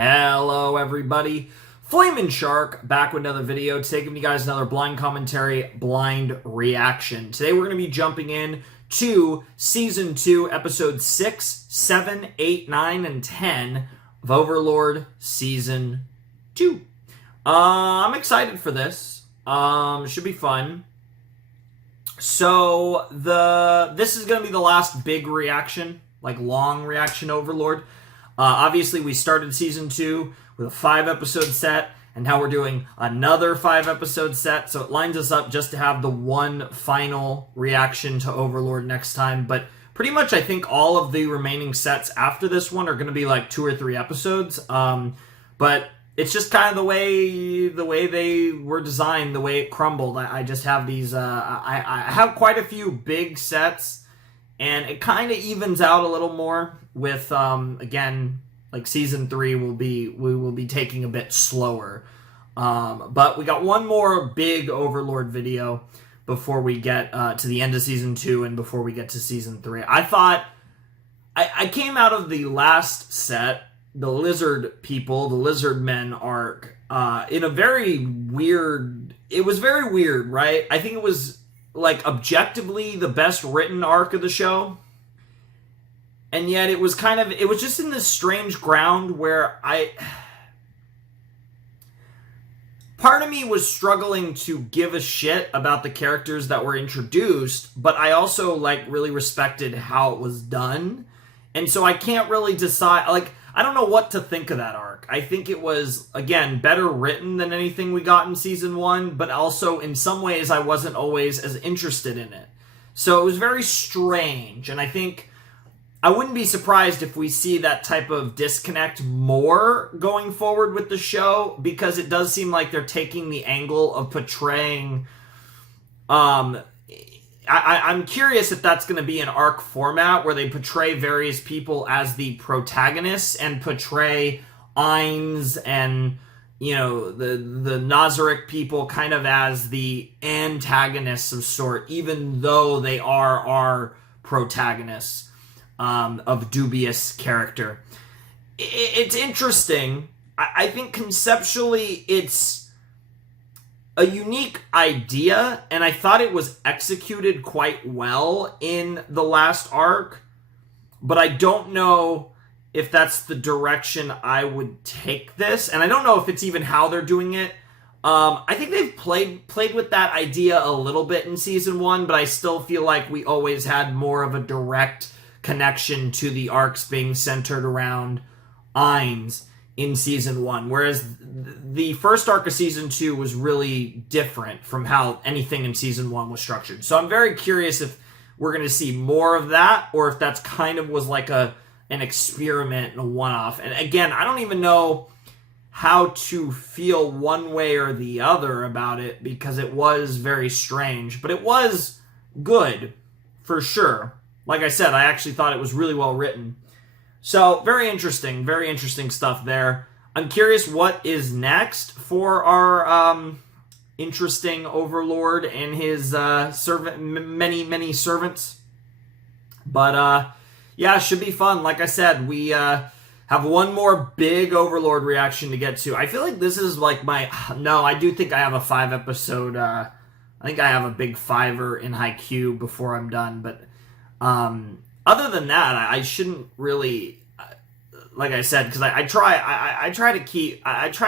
Hello everybody, Flamin' Shark back with another video. Today giving you guys another blind commentary, blind reaction. Today we're going to be jumping in to Season 2, Episodes 6, 7, 8, 9, and 10 of Overlord Season 2. I'm excited for this. Should be fun. So, this is going to be the last big reaction, like long reaction to Overlord. Obviously, we started Season 2 with a 5-episode set, and now we're doing another 5-episode set, so it lines us up just to have the one final reaction to Overlord next time. But pretty much, I think all of the remaining sets after this one are going to be like 2 or 3 episodes. But it's just kind of the way they were designed, the way it crumbled. I just have these. I have quite a few big sets. And it kind of evens out a little more with, again, like Season 3 we will be taking a bit slower. But we got one more big Overlord video before we get to the end of Season 2 and before we get to Season 3. I thought, I came out of the last set, the Lizard People, the Lizard Men arc, in a very weird, it was very weird, right? I think it was like objectively the best written arc of the show, and yet it was just in this strange ground where part of me was struggling to give a shit about the characters that were introduced, but I also like really respected how it was done, and so I can't really decide, like, I don't know what to think of that arc. I think it was, again, better written than anything we got in Season 1, but also in some ways I wasn't always as interested in it. So it was very strange, and I think I wouldn't be surprised if we see that type of disconnect more going forward with the show, because it does seem like they're taking the angle of portraying... I'm curious if that's going to be an arc format where they portray various people as the protagonists and portray Ainz and, you know, the Nazarick people kind of as the antagonists of sort, even though they are our protagonists of dubious character. It's interesting. I think conceptually it's a unique idea, and I thought it was executed quite well in the last arc, but I don't know if that's the direction I would take this, and I don't know if it's even how they're doing it. I think they've played with that idea a little bit in Season 1, but I still feel like we always had more of a direct connection to the arcs being centered around Ainz in Season 1, whereas the first arc of Season 2 was really different from how anything in Season 1 was structured. So I'm very curious if we're going to see more of that, or if that's kind of was like an experiment and a one-off. And again, I don't even know how to feel one way or the other about it, because it was very strange, but it was good, for sure. Like I said, I actually thought it was really well written. So, very interesting stuff there. I'm curious what is next for our interesting Overlord and his many servants. But, yeah, should be fun. Like I said, we have one more big Overlord reaction to get to. I feel like this is like no, I do think I have a 5-episode, I think I have a big 5er in Haikyuu before I'm done, but other than that, I shouldn't really, like I said, because I try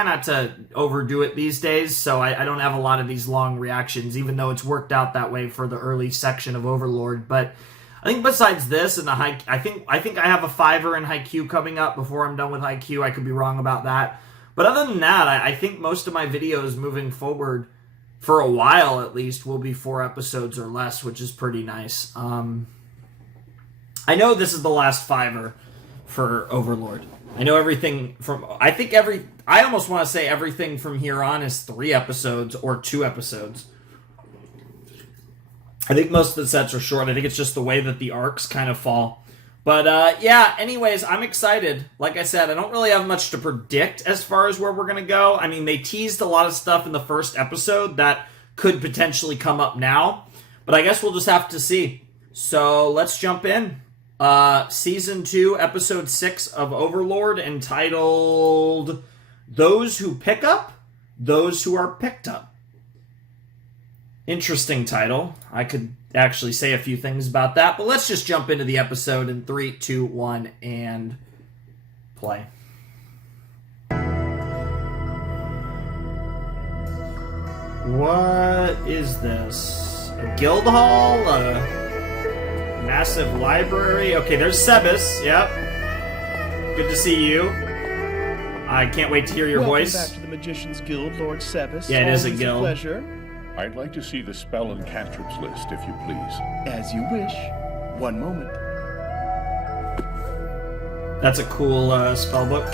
not to overdo it these days, so I don't have a lot of these long reactions, even though it's worked out that way for the early section of Overlord. But I think besides this and I think I have a 5er in Haikyuu coming up before I'm done with Haikyuu. I could be wrong about that, but other than that, I think most of my videos moving forward, for a while at least, will be 4 episodes or less, which is pretty nice. I know this is the last 5er for Overlord. I know everything from, I almost want to say everything from here on is 3 episodes or 2 episodes. I think most of the sets are short. I think it's just the way that the arcs kind of fall. But, yeah, anyways, I'm excited. Like I said, I don't really have much to predict as far as where we're going to go. I mean, they teased a lot of stuff in the first episode that could potentially come up now. But I guess we'll just have to see. So, let's jump in. Season 2, Episode 6 of Overlord, entitled Those Who Pick Up, Those Who Are Picked Up. Interesting title. I could actually say a few things about that, but let's just jump into the episode in 3, 2, 1, and play. What is this? A guild hall? A massive library? Okay, there's Sebas. Yep. Good to see you. I can't wait to hear your voice. Welcome back to the Magician's Guild, Lord Sebas. Yeah, it is a Always guild. Pleasure. I'd like to see the spell and cantrips list, if you please. As you wish. One moment. That's a cool spell book.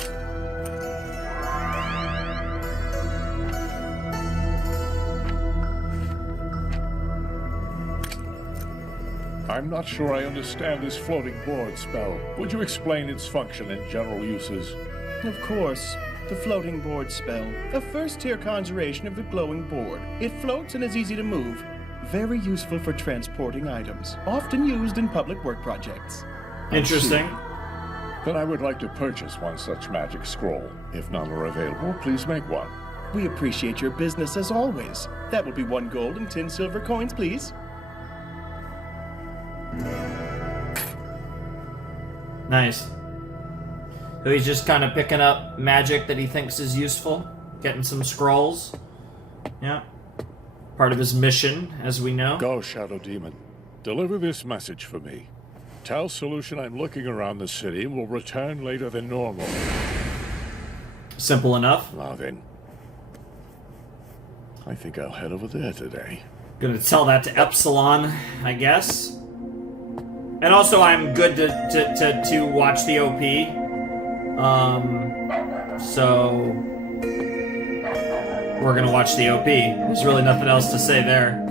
I'm not sure I understand this floating board spell. Would you explain its function and general uses? Of course. The floating board spell. A first-tier conjuration of the glowing board. It floats and is easy to move. Very useful for transporting items. Often used in public work projects. Interesting. Then I would like to purchase one such magic scroll. If none are available, please make one. We appreciate your business as always. That will be 1 gold and 10 silver coins, please. Nice. So he's just kind of picking up magic that he thinks is useful. Getting some scrolls. Yeah. Part of his mission, as we know. Go, Shadow Demon. Deliver this message for me. Tell Solution I'm looking around the city and will return later than normal. Simple enough. Now then. I think I'll head over there today. Gonna tell that to Epsilon, I guess. And also, I'm good to watch the OP. So we're gonna watch the OP. There's really nothing else to say there.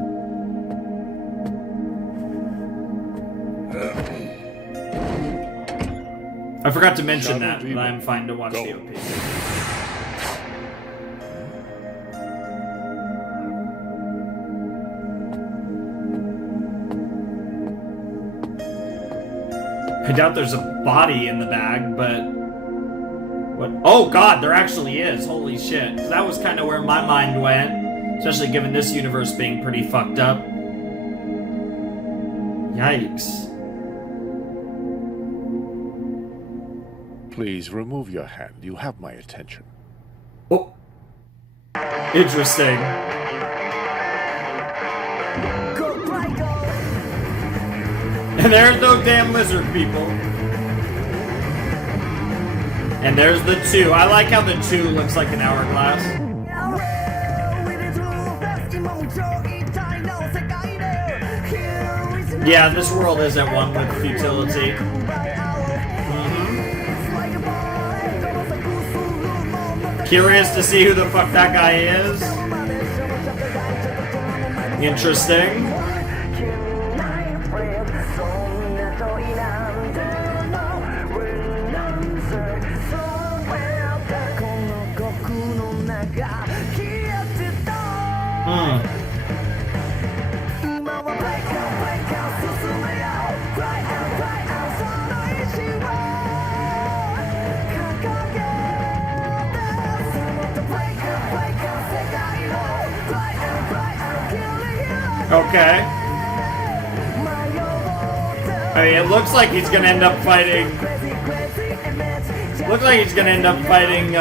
I forgot to mention that, but I'm fine to watch the OP. I doubt there's a body in the bag, but... what? Oh god, there actually is. Holy shit. That was kind of where my mind went. Especially given this universe being pretty fucked up. Yikes. Please remove your hand. You have my attention. Oh. Interesting. And there's no damn lizard people. And there's the 2. I like how the 2 looks like an hourglass. Yeah, this world is at one with futility. Curious to see who the fuck that guy is. Interesting. Okay. I mean, it looks like he's gonna end up fighting... Looks like he's gonna end up fighting,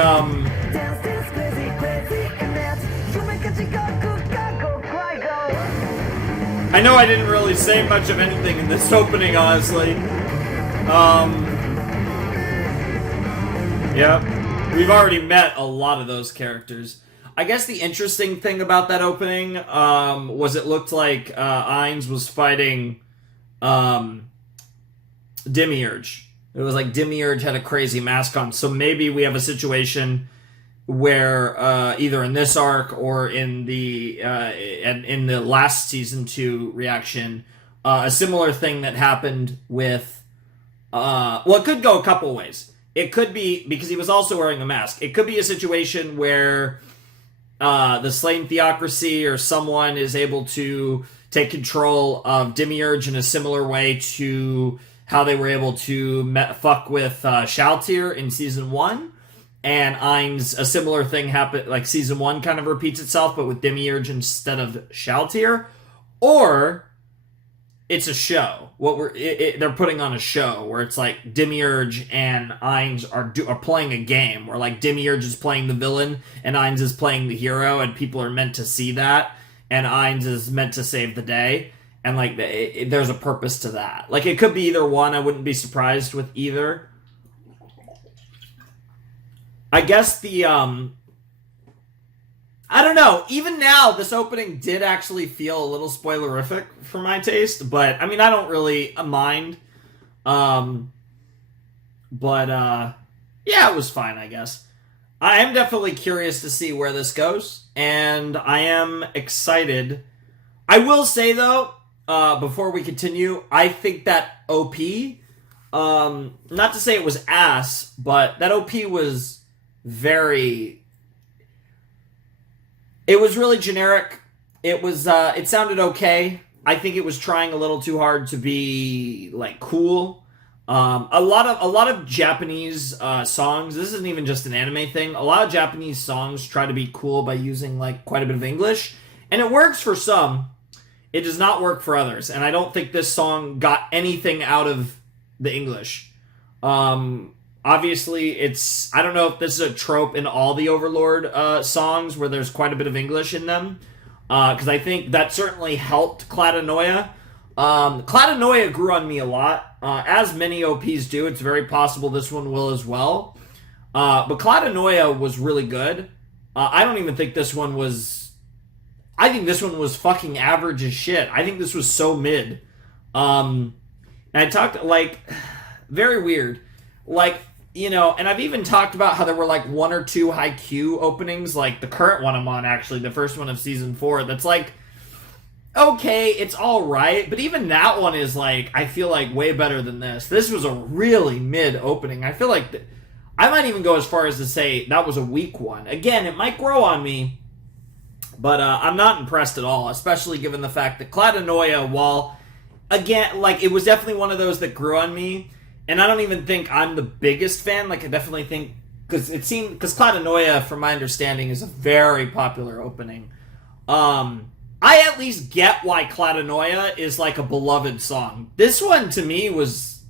I know I didn't really say much of anything in this opening, honestly. Yep. We've already met a lot of those characters. I guess the interesting thing about that opening was it looked like Ainz was fighting Demiurge. It was like Demiurge had a crazy mask on. So maybe we have a situation where either in this arc or in the last season 2 reaction, a similar thing that happened with... well, it could go a couple ways. It could be, because he was also wearing a mask, it could be a situation where the Slain Theocracy or someone is able to take control of Demiurge in a similar way to how they were able to fuck with Shaltir in season 1, and Ainz, a similar thing happened, like season 1 kind of repeats itself, but with Demiurge instead of Shaltir, or it's a show. They're putting on a show where it's like Demiurge and Ainz are playing a game where like Demiurge is playing the villain and Ainz is playing the hero, and people are meant to see that, and Ainz is meant to save the day, and like there's a purpose to that. Like it could be either one. I wouldn't be surprised with either. I guess the I don't know. Even now, this opening did actually feel a little spoilerific for my taste, but I mean, I don't really mind. Yeah, it was fine, I guess. I am definitely curious to see where this goes, and I am excited. I will say though, before we continue, I think that OP, not to say it was ass, but that OP was it was really generic. It was, it sounded okay. I think it was trying a little too hard to be, like, cool. A lot of Japanese, songs, this isn't even just an anime thing, a lot of Japanese songs try to be cool by using, like, quite a bit of English. And it works for some. It does not work for others. And I don't think this song got anything out of the English. Obviously, I don't know if this is a trope in all the Overlord songs where there's quite a bit of English in them, because I think that certainly helped Clatanoia. Clatanoia grew on me a lot, as many OPs do. It's very possible this one will as well. But Clatanoia was really good. I don't even think this one was... I think this one was fucking average as shit. I think this was so mid. And I talked, like... Very weird. Like... You know, and I've even talked about how there were like 1 or 2 Haikyuu openings, like the current one I'm on, actually, the first one of season 4, that's like, okay, it's alright, but even that one is like, I feel like way better than this. This was a really mid opening. I feel like, I might even go as far as to say that was a weak one. Again, it might grow on me, but I'm not impressed at all, especially given the fact that Clatanoia, while, again, like, it was definitely one of those that grew on me. And I don't even think I'm the biggest fan. Like, I definitely think... Because Clatanoia, from my understanding, is a very popular opening. I at least get why Clatanoia is, like, a beloved song. This one, to me, was...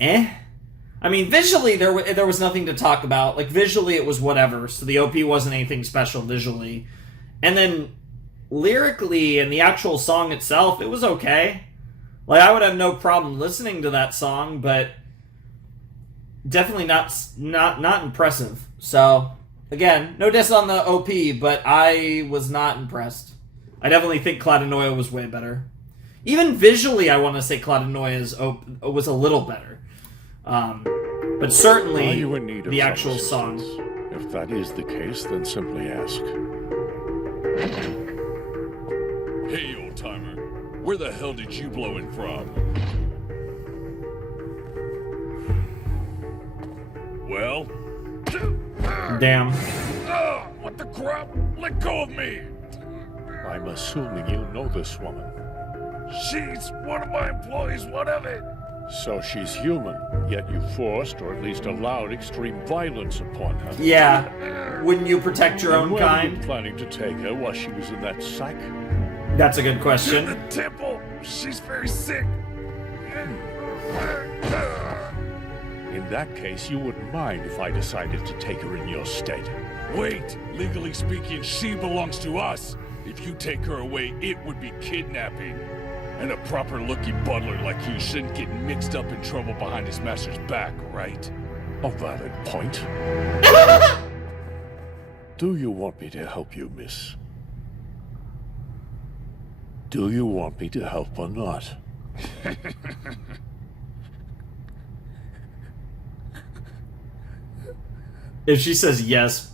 I mean, visually, there was nothing to talk about. Like, visually, it was whatever. So the OP wasn't anything special visually. And then, lyrically, and the actual song itself, it was okay. Like, I would have no problem listening to that song, but definitely not impressive. So, again, no diss on the OP, but I was not impressed. I definitely think Clatanoia was way better. Even visually, I want to say Clatanoia's was a little better. But certainly, the actual song. If that is the case, then simply ask. Hey, old-timer. Where the hell did you blow in from? Well? Damn. What the crap? Let go of me! I'm assuming you know this woman. She's one of my employees, what of it? So she's human, yet you forced, or at least allowed, extreme violence upon her. Yeah. Wouldn't you protect your own Where were kind? you planning to take her while she was in that sack? That's a good To question. the temple! She's very sick! In that case, you wouldn't mind if I decided to take her in your stead. Wait! Legally speaking, she belongs to us! If you take her away, it would be kidnapping. And a proper-looking butler like you shouldn't get mixed up in trouble behind his master's back, right? A valid point. Do you want me to help you, miss? Do you want me to help or not? If she says yes...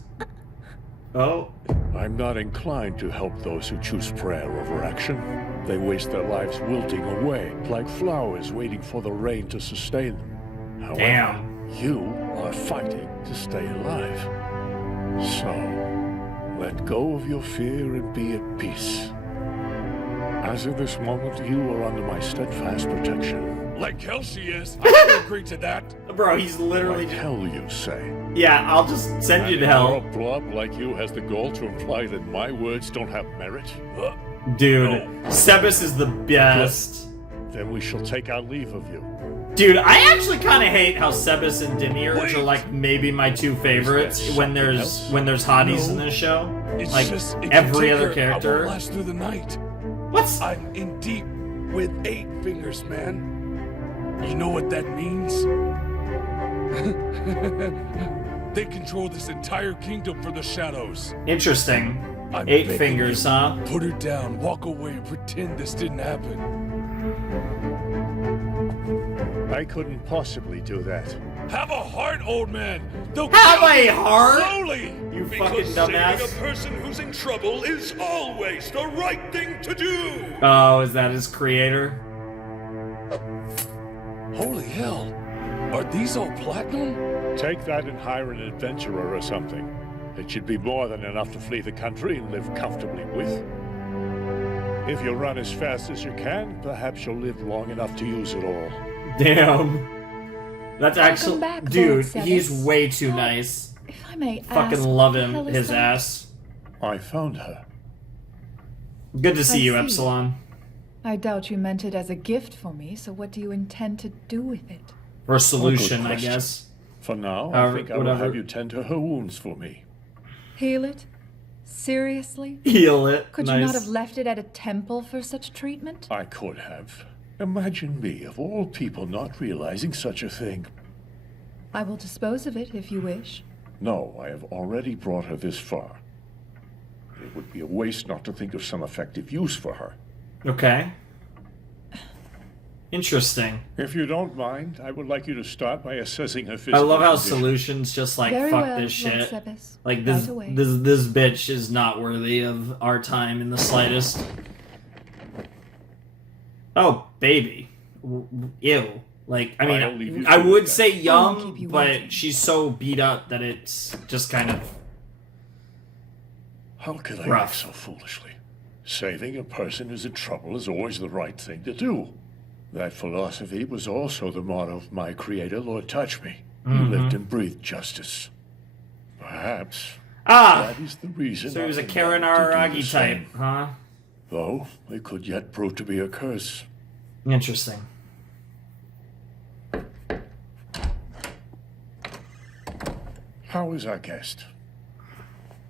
Oh? I'm not inclined to help those who choose prayer over action. They waste their lives wilting away, like flowers waiting for the rain to sustain them. However, Damn. you are fighting to stay alive. So, let go of your fear and be at peace. As of this moment, you are under my steadfast protection. Like hell she is. I can agree to that. Bro, he's literally Like just... hell, you say? Yeah, I'll just send you to A hell. blob like you has the gall to imply that my words don't have merit? Dude, No. Sebas is the best. Then we shall take our leave of you. Dude, I actually kind of hate how Sebas and Demiurge Wait. are like maybe my two favorites Is that when there's something else? hotties in No. this show. It's Like just if you every take other her, I character. won't last through the night. What's I'm in deep with 8 fingers, man. You know what that means? They control this entire kingdom for the shadows. interesting? I'm 8 begging fingers, you, huh? Put her down, walk away, and pretend this didn't happen. I couldn't possibly do that. Have a heart, old man. They'll Have kill a you heart? slowly. You Because fucking saving a dumbass. person who's in trouble is always the right thing to do. Oh, is that his creator? Holy hell! Are these all platinum? Take that and hire an adventurer or something. It should be more than enough to flee the country and live comfortably with. If you run as fast as you can, perhaps you'll live long enough to use it all. Damn. That's actually... back, Lord Dude, Sebas. he's way too nice. If I may Fucking ask, love what the him, hell is his that? ass. I found her. Good to see I you, see. Epsilon. I doubt you meant it as a gift for me, so what do you intend to do with it? Or a solution, I question. guess. For now, However, I think I will whatever. have you tend to her wounds for me. Heal it? Seriously? Heal it. Could nice. you not have left it at a temple for such treatment? I could have. Imagine me, of all people, not realizing such a thing. I will dispose of it if you wish. No, I have already brought her this far. It would be a waste not to think of some effective use for her. Okay. Interesting. If you don't mind, I would like you to start by assessing her I physical love how condition. Solutions just like Very fuck well, this Lord shit. Sebas. Like this, Right away. this bitch is not worthy of our time in the slightest. Oh, baby. Ew. Like, I I'll leave mean, you I to would it say I won't young, keep you but waiting. she's so beat up that it's just kind of How could I rough. act so foolishly? Saving a person who's in trouble is always the right thing to do. That philosophy was also the motto of my creator, Lord Touch Me. He lived and breathed justice. Perhaps Ah! that is the reason. So he was a I've been Karen able to do the Araki type, same. huh? Though it could yet prove to be a curse. Interesting. How is our guest?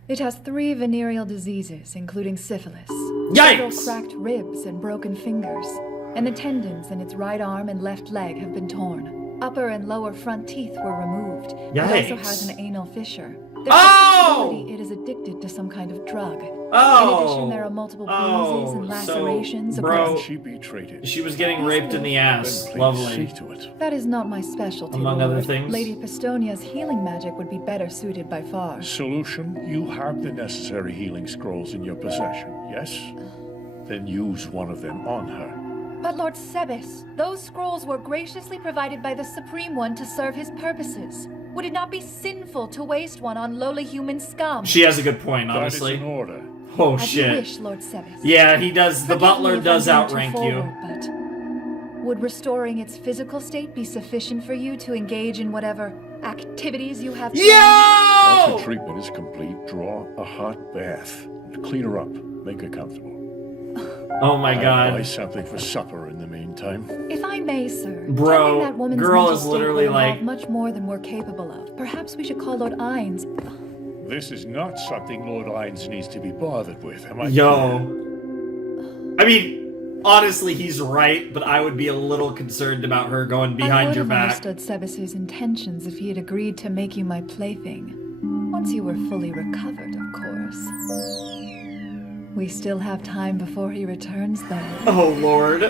It has 3 venereal diseases, including syphilis, several Yikes! cracked ribs and broken fingers, and the tendons in its right arm and left leg have been torn. Upper and lower front teeth were removed. It also Yikes. has an anal fissure. There's Oh! a possibility it is addicted to some kind of drug. Oh! In addition, there are multiple bruises and lacerations so, across. bro, Can she be treated? she was getting raped in the ass. Then please Lovely. see to it. That is not my specialty. Among other Lord. things. Lady Pistonia's healing magic would be better suited by far. Solution, you have the necessary healing scrolls in your possession, yes? Then use one of them on her. But Lord Sebas, those scrolls were graciously provided by the Supreme One to serve his purposes. Would it not be sinful to waste one on lowly human scum? She has a good point, That is honestly. in order. Oh, As shit. you wish, Lord Sebas. Yeah, he does. The Forgive butler me if does I'm being outrank too you. forward, but would restoring its physical state be sufficient for you to engage in whatever activities you have planned? Once Yo! the treatment is complete, draw a hot bath. Clean her up. Make her comfortable. Oh my I'll god. buy something for supper in the meantime. If I may, sir. Bro, tending that woman's girl mental is state literally will involve like- much more than we're capable of. Perhaps we should call Lord Ines. This is not something Lord Ines needs to be bothered with. Am I Yo. clear? I mean, honestly, he's right, but I would be a little concerned about her going I behind would your have back. understood Sebas's intentions if he had agreed to make you my plaything. Once you were fully recovered, of course. We still have time before he returns, though. Oh, Lord.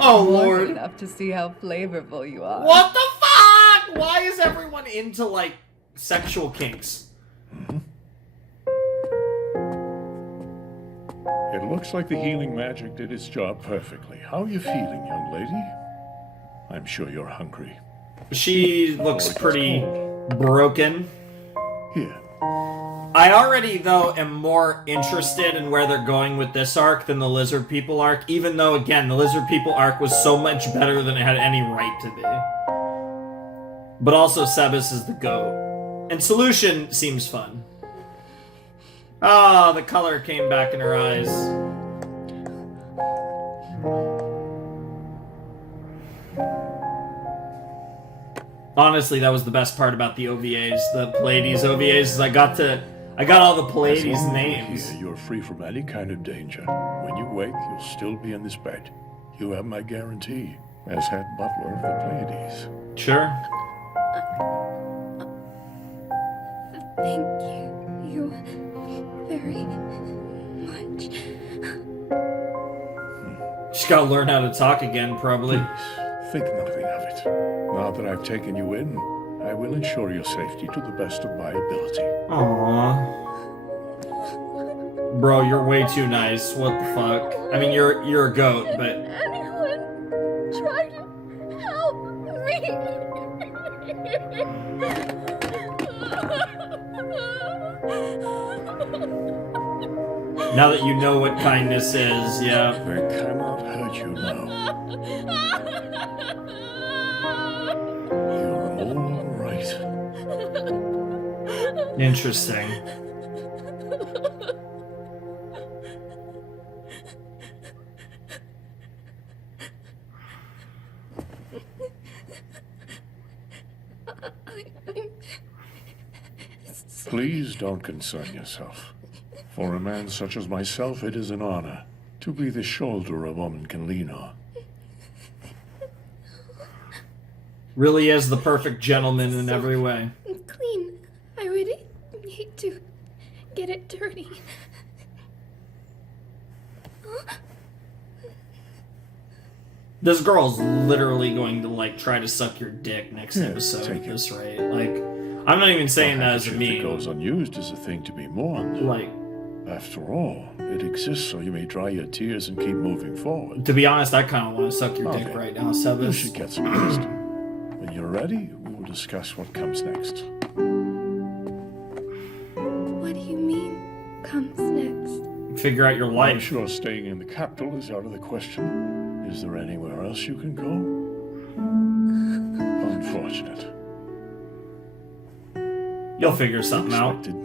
Oh, More than Lord. enough to see how flavorful you are. What the fuck? Why is everyone into, like, sexual kinks? It looks like the healing magic did its job perfectly. How are you feeling, young lady? I'm sure you're hungry. She looks pretty broken. Here, I already, though, am more interested in where they're going with this arc than the Lizard People arc, even though, again, the Lizard People arc was so much better than it had any right to be. But also, Sebas is the GOAT. And Solution seems fun. Ah, the color came back in her eyes. Honestly, that was the best part about the OVAs, the Pleiades OVAs, is I got all the Pleiades names. Here, you're free from any kind of danger. When you wake, you'll still be in this bed. You have my guarantee, as head butler of the Pleiades. Sure. Thank you very much. She's gotta learn how to talk again, probably. Please, think nothing of it. Now that I've taken you in, I will ensure your safety to the best of my ability. Aww. Bro, you're way too nice. What the fuck? I mean, you're a goat, but... Anyone try to help me? Now that you know what kindness is, yeah. They cannot hurt you now. You're all right. Interesting. Please don't concern yourself. For a man such as myself, it is an honor to be the shoulder a woman can lean on. Really is the perfect gentleman in every way. Clean. I would hate to get it dirty. This girl's literally going to, like, try to suck your dick next episode take at it. this rate. Like, I'm not even saying that as a handkerchief that meme. goes unused is a thing to be mourned. Like, After all, it exists so you may dry your tears and keep moving forward. to be honest, I kind of want to suck your dick Okay. right now, You Sebas. should get some rest. When you're ready, we will discuss what comes next. What do you mean, comes next? Figure out your I'm life. sure staying in the capital is out of the question. Is there anywhere else you can go? Unfortunate. You'll figure something out. Expected.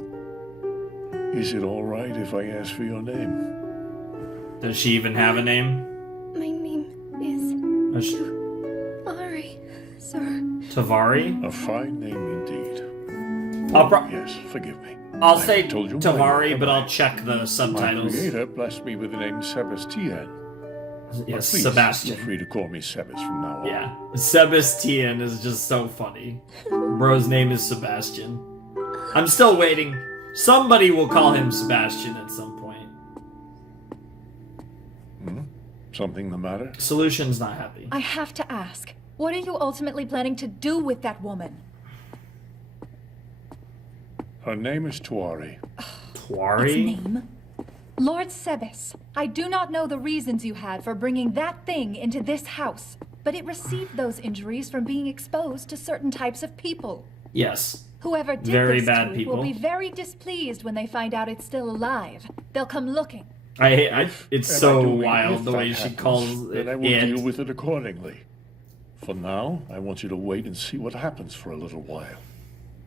Is it all right if I ask for your name? Does she even have a name? My name is Is she- Ari, sir. Tavari? A fine name indeed. Yes, forgive me. I'll I say told you my Tavari, name, but have I? I'll check the My subtitles. creator blessed me with the name Sebastian. Yes, Please, Sebastian. feel free to call me Sebas from now on. Yeah. Sebastian is just so funny. Bro's name is Sebastian. I'm still waiting. Somebody will call him Sebastian at some point. Something the matter? Solution's not happy. I have to ask, what are you ultimately planning to do with that woman? Her name is Tuari. Its Twari? name? Lord Sebas, I do not know the reasons you had for bringing that thing into this house, but it received those injuries from being exposed to certain types of people. Yes. Whoever did Very this bad to it people. will be very displeased when they find out it's still alive. They'll come looking. It's And so I do mean wild if the that way she happens, calls it. then I will deal with it accordingly. For now, I want you to wait and see what happens for a little while.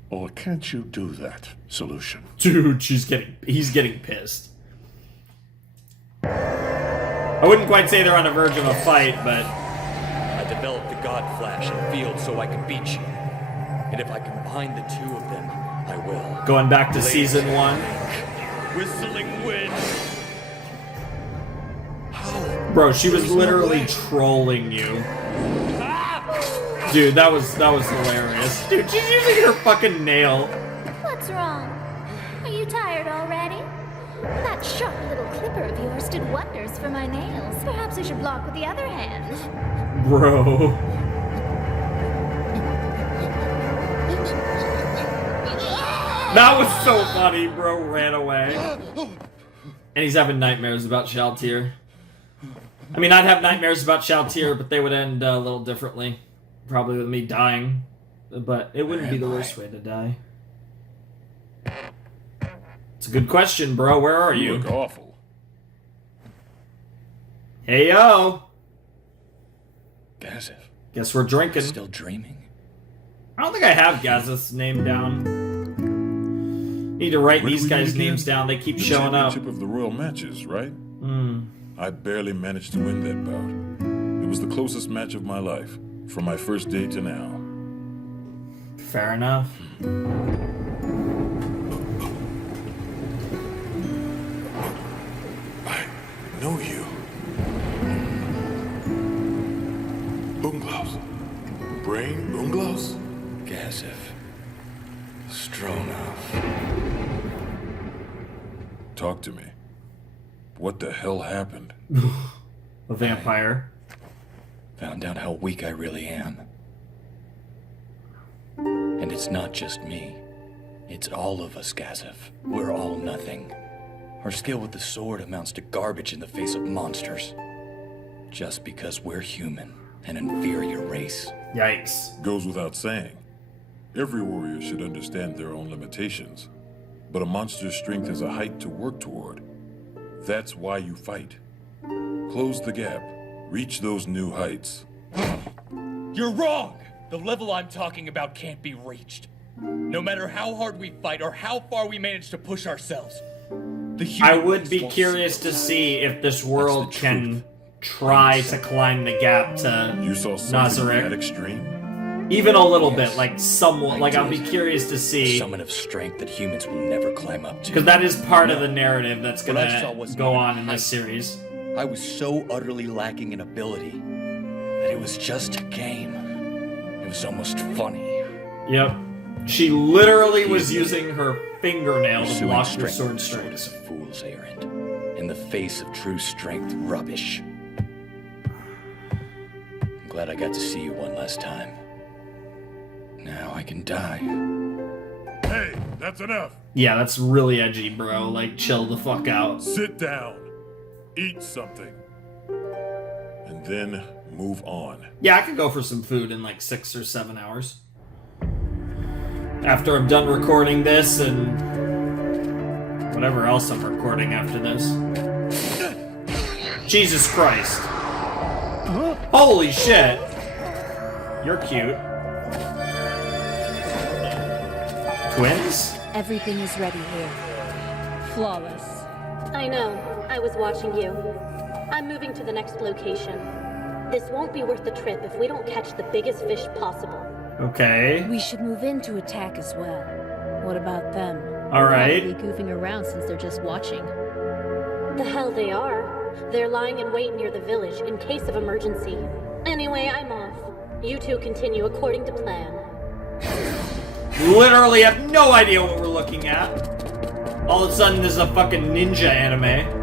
Or can't you do that, Solution? Dude, he's getting pissed. I wouldn't quite say they're on the verge of a fight, but I developed the God Flash and Field so I can beat you. And if I combine the two of them, I will. going back to season 1. Whistling wind. Bro, she was literally trolling you. Dude, that was hilarious. Dude, she's using her fucking nail. What's wrong? Are you tired already? That sharp little clipper of yours did wonders for my nails. Perhaps I should block with the other hand. Bro. That was so funny, bro ran away. And he's having nightmares about Shaltir. I mean, I'd have nightmares about Shaltir, but they would end a little differently. Probably with me dying. But it wouldn't be the worst way to die. It's a good question, bro. Where are You you? look awful. Hey, yo. Gazif, Guess we're drinking. still dreaming? I don't think I have Gazeth's name down. Need to write Where did these we meet guys' again? names down. They keep The showing up. championship of the royal matches, right? Hmm. I barely managed to win that bout. It was the closest match of my life, from my first day to now. Fair enough. I know you. Bunglaus. Brain Bunglaus? Gazif. Stronov. Talk to me. What the hell happened? A vampire. Found out how weak I really am. And it's not just me. It's all of us, Gazif. We're all nothing. Our skill with the sword amounts to garbage in the face of monsters. Just because we're human, an inferior race. Yikes. Goes without saying. Every warrior should understand their own limitations. But a monster's strength is a height to work toward. That's why you fight. Close the gap. Reach those new heights. You're wrong! The level I'm talking about can't be reached. No matter how hard we fight or how far we manage to push ourselves. I would be curious to see if this world can try to climb the gap to You saw something that Nazareth. extreme? Even a little bit, like somewhat. Like, I'll be curious to A see. summit of strength that humans will never climb up to. Because that is part of the narrative that's What I saw gonna wasn't go even on in this height. series. I was so utterly lacking in ability that it was just a game. It was almost funny. Yep. She literally was using her fingernail to Pursuing block your strength sword with sword strikes. is a fool's errand. In the face of true strength, rubbish. I'm glad I got to see you one last time. Now I can die. Hey, that's enough. Yeah, that's really edgy, bro. Like, chill the fuck out. Sit down. Eat something. And then move on. Yeah, I could go for some food in like 6 or 7 hours. After I'm done recording this and whatever else I'm recording after this. Jesus Christ. Holy shit. You're cute. Twins? Everything is ready here. Flawless. I know. I was watching you. I'm moving to the next location. This won't be worth the trip if we don't catch the biggest fish possible. Okay. We should move in to attack as well. What about them? Alright. Probably goofing around since they're just watching. The hell they are. They're lying in wait near the village in case of emergency. Anyway, I'm off. You two continue according to plan. Literally have no idea what we're looking at. All of a sudden, there's a fucking ninja anime.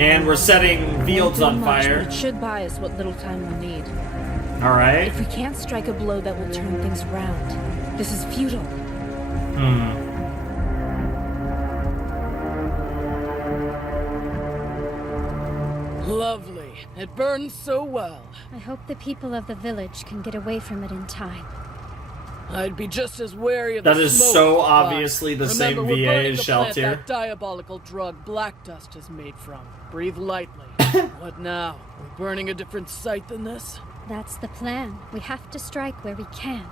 And we're setting fields on fire. It should buy us what little time we'll need. Alright. If we can't strike a blow that will turn things around, this is futile. Lovely. It burns so well. I hope the people of the village can get away from it in time. I'd be just as wary of That the is smoke, so but obviously the same remember, we're VA burning as the plant Shaltir. that diabolical drug black dust is made from. Breathe lightly. What now? We're burning a different site than this? That's the plan. We have to strike where we can.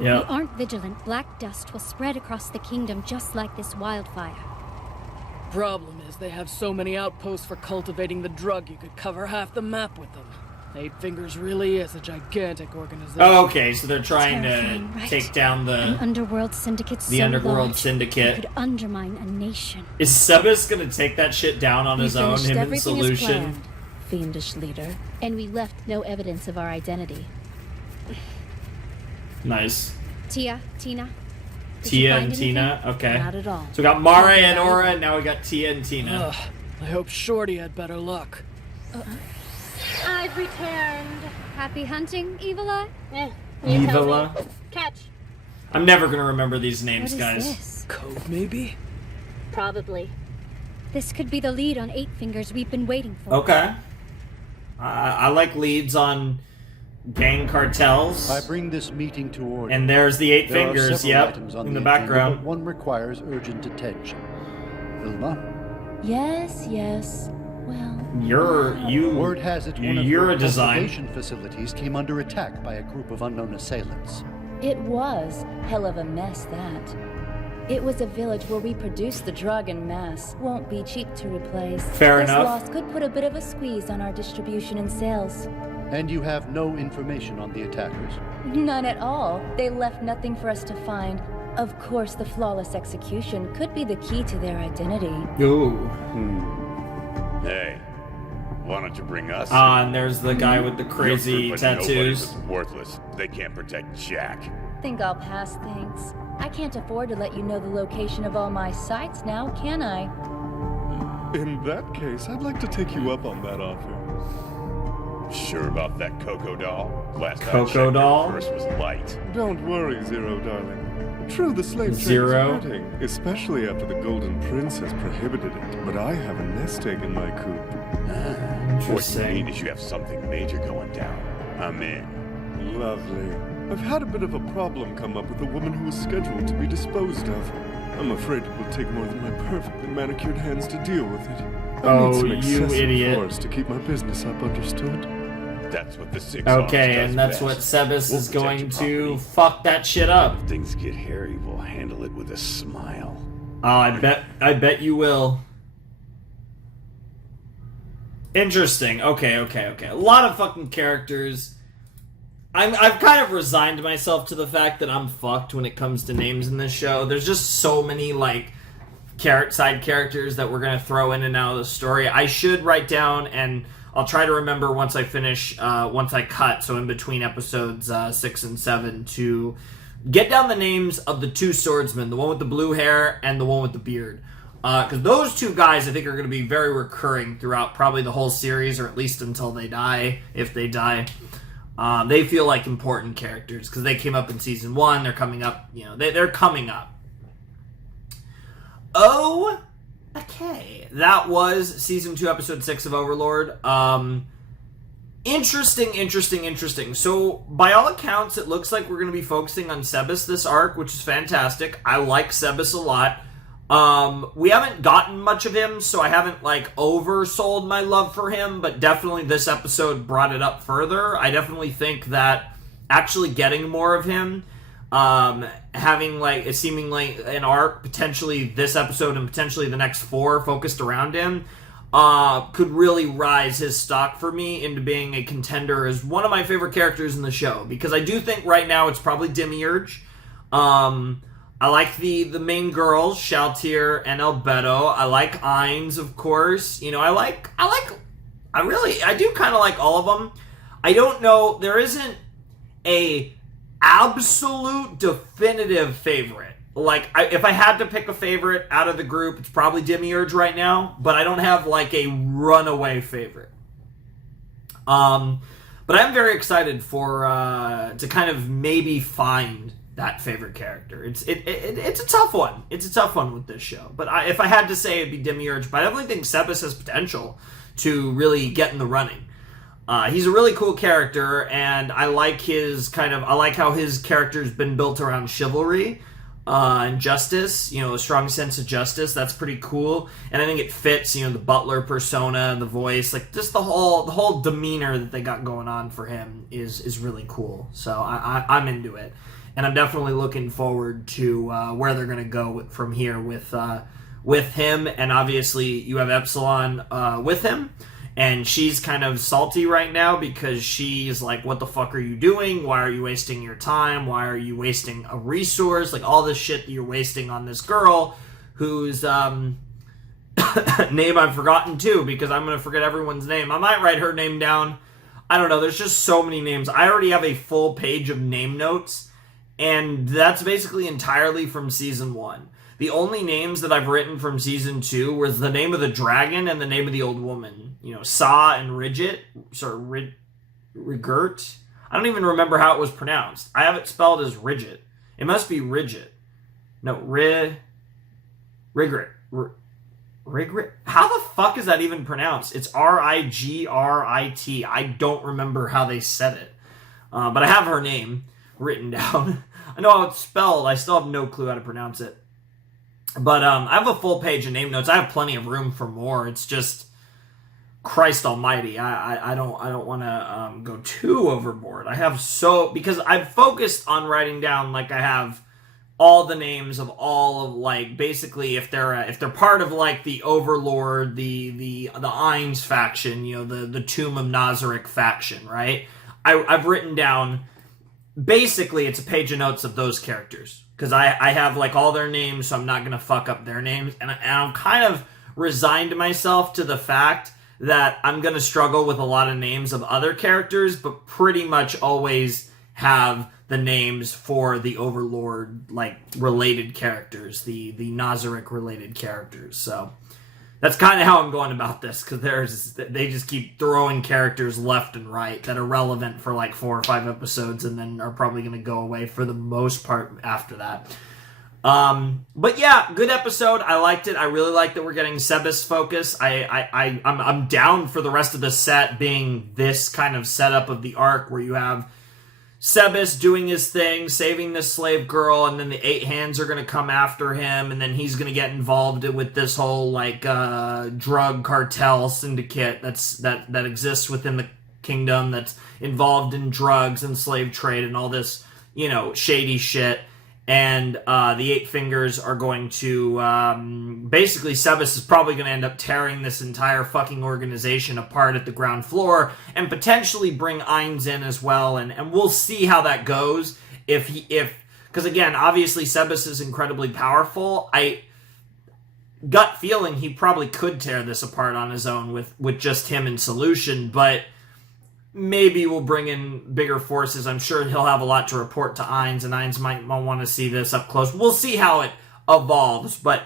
If Yeah. we aren't vigilant, black dust will spread across the kingdom just like this wildfire. Problem is, they have so many outposts for cultivating the drug you could cover half the map with them. Eight Fingers really is a gigantic organization. Oh, okay, so they're trying Terrifying, to right? take down An the underworld syndicate the so underworld large, syndicate. it could undermine a nation. Is Sebas gonna take that shit down on We his own? finished Him and everything as Solution? planned, fiendish leader. And we left no evidence of our identity. Nice. Tia, Tina. Did you Tia find and anything? Tina. Okay. Not at all. So we got Mara and Aura, and now we got Tia and Tina. Ugh, I hope Shorty had better luck. I've returned. Happy hunting, Evil Eye? You tell Evala. me. Catch. I'm never gonna remember these What names, is guys. this? Code, maybe? Probably. This could be the lead on Eight Fingers we've been waiting for. Okay. I like leads on Gang cartels. I bring this meeting to order. And there's the eight There are fingers, several yep, items on in the agenda, background. but one requires urgent attention. Vilma? Yes, yes. Well, Word has it one of you're your a design. cultivation facilities came under attack by a group of unknown assailants. it was hell of a mess, that. It was a village where we produced the drug in mass. Won't be cheap to replace. Fair this enough. loss could put a bit of a squeeze on our distribution and sales. And you have no information on the attackers? None at all. They left nothing for us to find. Of course, the flawless execution could be the key to their identity. Ooh. Hey, why don't you bring us? And there's the guy with the Your crazy group of nobodies tattoos. is worthless. They can't protect Jack. Think I'll pass things. I can't afford to let you know the location of all my sites now, can I? In that case, I'd like to take you up on that offer. Sure about that Coco doll? Last I Coco checked, doll? her purse was light. Don't worry, Zero, darling. True, the slave trade is Zero? hurting, especially after the Golden Prince has prohibited it. But I have a nest egg in my coop. What you mean is you have something major going down. I'm in. Lovely. I've had a bit of a problem come up with a woman who was scheduled to be disposed of. I'm afraid it will take more than my perfectly manicured hands to deal with it. I need some you excessive idiot. force to keep my business up, understood? That's what the six Okay, does and that's best. what Sebas We'll is protect going your to property. fuck that shit up. If things get hairy, we'll handle it with a smile. Oh, I bet you will. Interesting. Okay. A lot of fucking characters. I've kind of resigned myself to the fact that I'm fucked when it comes to names in this show. There's just so many like side characters that we're gonna throw in and out of the story. I should write down, and I'll try to remember once I finish, once I cut, so in between episodes 6 and 7, to get down the names of the two swordsmen, the one with the blue hair and the one with the beard. Because those two guys, I think, are going to be very recurring throughout probably the whole series, or at least until they die, if they die. They feel like important characters, because they came up in Season 1, they're coming up, they're coming up. Oh, okay. That was Season 2, Episode 6 of Overlord. Interesting. So, by all accounts, it looks like we're going to be focusing on Sebas this arc, which is fantastic. I like Sebas a lot. We haven't gotten much of him, so I haven't, oversold my love for him, but definitely this episode brought it up further. I definitely think that actually getting more of him, having, it seeming like an arc, potentially this episode and potentially the next 4 focused around him, could really rise his stock for me into being a contender as one of my favorite characters in the show, because I do think right now it's probably Demiurge. I like the main girls, Shaltir and Albedo. I like Ainz, of course. I do kind of like all of them. I don't know, there isn't a absolute definitive favorite. If I had to pick a favorite out of the group, it's probably Demiurge right now, but I don't have a runaway favorite. But I'm very excited to kind of maybe find that favorite character. It's a tough one. It's a tough one with this show. But if I had to say, it'd be Demiurge. But I definitely think Sebas has potential to really get in the running. He's a really cool character, and I like how his character's been built around chivalry and justice. A strong sense of justice. That's pretty cool, and I think it fits. The butler persona, the voice, just the whole demeanor that they got going on for him is really cool. So I'm into it. And I'm definitely looking forward to where they're going to go from here with him. And obviously, you have Epsilon with him. And she's kind of salty right now because she's like, what the fuck are you doing? Why are you wasting your time? Why are you wasting a resource? All this shit that you're wasting on this girl whose name I've forgotten too, because I'm going to forget everyone's name. I might write her name down. I don't know. There's just so many names. I already have a full page of name notes. And that's basically entirely from Season 1. The only names that I've written from Season 2 was the name of the dragon and the name of the old woman. Sa and Rigert. I don't even remember how it was pronounced. I have it spelled as Rigert. It must be Rigert. No, Rigert. How the fuck is that even pronounced? It's Rigrit. I don't remember how they said it. But I have her name written down. I know how it's spelled. I still have no clue how to pronounce it. But I have a full page of name notes. I have plenty of room for more. It's just, Christ Almighty, I don't want to go too overboard. Because I've focused on writing down, like, I have all the names of all of, like, basically if they're part of, like, the Overlord, the Ainz faction, you know, the Tomb of Nazarick faction, right? I've written down, basically it's a page of notes of those characters, because I have, like, all their names, so I'm not going to fuck up their names, and I'm kind of resigned myself to the fact that I'm going to struggle with a lot of names of other characters, but pretty much always have the names for the Overlord, like, related characters, the Nazarick related characters. So that's kind of how I'm going about this, because they just keep throwing characters left and right that are relevant for like 4 or 5 episodes and then are probably going to go away for the most part after that. But yeah, good episode. I liked it. I really like that we're getting Sebas focus. I'm down for the rest of the set being this kind of setup of the arc where you have Sebas doing his thing, saving this slave girl, and then the 8 Hands are going to come after him, and then he's going to get involved with this whole like drug cartel syndicate that exists within the kingdom that's involved in drugs and slave trade and all this, you know, shady shit. And the 8 Fingers are going to, basically Sebas is probably going to end up tearing this entire fucking organization apart at the ground floor and potentially bring Ainz in as well. And we'll see how that goes. Because again, obviously Sebas is incredibly powerful. Gut feeling he probably could tear this apart on his own with just him in solution, but maybe we'll bring in bigger forces. I'm sure he'll have a lot to report to Ainz, and Ainz might want to see this up close. We'll see how it evolves, but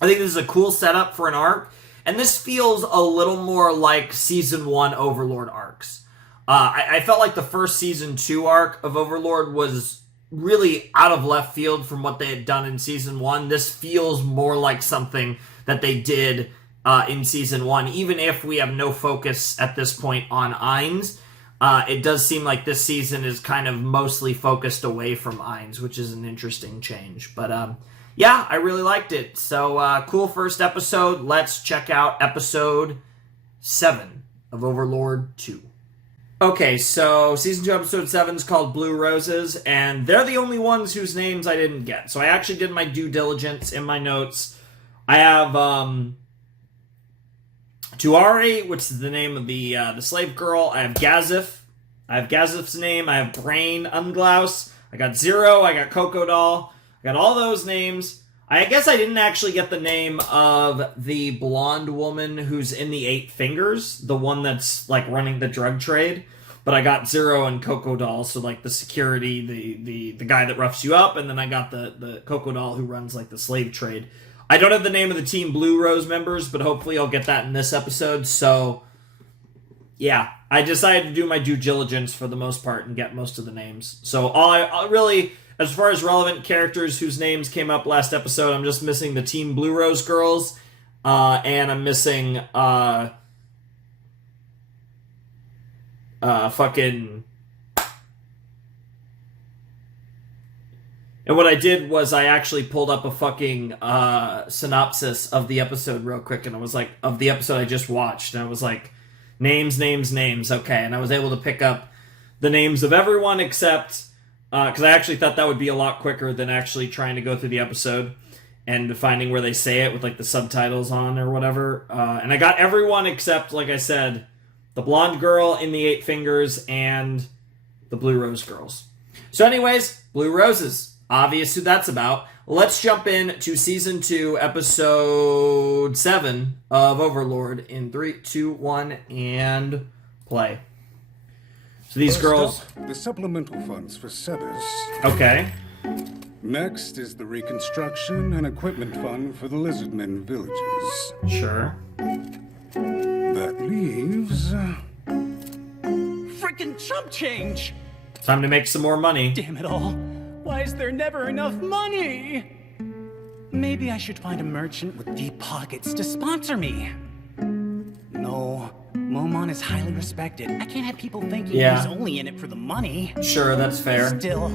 I think this is a cool setup for an arc, and this feels a little more like Season 1 Overlord arcs. I felt like the first Season 2 arc of Overlord was really out of left field from what they had done in Season 1. This feels more like something that they did in Season 1, even if we have no focus at this point on Ainz. It does seem like this season is kind of mostly focused away from Ainz, which is an interesting change. But yeah, I really liked it. So cool first episode. Let's check out episode 7 of Overlord 2. Okay, so Season 2, Episode 7 is called Blue Roses, and they're the only ones whose names I didn't get. So I actually did my due diligence in my notes. I have Tuari, which is the name of the slave girl. I have Gazif. I have Gazif's name. I have Brain Unglaus. I got Zero. I got Coco Doll. I got all those names. I guess I didn't actually get the name of the blonde woman who's in the 8 Fingers, the one that's like running the drug trade. But I got Zero and Coco Doll, so like the security, the guy that roughs you up, and then I got the Coco Doll who runs like the slave trade. I don't have the name of the Team Blue Rose members, but hopefully I'll get that in this episode. So, yeah, I decided to do my due diligence for the most part and get most of the names. So, I really, as far as relevant characters whose names came up last episode, I'm just missing the Team Blue Rose girls, and I'm missing fucking... And what I did was I actually pulled up a fucking synopsis of the episode real quick, and I was like, of the episode I just watched, and I was like, names, okay. And I was able to pick up the names of everyone except, because I actually thought that would be a lot quicker than actually trying to go through the episode and finding where they say it with like the subtitles on or whatever. And I got everyone except, like I said, the blonde girl in the 8 Fingers and the Blue Rose girls. So anyways, Blue Roses. Obvious who that's about. Let's jump in to Season 2, Episode 7 of Overlord in 3, 2, 1, and play. So these girls... the supplemental funds for Sebas. Okay. Next is the reconstruction and equipment fund for the Lizardmen villages. Sure. That leaves... Freaking chump change! Time to make some more money. Damn it all. Why is there never enough money? Maybe I should find a merchant with deep pockets to sponsor me. No, Momon is highly respected. I can't have people thinking Yeah. he's only in it for the money. Sure, that's fair. Still,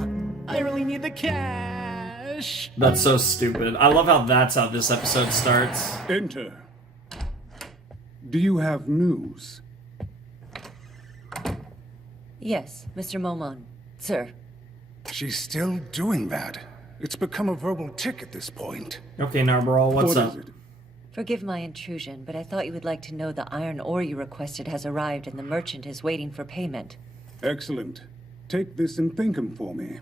I really need the cash. That's so stupid. I love how that's how this episode starts. Enter. Do you have news? Yes, Mr. Momon. Sir. She's still doing that. It's become a verbal tick at this point. Okay, Narbaral, what's What up? is it? Forgive my intrusion, but I thought you would like to know the iron ore you requested has arrived and the merchant is waiting for payment. Excellent. Take this and thank him for me.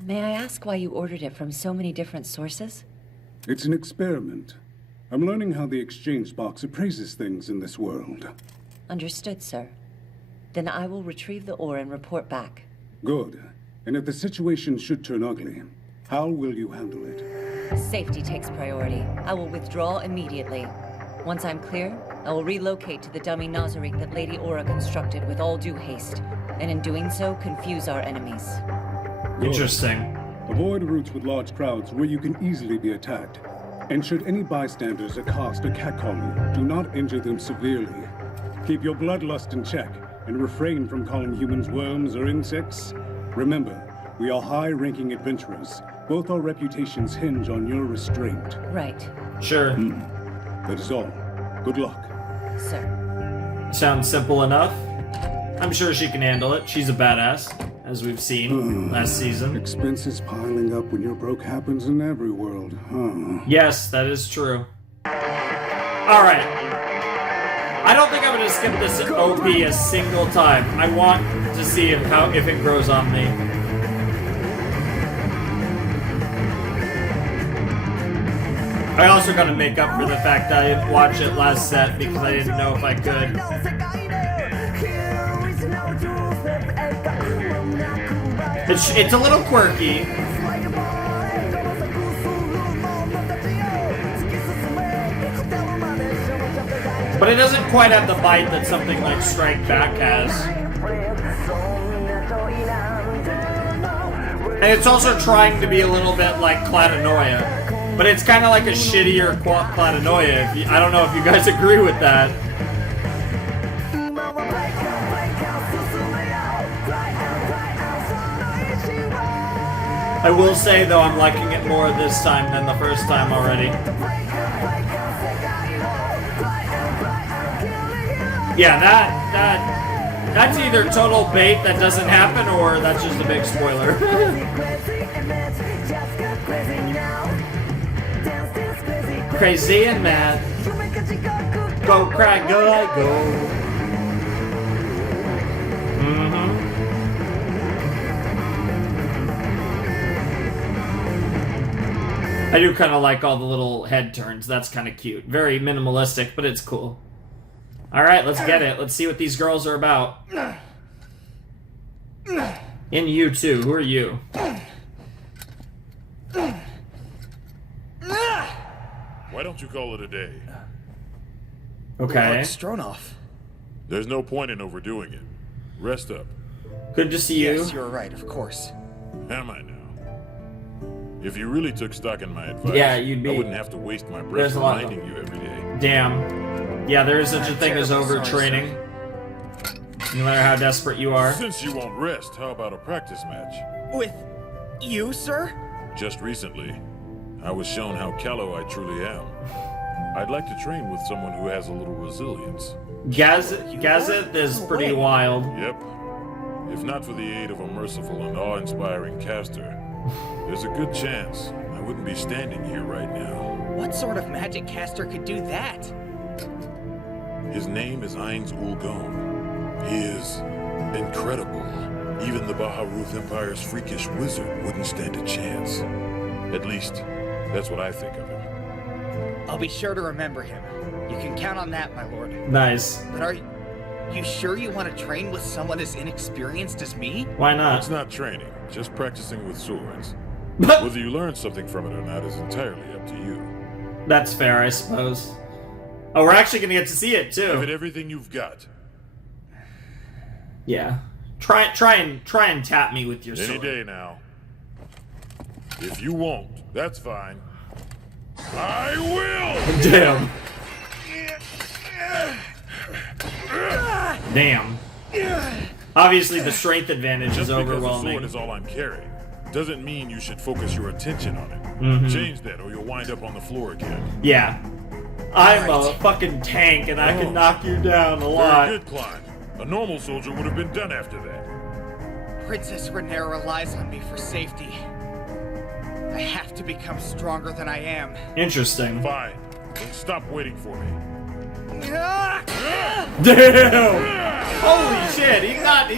May I ask why you ordered it from so many different sources? It's an experiment. I'm learning how the exchange box appraises things in this world. Understood, sir. Then I will retrieve the ore and report back. Good. And if the situation should turn ugly, how will you handle it? Safety takes priority. I will withdraw immediately. Once I'm clear, I will relocate to the dummy Nazarick that Lady Aura constructed with all due haste, and in doing so, confuse our enemies. Good. Interesting. Avoid routes with large crowds where you can easily be attacked. And should any bystanders accost or catcall you, do not injure them severely. Keep your bloodlust in check, and refrain from calling humans worms or insects. Remember, we are high-ranking adventurers. Both our reputations hinge on your restraint. Right. Sure. That is all. Good luck. Sir. Sounds simple enough. I'm sure she can handle it. She's a badass, as we've seen last season. Expenses piling up when your broke happens in every world, huh? Yes, that is true. Alright. I don't think I'm gonna skip this OP a single time. I want to see if it grows on me. I also gotta make up for the fact that I didn't watch it last set because I didn't know if I could. It's a little quirky. But it doesn't quite have the bite that something like Strike Back has. And it's also trying to be a little bit like Clatanoia. But it's kind of like a shittier Clatanoia. I don't know if you guys agree with that. I will say, though, I'm liking it more this time than the first time already. Yeah, that's either total bait that doesn't happen, or that's just a big spoiler. Crazy and mad. Go, crack, go, go. I do kind of like all the little head turns. That's kind of cute. Very minimalistic, but it's cool. Alright, let's get it. Let's see what these girls are about. And you too. Who are you? Why don't you call it a day? Okay. Stronov. There's no point in overdoing it. Rest up. Good to see you. Yes, you're right, of course. Am I now? If you really took stock in my advice, yeah, you'd be. I wouldn't have to waste my breath reminding you every day. Damn. Yeah, there is such a thing as overtraining. No matter how desperate you are. Since you won't rest, how about a practice match? With you, sir? Just recently, I was shown how callow I truly am. I'd like to train with someone who has a little resilience. Gazeth is pretty wild. Yep. If not for the aid of a merciful and awe-inspiring caster, there's a good chance I wouldn't be standing here right now. What sort of magic caster could do that? His name is Ainz Ulgon. He is incredible. Even the Baharuth Empire's freakish wizard wouldn't stand a chance. At least, that's what I think of him. I'll be sure to remember him. You can count on that, my lord. Nice. But are you sure you want to train with someone as inexperienced as me? Why not? It's not training, just practicing with swords. Whether you learn something from it or not is entirely up to you. That's fair, I suppose. Oh, we're actually gonna get to see it too. Give it everything you've got. Yeah. Try and tap me with your sword. Any day now. If you won't, that's fine. I will! Damn. Damn. Obviously, the strength advantage is overwhelming. Just because the sword is all I'm carrying doesn't mean you should focus your attention on it. Change that or you'll wind up on the floor again. Yeah. I'm a fucking tank and I can knock you down a lot. Very good, Climb. A normal soldier would have been done after that. Princess Renair relies on me for safety. I have to become stronger than I am. Interesting. Fine. Then stop waiting for me. Damn! Holy shit! He's not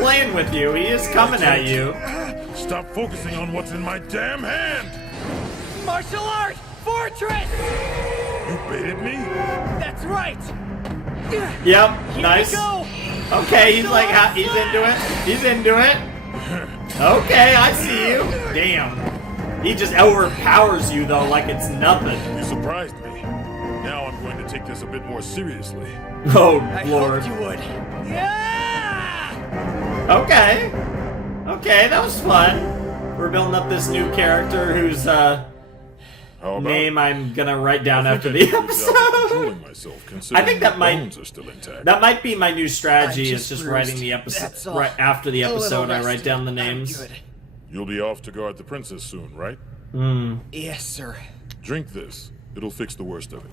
playing with you. He is coming at you. Stop focusing on what's in my damn hand. Martial art fortress. You baited me? That's right. Yep. Here Nice. we go. Okay, he's like, he's into it. He's into it. Okay, I see you. Damn. He just overpowers you though, like it's nothing. You surprised me. Now I'm going to take this a bit more seriously. Oh, I Lord. hoped you would. Okay. Okay, that was fun. We're building up this new character whose name I'm gonna write down after the episode. I think that might be my new strategy. Is just writing the episode right after the episode. I write down the names. You'll be off to guard the princess soon, right? Yes, sir. Drink this. It'll fix the worst of it.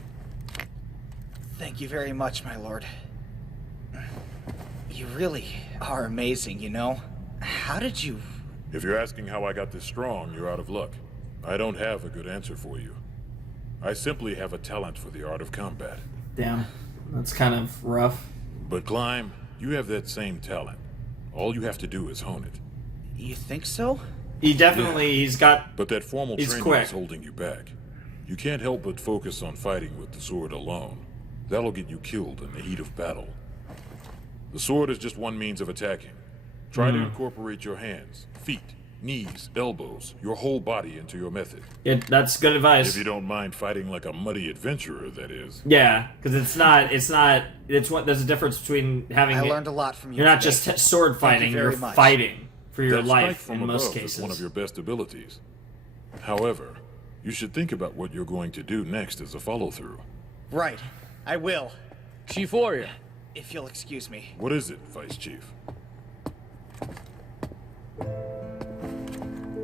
Thank you very much, my lord. You really are amazing, you know? How did you... If you're asking how I got this strong, you're out of luck. I don't have a good answer for you. I simply have a talent for the art of combat. Damn, that's kind of rough. But Climb, you have that same talent. All you have to do is hone it. You think so? He definitely, he's got... But that formal training quick. is holding you back. You can't help but focus on fighting with the sword alone. That'll get you killed in the heat of battle. The sword is just one means of attacking. Try to incorporate your hands, feet, knees, elbows, your whole body into your method. Yeah, that's good advice. If you don't mind fighting like a muddy adventurer, that is. Yeah, because it's what there's a difference between having. I learned a lot from you. You're not just sword fighting. You're fighting for your That life strike from in most above cases. is one of your best abilities. However, you should think about what you're going to do next as a follow-through. Right. I will. Chief Warrior. If you'll excuse me. What is it, Vice Chief?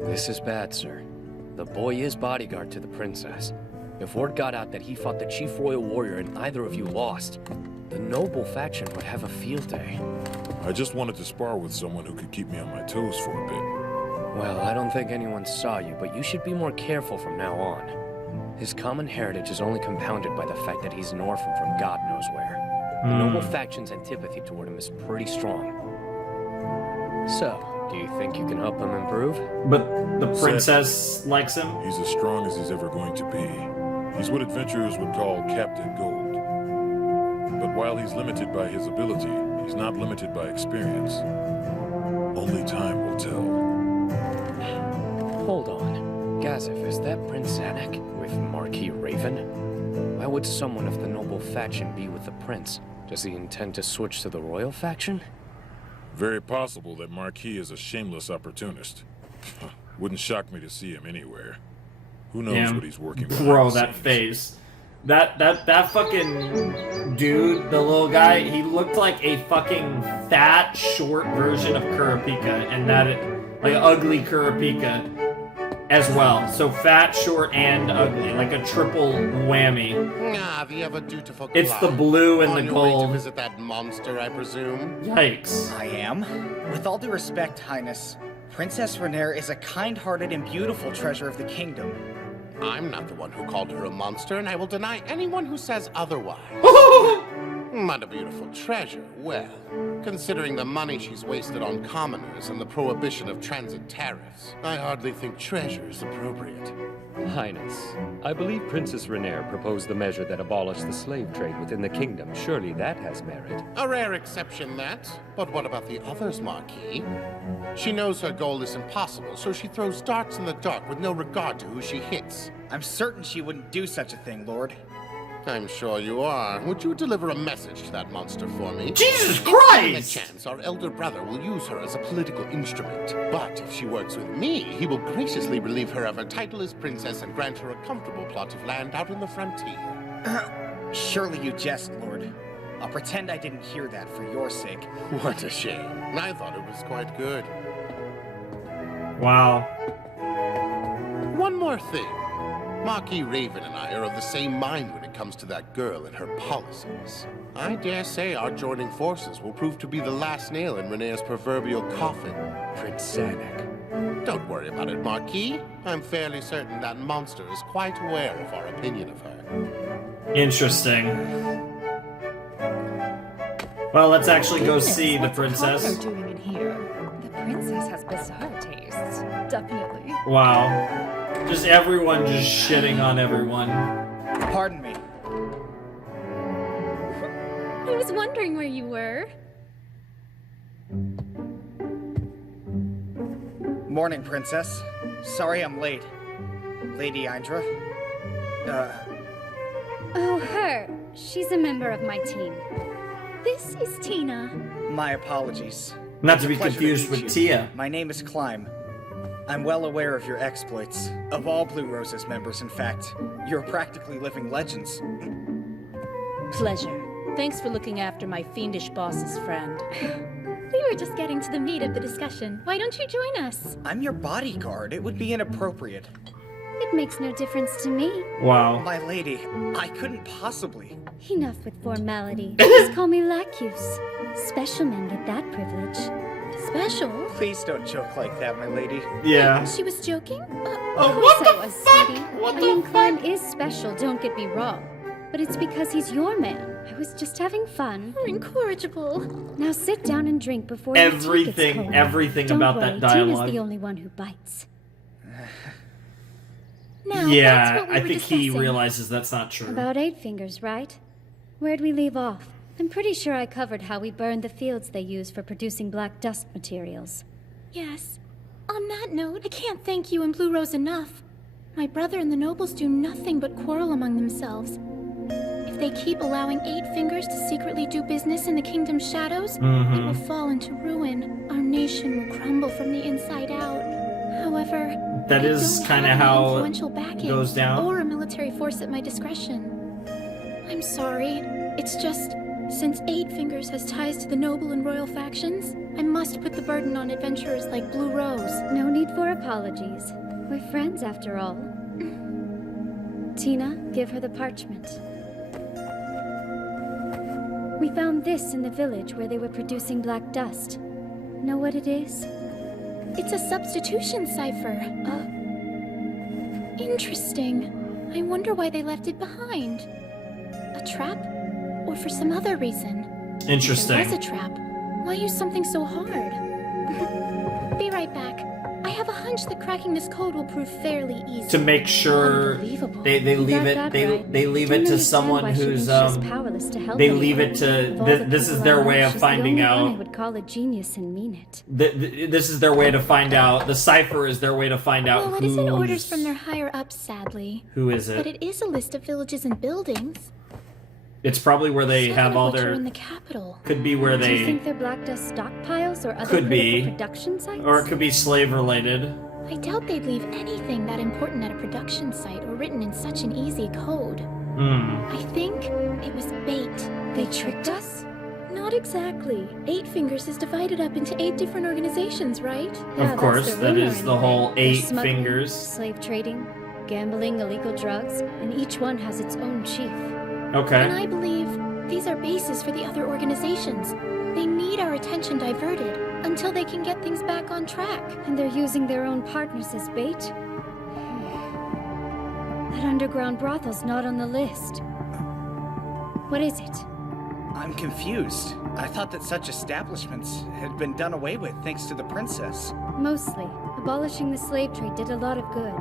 This is bad, sir. The boy is bodyguard to the princess. If word got out that he fought the Chief Royal Warrior and either of you lost, the noble faction would have a field day. I just wanted to spar with someone who could keep me on my toes for a bit. Well, I don't think anyone saw you, but you should be more careful from now on. His common heritage is only compounded by the fact that he's an orphan from God knows where. The noble faction's antipathy toward him is pretty strong. So, do you think you can help him improve? But the princess likes him? He's as strong as he's ever going to be. He's what adventurers would call Captain Gold. But while he's limited by his ability, he's not limited by experience. Only time will tell. Hold on. Gazif, is that Prince Zanuck with Marquis Raven? Why would someone of the noble faction be with the prince? Does he intend to switch to the royal faction? Very possible that Marquis is a shameless opportunist. Wouldn't shock me to see him anywhere. Who knows what he's working with? Bro, that face. That fucking dude, the little guy, he looked like a fucking fat, short version of Kurapika, and like ugly Kurapika as well. So fat, short, and ugly, like a triple whammy. Ah, the ever dutiful It's the blue and on the your way gold. to visit that monster, I presume. Yikes. I am. With all due respect, Highness, Princess Renair is a kind-hearted and beautiful treasure of the kingdom. I'm not the one who called her a monster, and I will deny anyone who says otherwise. Not a beautiful treasure. Well, considering the money she's wasted on commoners and the prohibition of transit tariffs, I hardly think treasure is appropriate. Highness, I believe Princess Renair proposed the measure that abolished the slave trade within the kingdom. Surely that has merit. A rare exception, that. But what about the others, Marquis? She knows her goal is impossible, so she throws darts in the dark with no regard to who she hits. I'm certain she wouldn't do such a thing, Lord. I'm sure you are. Would you deliver a message to that monster for me? Jesus If given a Christ! chance, our elder brother will use her as a political instrument. But if she works with me, he will graciously relieve her of her title as princess and grant her a comfortable plot of land out in the frontier. Surely you jest, Lord. I'll pretend I didn't hear that for your sake. What a shame. I thought it was quite good. Wow. One more thing. Marquis Raven and I are of the same mind when it comes to that girl and her policies. I dare say our joining forces will prove to be the last nail in Renere's proverbial coffin. Prince Zanuck. Don't worry about it, Marquis. I'm fairly certain that monster is quite aware of our opinion of her. Interesting. Well, let's actually go see the What's princess. Apollo doing in here? The princess has bizarre tastes. Definitely. Wow. Just everyone just shitting on everyone. Pardon me. I was wondering where you were. Morning, Princess. Sorry I'm late. Lady Indra? Oh, her. She's a member of my team. This is Tina. My apologies. Not It's to a be pleasure confused meet with you. Tia. My name is Climb. I'm well aware of your exploits. Of all Blue Rose's members, in fact. You're practically living legends. Pleasure. Thanks for looking after my fiendish boss's friend. We were just getting to the meat of the discussion. Why don't you join us? I'm your bodyguard. It would be inappropriate. It makes no difference to me. Wow. My lady, I couldn't possibly. Enough with formality. Just call me Lacuse. Special men get that privilege. Special? Please don't joke like that, my lady. Yeah. She was joking? Oh, Of course I was, sweetie. I mean, Climb is special, don't get me wrong. But it's because he's your man. I was just having fun. You're incorrigible. Now sit down and drink before your tea gets cold. Everything Don't about worry, that dialogue. Tina's the only one who bites. Now, Yeah, that's what we I were think he discussing. realizes that's not true. About 8 fingers, right? Where'd we leave off? I'm pretty sure I covered how we burned the fields they use for producing black dust materials. Yes. On that note, I can't thank you and Blue Rose enough. My brother and the nobles do nothing but quarrel among themselves. If they keep allowing 8 fingers to secretly do business in the kingdom's shadows, it will fall into ruin. Our nation will crumble from the inside out. However, That I is don't kind of have any how influential it backing goes down. or a military force at my discretion. I'm sorry. It's just, since 8 fingers has ties to the noble and royal factions, I must put the burden on adventurers like Blue Rose. No need for apologies. We're friends after all. Tina, give her the parchment. We found this in the village where they were producing black dust. Know what it is? It's a substitution cipher. Interesting. I wonder why they left it behind. A trap? Or for some other reason? Interesting. If it was a trap, why use something so hard? Be right back. I have a hunch that cracking this code will prove fairly easy. To make sure they leave it they leave it to someone who's powerless to help they anyone. leave it to Of all the this is people their I way know, of she's finding the only one I out would call a genius and mean it. this is their way to find out. The cipher is their way to find out Well, it isn't orders from their higher ups, sadly. Who is it? But it is a list of villages and buildings. It's probably where they 7 have of all which are their in the capital. could be where Do you they think they're black dust stockpiles or other could critical be production sites? or it could be slave related. I doubt they'd leave anything that important at a production site or written in such an easy code. I think it was bait. They tricked us? Not exactly. 8 Fingers is divided up into 8 different organizations, right? Of course, that is the whole 8 There's smuggling, fingers. Slave trading, gambling, illegal drugs, and each one has its own chief. Okay. And I believe these are bases for the other organizations. They need our attention diverted until they can get things back on track. And they're using their own partners as bait? That underground brothel's not on the list. What is it? I'm confused. I thought that such establishments had been done away with thanks to the princess. Mostly, abolishing the slave trade did a lot of good.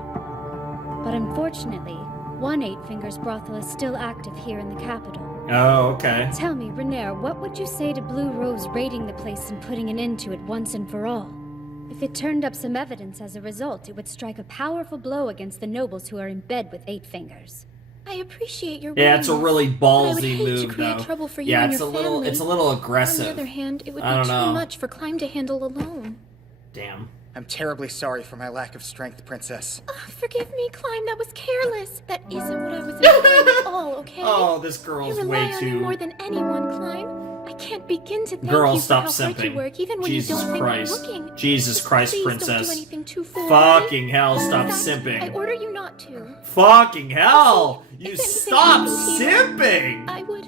But unfortunately, one 8 Fingers brothel is still active here in the capital. Oh, okay. Tell me, Renaer, what would you say to Blue Rose raiding the place and putting an end to it once and for all? If it turned up some evidence as a result, it would strike a powerful blow against the nobles who are in bed with 8 Fingers. I appreciate your Yeah, it's a really willingness, but I would ballsy hate to move, create though. trouble for you Yeah, and it's a your little, family. it's a little On aggressive. the other hand, it would I be don't too know. much for Climb to handle alone. Damn. I'm terribly sorry for my lack of strength, Princess. Forgive me, Climb. That was careless. That isn't what I was implying at all. Okay. Oh, this girl's I rely way on too. you more than anyone, Climb. I can't begin to thank Girl, you for stop how hard you simping. work, even when Jesus you don't Christ. think I'm looking. Jesus Just Christ, please princess. Don't do anything too foolish. Fucking hell, stop In fact, simping. I order you not to. Fucking hell! You If anything stop happens to you, simping! I would.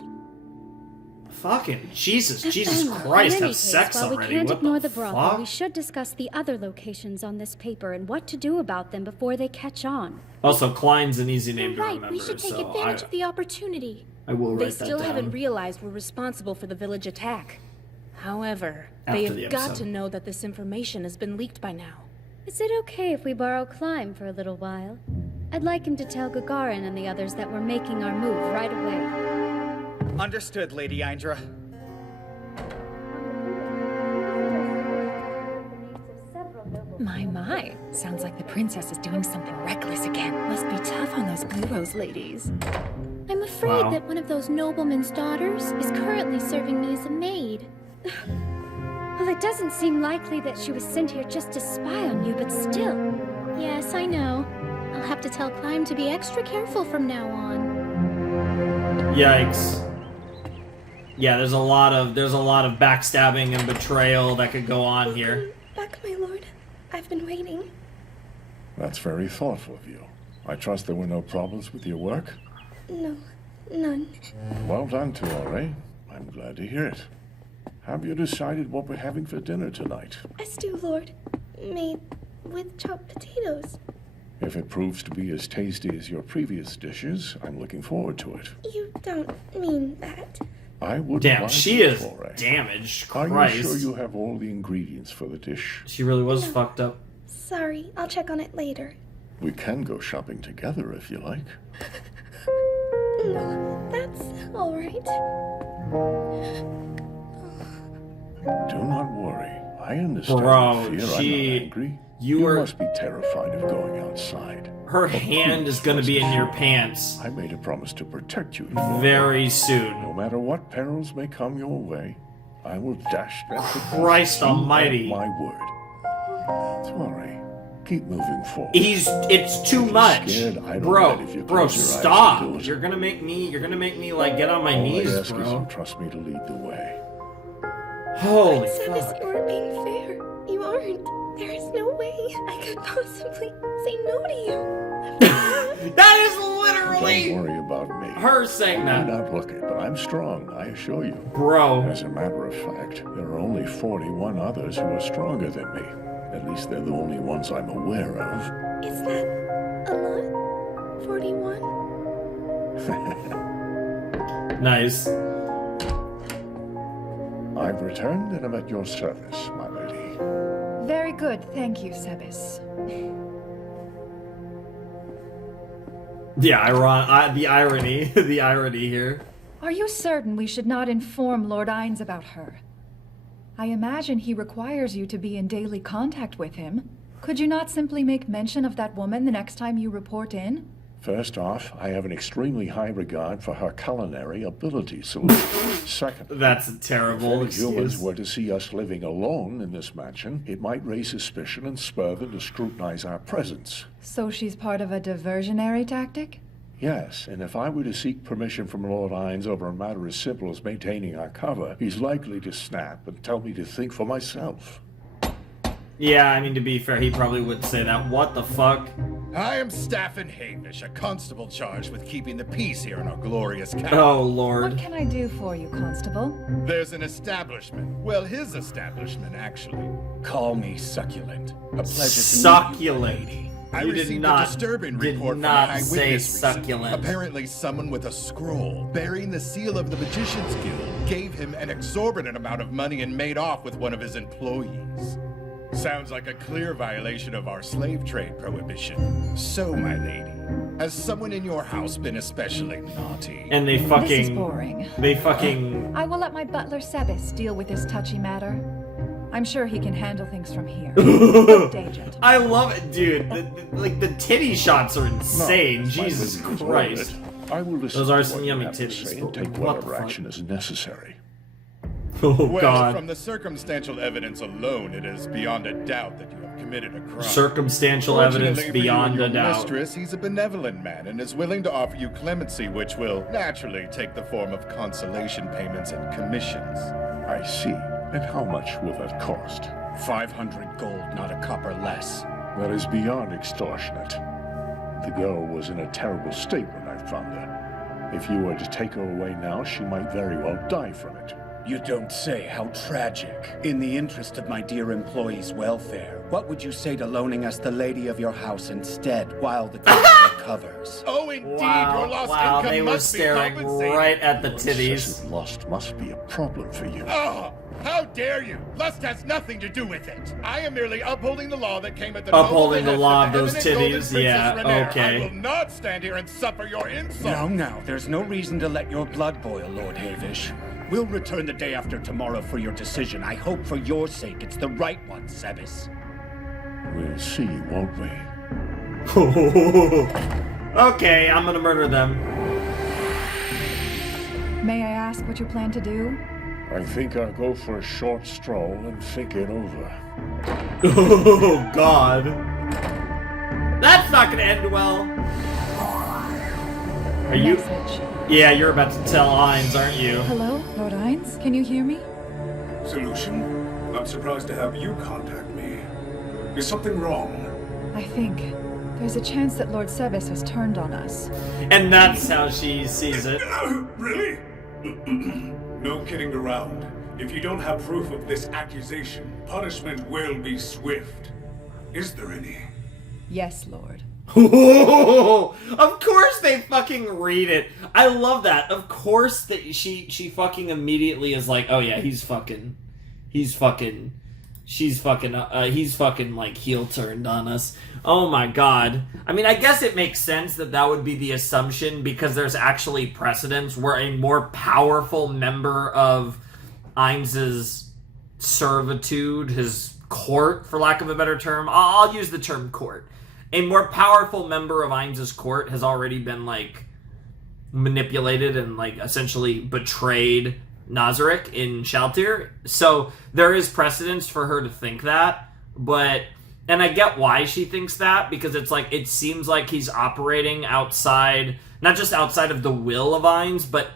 Fucking Jesus Christ, In have any sex case, while already. we can't What ignore the the brothel, fuck? we should discuss the other locations on this paper and what to do about them before they catch on. Also, Klein's an easy name to Right, remember, we should take so advantage of the opportunity. I will They write that still down. haven't realized we're responsible for the village attack. However, After they the have got episode. to know that this information has been leaked by now. Is it okay if we borrow Climb for a little while? I'd like him to tell Gagarin and the others that we're making our move right away. Understood, Lady Indra. My. Sounds like the princess is doing something reckless again. Must be tough on those Blue Rose ladies. I'm afraid Wow. that one of those noblemen's daughters is currently serving me as a maid. Well, it doesn't seem likely that she was sent here just to spy on you, but still. Yes, I know. I'll have to tell Climb to be extra careful from now on. Yikes. Yeah, there's a lot of backstabbing and betrayal that could go on here. Back, my lord. I've been waiting. That's very thoughtful of you. I trust there were no problems with your work? No, none. Well done, Soaring. I'm glad to hear it. Have you decided what we're having for dinner tonight? A stew, lord. Made with chopped potatoes. If it proves to be as tasty as your previous dishes, I'm looking forward to it. You don't mean that. I would. Damn, she is damaged. Are Christ. you sure you have all the ingredients for the dish? She really was fucked up. Sorry, I'll check on it later. We can go shopping together if you like. No, that's all right. Do not worry. I understand Bro, the fear. she- I'm not angry. you are- must be terrified of going outside. Her hand is gonna be in your pants. I made a promise to protect you. Very soon. No matter what perils may come your way, I will dash them to Christ pieces. You almighty. have my word. Sorry. Keep moving forward. It's too much. Scared, I don't Bro, bet if you bro, close your eyes, stop. you'll do it. You're gonna make me like get on my All knees, I ask is bro. you trust me to lead the way. Holy Sebas, fuck. you are being fair. You aren't. There is no way I could possibly say no to you. That is literally Don't worry about me. her saying that. I may not look it, but I'm strong, I assure you. Bro. As a matter of fact, there are only 41 others who are stronger than me. At least they're the only ones I'm aware of. Is that a lot? 41? Nice. I've returned and I'm at your service, my lady. Very good, thank you, Sebas. Yeah, the irony, the irony here. Are you certain we should not inform Lord Ines about her? I imagine he requires you to be in daily contact with him. Could you not simply make mention of that woman the next time you report in? First off, I have an extremely high regard for her culinary abilities. Second, That's a terrible if humans excuse. were to see us living alone in this mansion, it might raise suspicion and spur them to scrutinize our presence. So she's part of a diversionary tactic? Yes, and if I were to seek permission from Lord Ines over a matter as simple as maintaining our cover, he's likely to snap and tell me to think for myself. Yeah, I mean, to be fair, he probably would say that. What the fuck? I am Staffan Havish, a constable charged with keeping the peace here in our glorious capital. Oh, Lord. What can I do for you, Constable? There's an establishment. Well, his establishment, actually. Call me Succulent. A pleasure to Succulent. meet you, lady. I You received did not- a disturbing did report from not a high say witness recently. succulent. Apparently, someone with a scroll bearing the seal of the Magician's Guild gave him an exorbitant amount of money and made off with one of his employees. Sounds like a clear violation of our slave trade prohibition. So, my lady, has someone in your house been especially naughty? And they This is fucking... boring. They fucking... I will let my butler Sebas deal with this touchy matter. I'm sure he can handle things from here. Good day, gentlemen. I love it, dude. Like, the titty shots are insane. No, Jesus my lady is Christ. loaded. I will listen Those are to some what yummy you have to titties, say but and take what whatever the fuck? action is necessary. Oh, Well, God. from the circumstantial evidence alone, it is beyond a doubt that you have committed a crime. Circumstantial evidence Fortunately for you beyond and a your doubt. mistress, he's a benevolent man and is willing to offer you clemency, which will naturally take the form of consolation payments and commissions. I see. And how much will that cost? 500 gold, not a copper less. That is beyond extortionate. The girl was in a terrible state when I found her. If you were to take her away now, she might very well die from it. You don't say. How tragic. In the interest of my dear employees' welfare, what would you say to loaning us the lady of your house instead while the girl recovers? Oh, indeed, Wow, your lost wow, income they were must be staring compensated. right at the Your titties. excessive lust must be a problem for you. Oh, how dare you! Lust has nothing to do with it. I am merely upholding the law that came at the Upholding the noble law of behest those the eminent titties, golden yeah, Princess Renair. okay. I will not stand here and suffer your insult. Now, there's no reason to let your blood boil, Lord Havish. We'll return the day after tomorrow for your decision. I hope for your sake it's the right one, Sebas. We'll see, won't we? Okay, I'm gonna murder them. May I ask what you plan to do? I think I'll go for a short stroll and think it over. Oh, God. That's not gonna end well. Are you? Message. Yeah, you're about to tell Hines, aren't you? Hello, Lord Hines? Can you hear me? Solution? I'm surprised to have you contact me. Is something wrong? I think there's a chance that Lord Sebas has turned on us. And that's how she sees it. Really? No kidding around. If you don't have proof of this accusation, punishment will be swift. Is there any? Yes, Lord. Of course they fucking read it. I love that. Of course that she fucking immediately is like, oh yeah, he's fucking like heel turned on us. Oh my God. I mean, I guess it makes sense that would be the assumption because there's actually precedents where a more powerful member of Ainz's servitude, his court, for lack of a better term, I'll use the term court. A more powerful member of Ainz's court has already been, like, manipulated and, like, essentially betrayed Nazarick in Shaltir. So there is precedence for her to think that, but... And I get why she thinks that, because it's like, it seems like he's operating outside, not just outside of the will of Ainz, but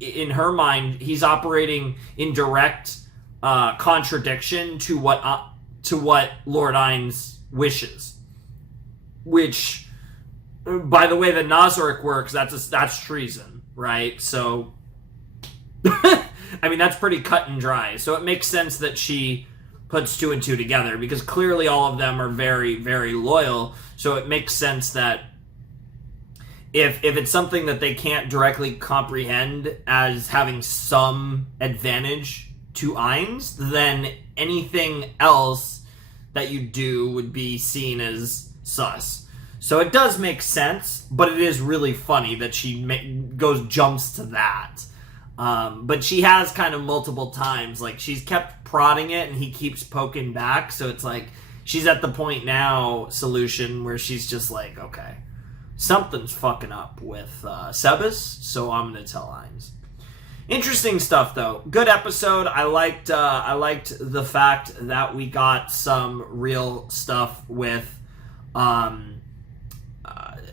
in her mind, he's operating in direct contradiction to what Lord Ainz wishes. Which, by the way that Nazarick works, that's treason, right? So, I mean, that's pretty cut and dry. So it makes sense that she puts two and two together, because clearly all of them are very, very loyal. So it makes sense that if it's something that they can't directly comprehend as having some advantage to Ainz, then anything else that you do would be seen as sus. So it does make sense, but it is really funny that she jumps to that. But she has kind of multiple times, like, she's kept prodding it and he keeps poking back, so it's like she's at the point now, Solution, where she's just like, okay, something's fucking up with Sebas, so I'm gonna tell Ainz. Interesting stuff, though. Good episode. I liked the fact that we got some real stuff with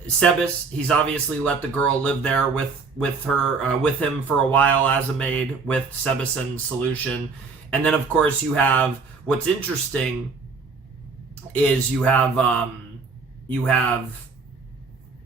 Sebas. He's obviously let the girl live there with him for a while as a maid with Sebas and Solution. And then, of course, you have, what's interesting is you have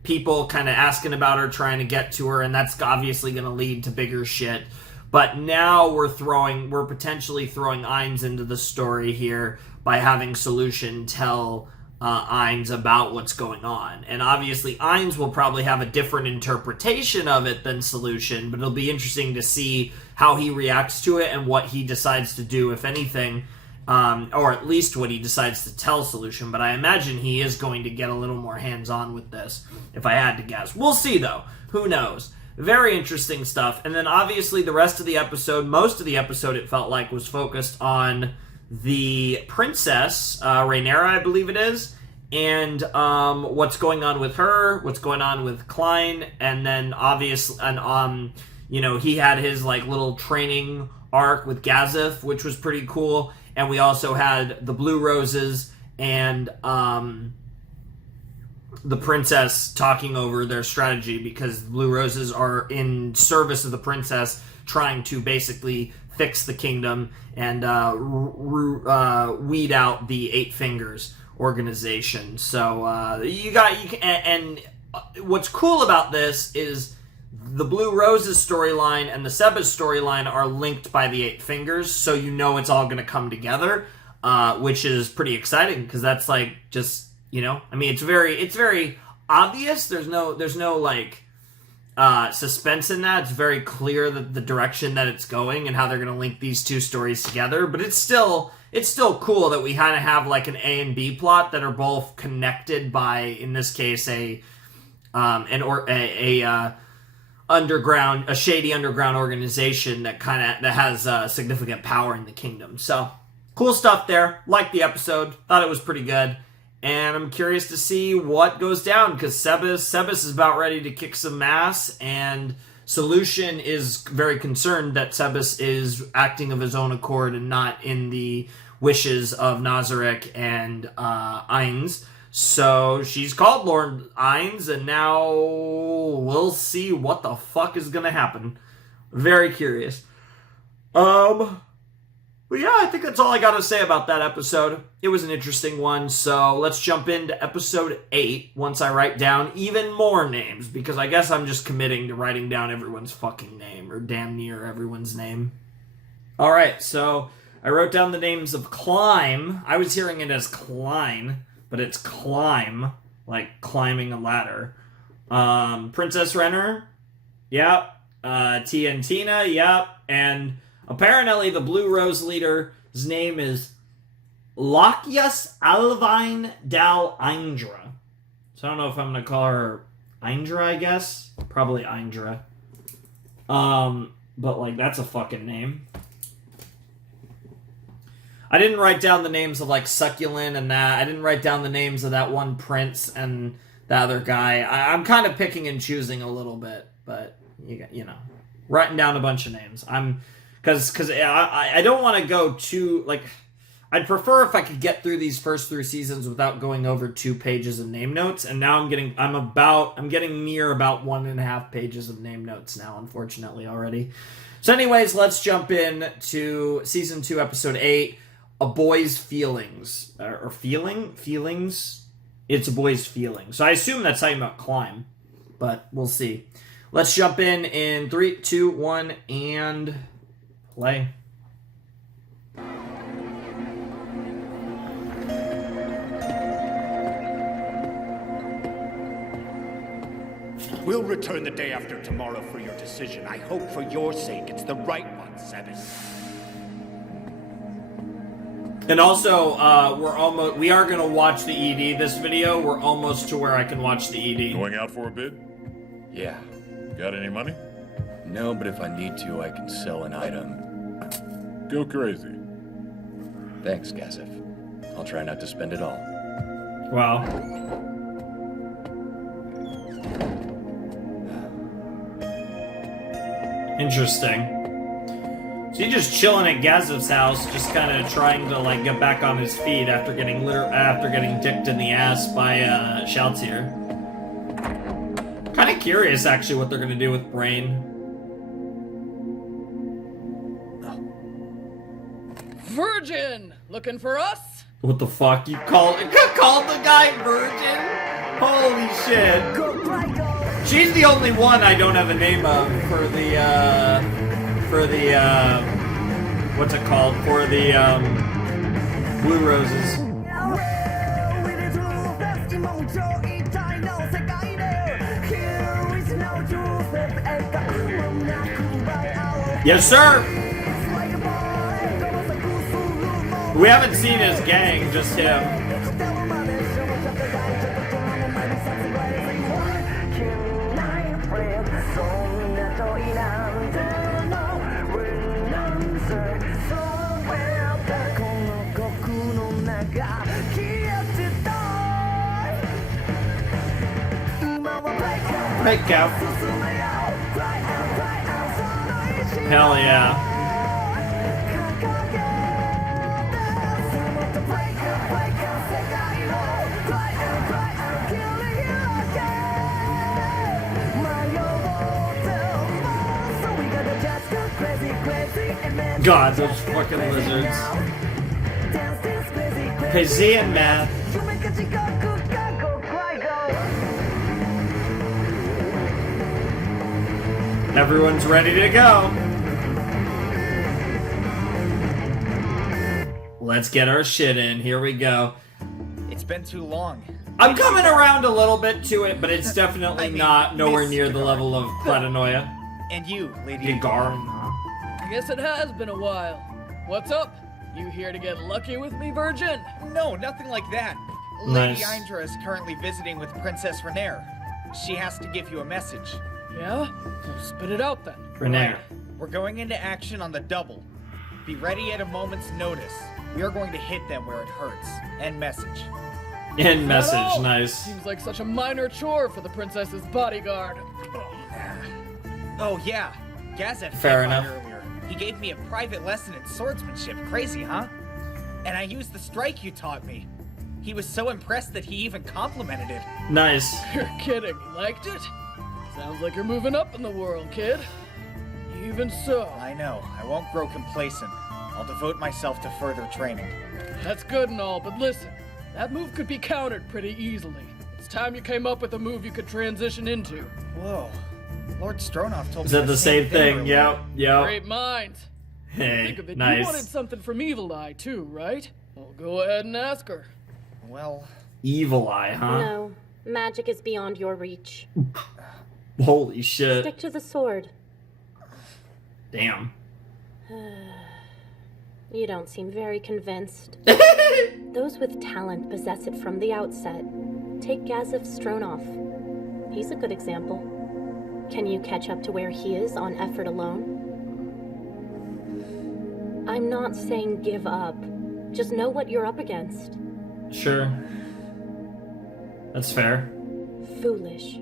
people kind of asking about her, trying to get to her, and that's obviously going to lead to bigger shit. But now we're potentially throwing Ainz into the story here by having Solution tell Ainz about what's going on. And obviously Ainz will probably have a different interpretation of it than Solution, but it'll be interesting to see how he reacts to it and what he decides to do, if anything, or at least what he decides to tell Solution. But I imagine he is going to get a little more hands-on with this, if I had to guess. We'll see, though. Who knows? Very interesting stuff. And then obviously the rest of the episode, most of the episode, it felt like, was focused on the princess, Rhaenyra, I believe it is, and what's going on with her, what's going on with Klein, and then obviously, and you know, he had his like little training arc with Gazif, which was pretty cool, and we also had the Blue Roses and the princess talking over their strategy, because Blue Roses are in service of the princess, trying to basically fix the kingdom and weed out the Eight Fingers organization. So and what's cool about this is the Blue Roses storyline and the Sebas storyline are linked by the Eight Fingers, so you know it's all going to come together, which is pretty exciting, because that's like just, you know, I mean, it's very obvious. There's no like suspense in that. It's very clear that the direction that it's going and how they're going to link these two stories together. But it's still cool that we kind of have like an A and B plot that are both connected by, in this case, a shady underground organization that has significant power in the kingdom. So cool stuff there. Liked the episode. Thought it was pretty good. And I'm curious to see what goes down, because Sebas is about ready to kick some ass, and Solution is very concerned that Sebas is acting of his own accord and not in the wishes of Nazarick and Ainz. So she's called Lord Ainz, and now we'll see what the fuck is going to happen. Very curious. But yeah, I think that's all I got to say about that episode. It was an interesting one, so let's jump into episode 8 once I write down even more names, because I guess I'm just committing to writing down everyone's fucking name, or damn near everyone's name. Alright, so I wrote down the names of Climb. I was hearing it as Klein, but it's Climb, like climbing a ladder. Princess Renner, yep. Tia and Tina, yep. And apparently the Blue Rose leader's name is Lakias Alvine Dal Eindra. So I don't know if I'm going to call her Eindra, I guess. Probably Eindra. But like, that's a fucking name. I didn't write down the names of like Succulent and that. I didn't write down the names of that one prince and the other guy. I'm kind of picking and choosing a little bit, but you know, writing down a bunch of names. Because I don't want to go too, like, I'd prefer if I could get through these first 3 seasons without going over 2 pages of name notes, and now I'm getting near about 1.5 pages of name notes now, unfortunately, already. So anyways, let's jump in to Season 2, Episode 8, A Boy's Feelings. Or Feelings? It's A Boy's Feelings. So I assume that's talking about Climb, but we'll see. Let's jump in 3, 2, 1, and play. We'll return the day after tomorrow for your decision. I hope for your sake it's the right one, Sebas. And also, we are going to watch the ED this video. We're almost to where I can watch the ED. Going out for a bid? Yeah. Got any money? No, but if I need to, I can sell an item. Go crazy. Thanks, Gazif. I'll try not to spend it all. Wow. Interesting. So he's just chilling at Gazif's house, just kind of trying to like get back on his feet after getting dicked in the ass by Shaltir. Kind of curious, actually, what they're gonna do with Brain. Virgin! Looking for us? What the fuck? You called the guy Virgin? Holy shit. She's the only one I don't have a name of for the what's it called? For the, Blue Roses. Yes, sir! We haven't seen his gang, just him. break out. Hell yeah. God, those fucking lizards. Okay, Z and math. Everyone's ready to go. Let's get our shit in. Here we go. It's been too long. I'm coming around a little bit to it, but it's definitely not nowhere near the level of Platanoia. And you, Lady Gagar. I guess it has been a while. What's up? You here to get lucky with me, Virgin? No, nothing like that. Nice. Lady Indra is currently visiting with Princess Renair. She has to give you a message. Yeah? Well, spit it out then. Renair. We're going into action on the double. Be ready at a moment's notice. We are going to hit them where it hurts. End message. End message, nice. Seems like such a minor chore for the princess's bodyguard. Oh yeah, Gazef Fair came by enough. earlier. He gave me a private lesson in swordsmanship. Crazy, huh? And I used the strike you taught me. He was so impressed that he even complimented it. Nice. You're kidding. You liked it? Sounds like you're moving up in the world, kid. Even so. I know. I won't grow complacent. I'll devote myself to further training. That's good and all, but listen. That move could be countered pretty easily. It's time you came up with a move you could transition into. Whoa. Lord Stronov told me Is that the same thing? Yep, yep. Great minds. Hey, Think of it. nice. You wanted something from Evil Eye too, right? Well, go ahead and ask her. Well... Evil Eye, huh? No. Magic is beyond your reach. Holy shit. Stick to the sword. Damn. You don't seem very convinced. Those with talent possess it from the outset. Take Gazef Stronov. He's a good example. Can you catch up to where he is on effort alone? I'm not saying give up. Just know what you're up against. Sure. That's fair. Foolish.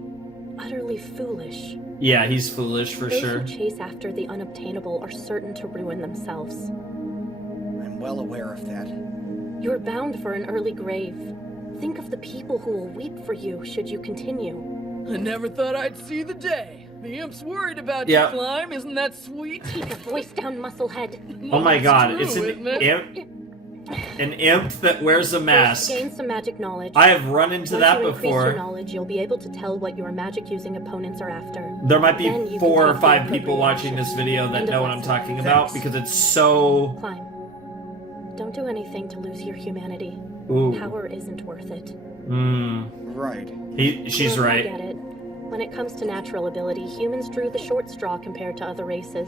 Utterly foolish. Yeah, he's foolish for Those sure. who chase after the unobtainable are certain to ruin themselves. I'm well aware of that. You're bound for an early grave. Think of the people who will weep for you should you continue. I never thought I'd see the day. The imp's worried about Yeah. your climb. Isn't that sweet? Keep your voice down, musclehead. Oh my god, true, it's an isn't it? imp. An imp that wears a mask. First, gain some magic knowledge. I have run into Once that you increase before. your knowledge, you'll be able to tell what your magic-using opponents are after. There might Then be you 4 can or take 5 the people watching this video that End of know what I'm lesson. talking about because it's so... Climb. Don't do anything to lose your humanity. Ooh. Power isn't worth it. Right. She's Look, I right. get it. When it comes to natural ability, humans drew the short straw compared to other races.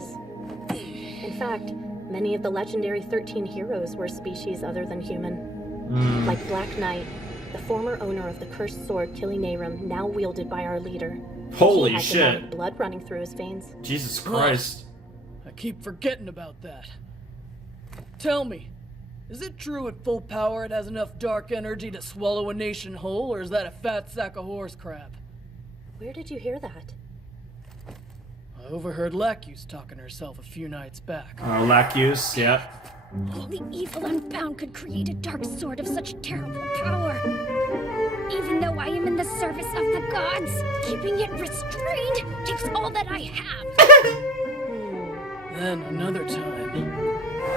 In fact, many of the legendary 13 heroes were species other than human. Like Black Knight, the former owner of the cursed sword killing Nehrim, now wielded by our leader. Holy he had shit. demonic blood running through his veins. Jesus Christ. I keep forgetting about that. Tell me, is it true at full power it has enough dark energy to swallow a nation whole, or is that a fat sack of horse crap? Where did you hear that? I overheard Lacuse talking to herself a few nights back. Lacuse, yeah. Only evil unbound could create a dark sword of such terrible power. Even though I am in the service of the gods, keeping it restrained takes all that I have. Then another time.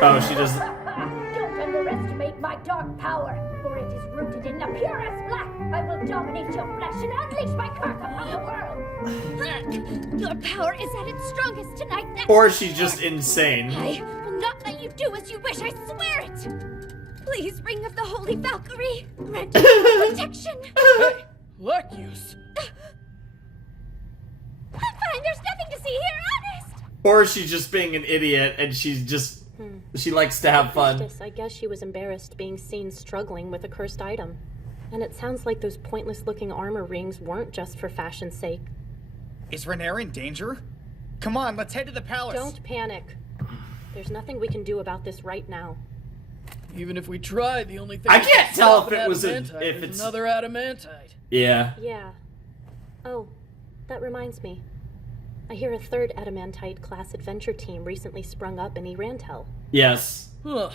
Oh, she does... Don't underestimate my dark power, for it is rooted in the purest black. I will dominate your flesh and unleash my curse upon the world. Your power is at its strongest tonight. That's Or she's just insane. I will not let you do as you wish, I swear it! Please, Ring of the Holy Valkyrie, grant me your protection! Hey, Lacuse! I'm fine, there's nothing to see here, honest! Or she's just being an idiot and she's just... She likes to have fun. Priestess, I guess she was embarrassed being seen struggling with a cursed item. And it sounds like those pointless-looking armor rings weren't just for fashion's sake. Is Renair in danger? Come on, let's head to the palace. Don't panic. There's nothing we can do about this right now. Even if we try, the only thing I that can't can tell stop if an it was adamantite if is it's... another adamantite. Yeah. Yeah. Oh, That reminds me. I hear a third Adamantite-class adventure team recently sprung up in Irantel. Yes. Huh.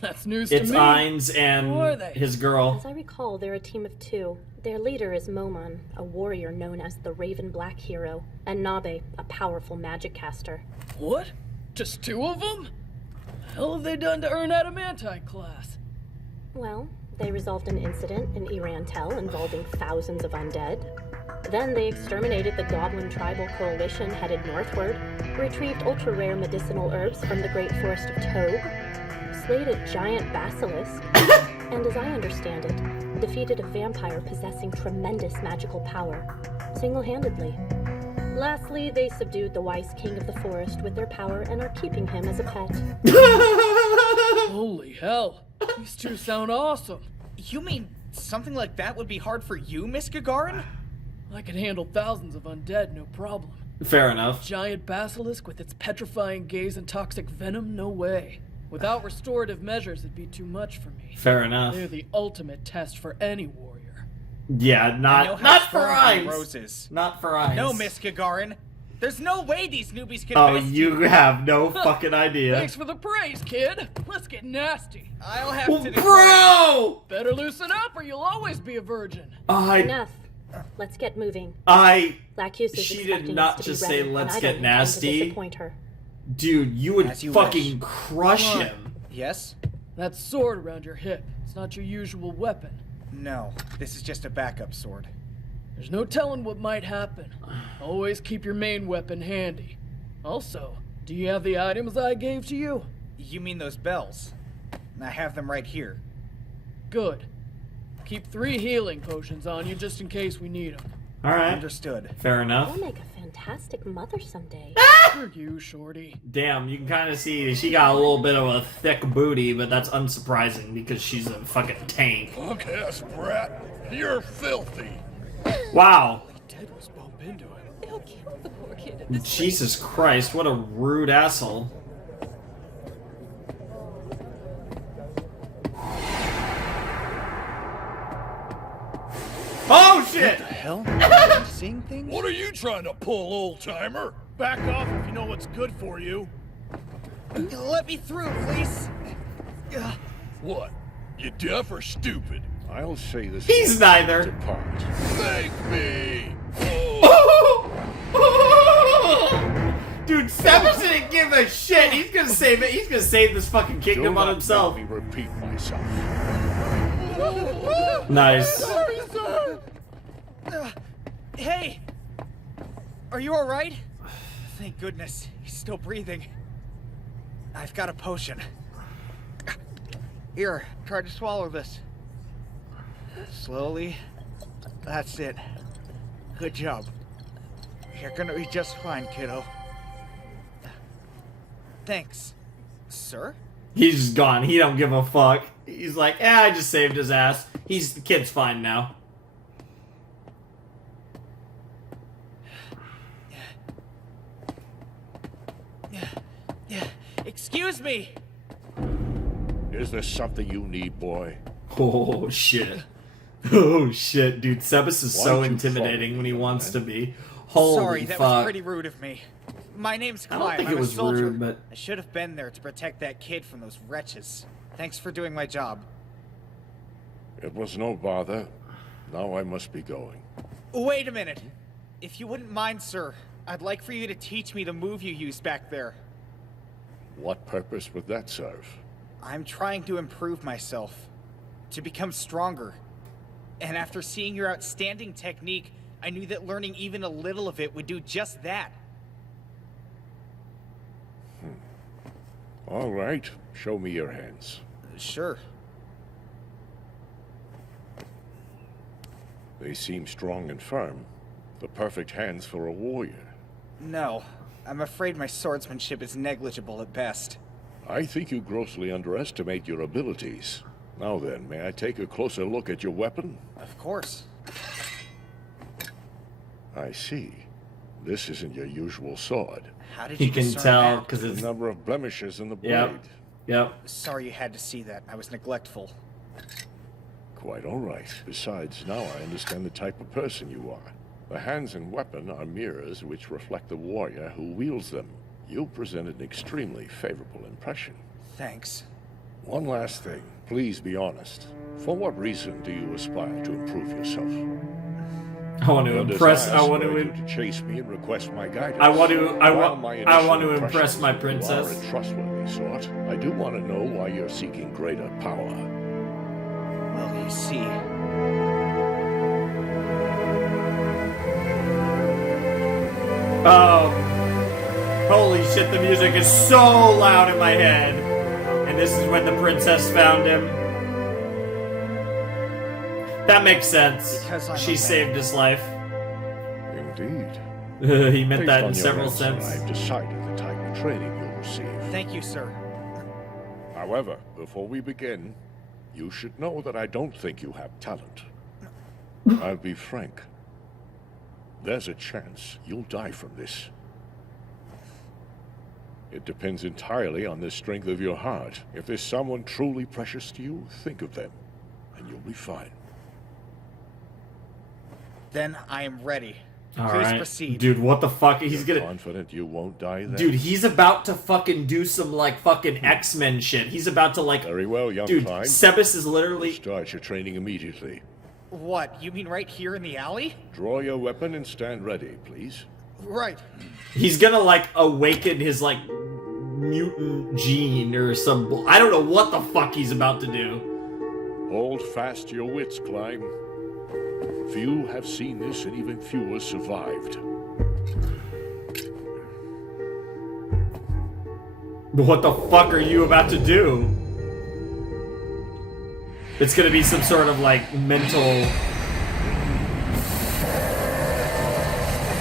That's news It's to me. Ainz and his girl. As I recall, they're a team of 2. Their leader is Moman, a warrior known as the Raven Black Hero, and Nabe, a powerful magic caster. What? Just 2 of them? The hell have they done to earn Adamantite class? Well, they resolved an incident in Irantel involving thousands of undead. Then they exterminated the Goblin Tribal Coalition headed northward, retrieved ultra-rare medicinal herbs from the Great Forest of Toad, slayed a giant basilisk, and as I understand it, defeated a vampire possessing tremendous magical power, single-handedly. Lastly, they subdued the wise king of the forest with their power and are keeping him as a pet. Holy hell. These 2 sound awesome. You mean something like that would be hard for you, Miss Gagarin? I can handle thousands of undead, no problem. Fair enough. Giant basilisk with its petrifying gaze and toxic venom, no way. Without restorative measures, it'd be too much for me. Fair enough. They're the ultimate test for any warrior. Yeah, not for Ainz. Roses. Not for Ainz. No, Miss Gagarin. There's no way these newbies can Oh, best you have no fucking idea. Thanks for the praise, kid. Let's get nasty. I'll have to Bro! Better loosen up or you'll always be a virgin. Enough. Let's get moving. Lacuse is She expecting did not us to be just say, ready, let's and I get don't intend to nasty. disappoint her. Dude, you would As you fucking wish. crush Come on. him. Yes? That sword around your hip. It's not your usual weapon. No, this is just a backup sword. There's no telling what might happen. Always keep your main weapon handy. Also, do you have the items I gave to you? You mean those bells? I have them right here. Good. Keep 3 healing potions on you just in case we need them. Alright. Understood. Fair enough. You'll make a fantastic mother someday. For you, Shorty. Damn, you can kind of see she got a little bit of a thick booty, but that's unsurprising because she's a fucking tank. Punk-ass brat. You're filthy. Wow. Ted was bump into him. They'll kill the poor kid. Jesus Christ, what a rude asshole. Oh shit! What the hell? Are you seeing things? What are you trying to pull, old-timer? Back off if you know what's good for you. Let me through, please. What? You deaf or stupid? I'll say this. He's neither. Depart. Thank me! Dude, Sebas didn't give a shit. He's gonna save it. He's gonna save this fucking kingdom on himself. Make me repeat myself. Nice. Hey! Are you alright? Thank goodness. He's still breathing. I've got a potion. Here, try to swallow this. Slowly. That's it. Good job. You're gonna be just fine, kiddo. Thanks. Sir? He's just gone. He don't give a fuck. He's like, I just saved his ass. The kid's fine now. Excuse me! Is there something you need, boy? Oh shit. Oh shit, dude. Sebas is so Why'd you intimidating follow when he me, wants to man? be. Holy Sorry, that fuck. was pretty rude of me. My name's I Clive. don't think I'm it was a soldier. rude, but I should have been there to protect that kid from those wretches. Thanks for doing my job. It was no bother. Now I must be going. Wait a minute. If you wouldn't mind, sir, I'd like for you to teach me the move you used back there. What purpose would that serve? I'm trying to improve myself, to become stronger. And after seeing your outstanding technique, I knew that learning even a little of it would do just that. All right. Show me your hands. Sure. They seem strong and firm. The perfect hands for a warrior. No, I'm afraid my swordsmanship is negligible at best. I think you grossly underestimate your abilities. Now then, may I take a closer look at your weapon? Of course. I see. This isn't your usual sword. How did he you can discern tell that? because it's A number of blemishes in the blade. Yep. Yep. Sorry you had to see that. I was neglectful. Quite all right. Besides, now I understand the type of person you are. The hands and weapon are mirrors which reflect the warrior who wields them. You present an extremely favorable impression. Thanks. One last thing. Please be honest. For what reason do you aspire to improve yourself? I want to impress. I want to chase me and request my guidance. I want to impress my princess. You are a trustworthy sort. I do want to know why you're seeking greater power. Well, you see. Holy shit! The music is so loud in my head, and this is when the princess found him. That makes sense. She saved his life. Indeed. He meant that in several senses. I've decided the type of training you'll receive. Thank you, sir. However, before we begin, you should know that I don't think you have talent. I'll be frank. There's a chance you'll die from this. It depends entirely on the strength of your heart. If there's someone truly precious to you, think of them, and you'll be fine. Then I am ready. All Please right. proceed. Dude, what the fuck? He's You're gonna... confident you won't die then? Dude, he's about to fucking do some, like, fucking X-Men shit. He's about to, like... Very well, young Dude, Klein. Sebas is literally... Start your training immediately. What, you mean right here in the alley? Draw your weapon and stand ready, please. Right. He's gonna, like, awaken his, like, mutant gene or some... I don't know what the fuck he's about to do. Hold fast your wits, Klein. Few have seen this, and even fewer survived. What the fuck are you about to do? It's gonna be some sort of, like, mental...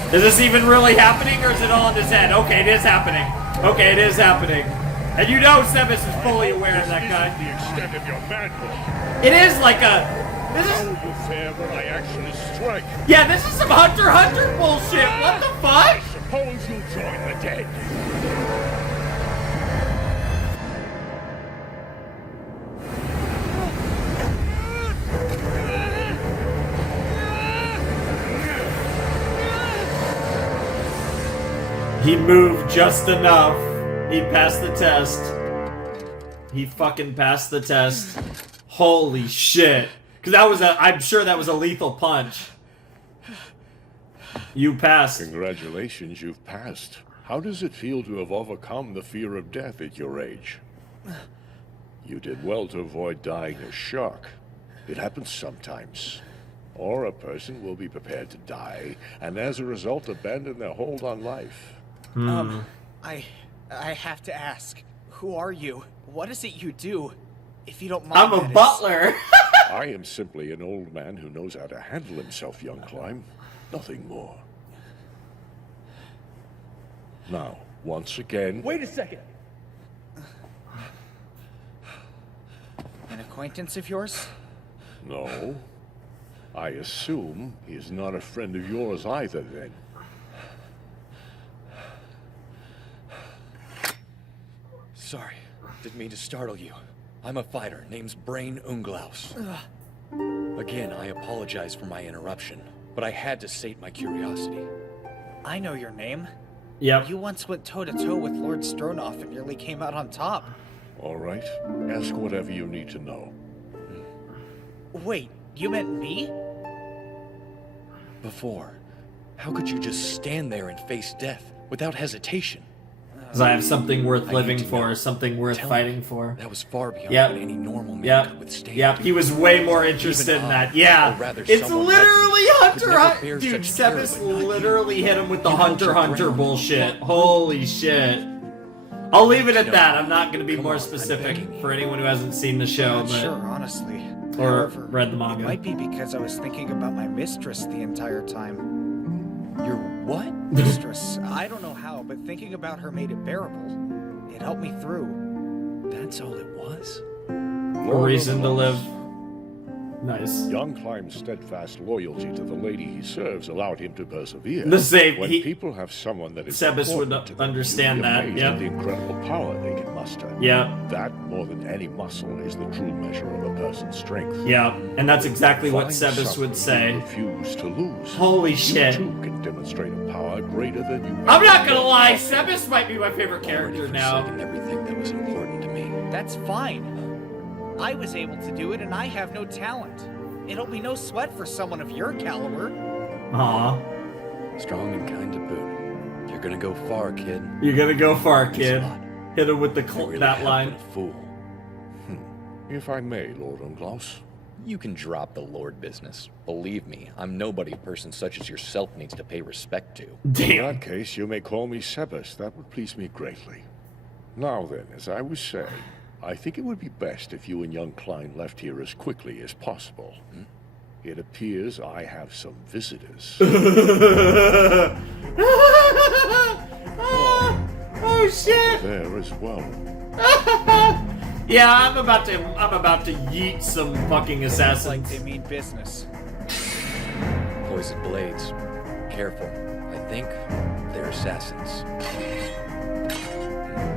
Is this even really happening, or is it all in his head? Okay, it is happening. Okay, it is happening. And you know Sebas is fully aware of that guy. The extent of your madness. It is like a... This is... How will you fare when I actually strike? Yeah, this is some Hunter x Hunter bullshit. What the fuck? Suppose you join the dead. He moved just enough. He passed the test. He fucking passed the test. Holy shit. Because that was a... I'm sure that was a lethal punch. You passed. Congratulations, you've passed. How does it feel to have overcome the fear of death at your age? You did well to avoid dying of shock. It happens sometimes. Or a person will be prepared to die, and as a result abandon their hold on life. I have to ask, who are you? What is it you do? If you don't mind, I'm a butler. I am simply an old man who knows how to handle himself, young Klein. Nothing more. Now, once again... Wait a second! An acquaintance of yours? No. I assume he is not a friend of yours either, then. Sorry, didn't mean to startle you. I'm a fighter, name's Brain Unglaus. Again, I apologize for my interruption, but I had to sate my curiosity. I know your name. Yep. You once went toe-to-toe with Lord Stronoff and nearly came out on top. All right. Ask whatever you need to know. Wait, you meant me? Before, how could you just stand there and face death without hesitation? Because I have something worth living for, something worth fighting for. That was far beyond Yep. what any normal man Yep. could withstand. Yep. He was way more interested Even in I, that. Yeah. or rather It's someone literally like me, could Hunter never Hunter. bear Dude, such terror, Sebas but not literally hit him with the You held Hunter your Hunter ground. bullshit. Holy shit. I'll leave it at No. that. I'm not going to be Come more on, I'm specific begging you. for anyone who hasn't seen the show, Not but sure, honestly. or However, read the It manga. might be because I was thinking about my mistress the entire time. Your what? Mistress. I don't know how, but thinking about her made it bearable. It helped me through. That's all it was? A reason to live. Nice. Young Klein's steadfast loyalty to the lady he serves allowed him to persevere. The same. When people have someone that is Sebas would important to them, understand you'd be that, amazed yeah. at the incredible power they can muster. master. Yeah. That, more than any muscle, is the true measure of a person's strength. Yeah, and that's exactly what Find Sebas would say. something you refuse to lose. Holy shit. You too can demonstrate a power greater than you. I'm not gonna lie, Sebas might be my favorite character now. Everything that was important to me. That's fine. I was able to do it, and I have no talent. It'll be no sweat for someone of your caliber. Aw. Strong and kind to boot. You're gonna go far, kid. You're gonna go far, kid. Hit him with the Really that have line. been a fool. If I may, Lord Unglaus. You can drop the Lord business. Believe me, I'm nobody a person such as yourself needs to pay respect to. In that case, you may call me Sebas. That would please me greatly. Now then, as I was saying, I think it would be best if you and young Klein left here as quickly as possible. It appears I have some visitors. Oh shit! There as well. Yeah, I'm about to yeet some fucking assassins. Like they mean business. Poisoned blades. Careful. I think they're assassins.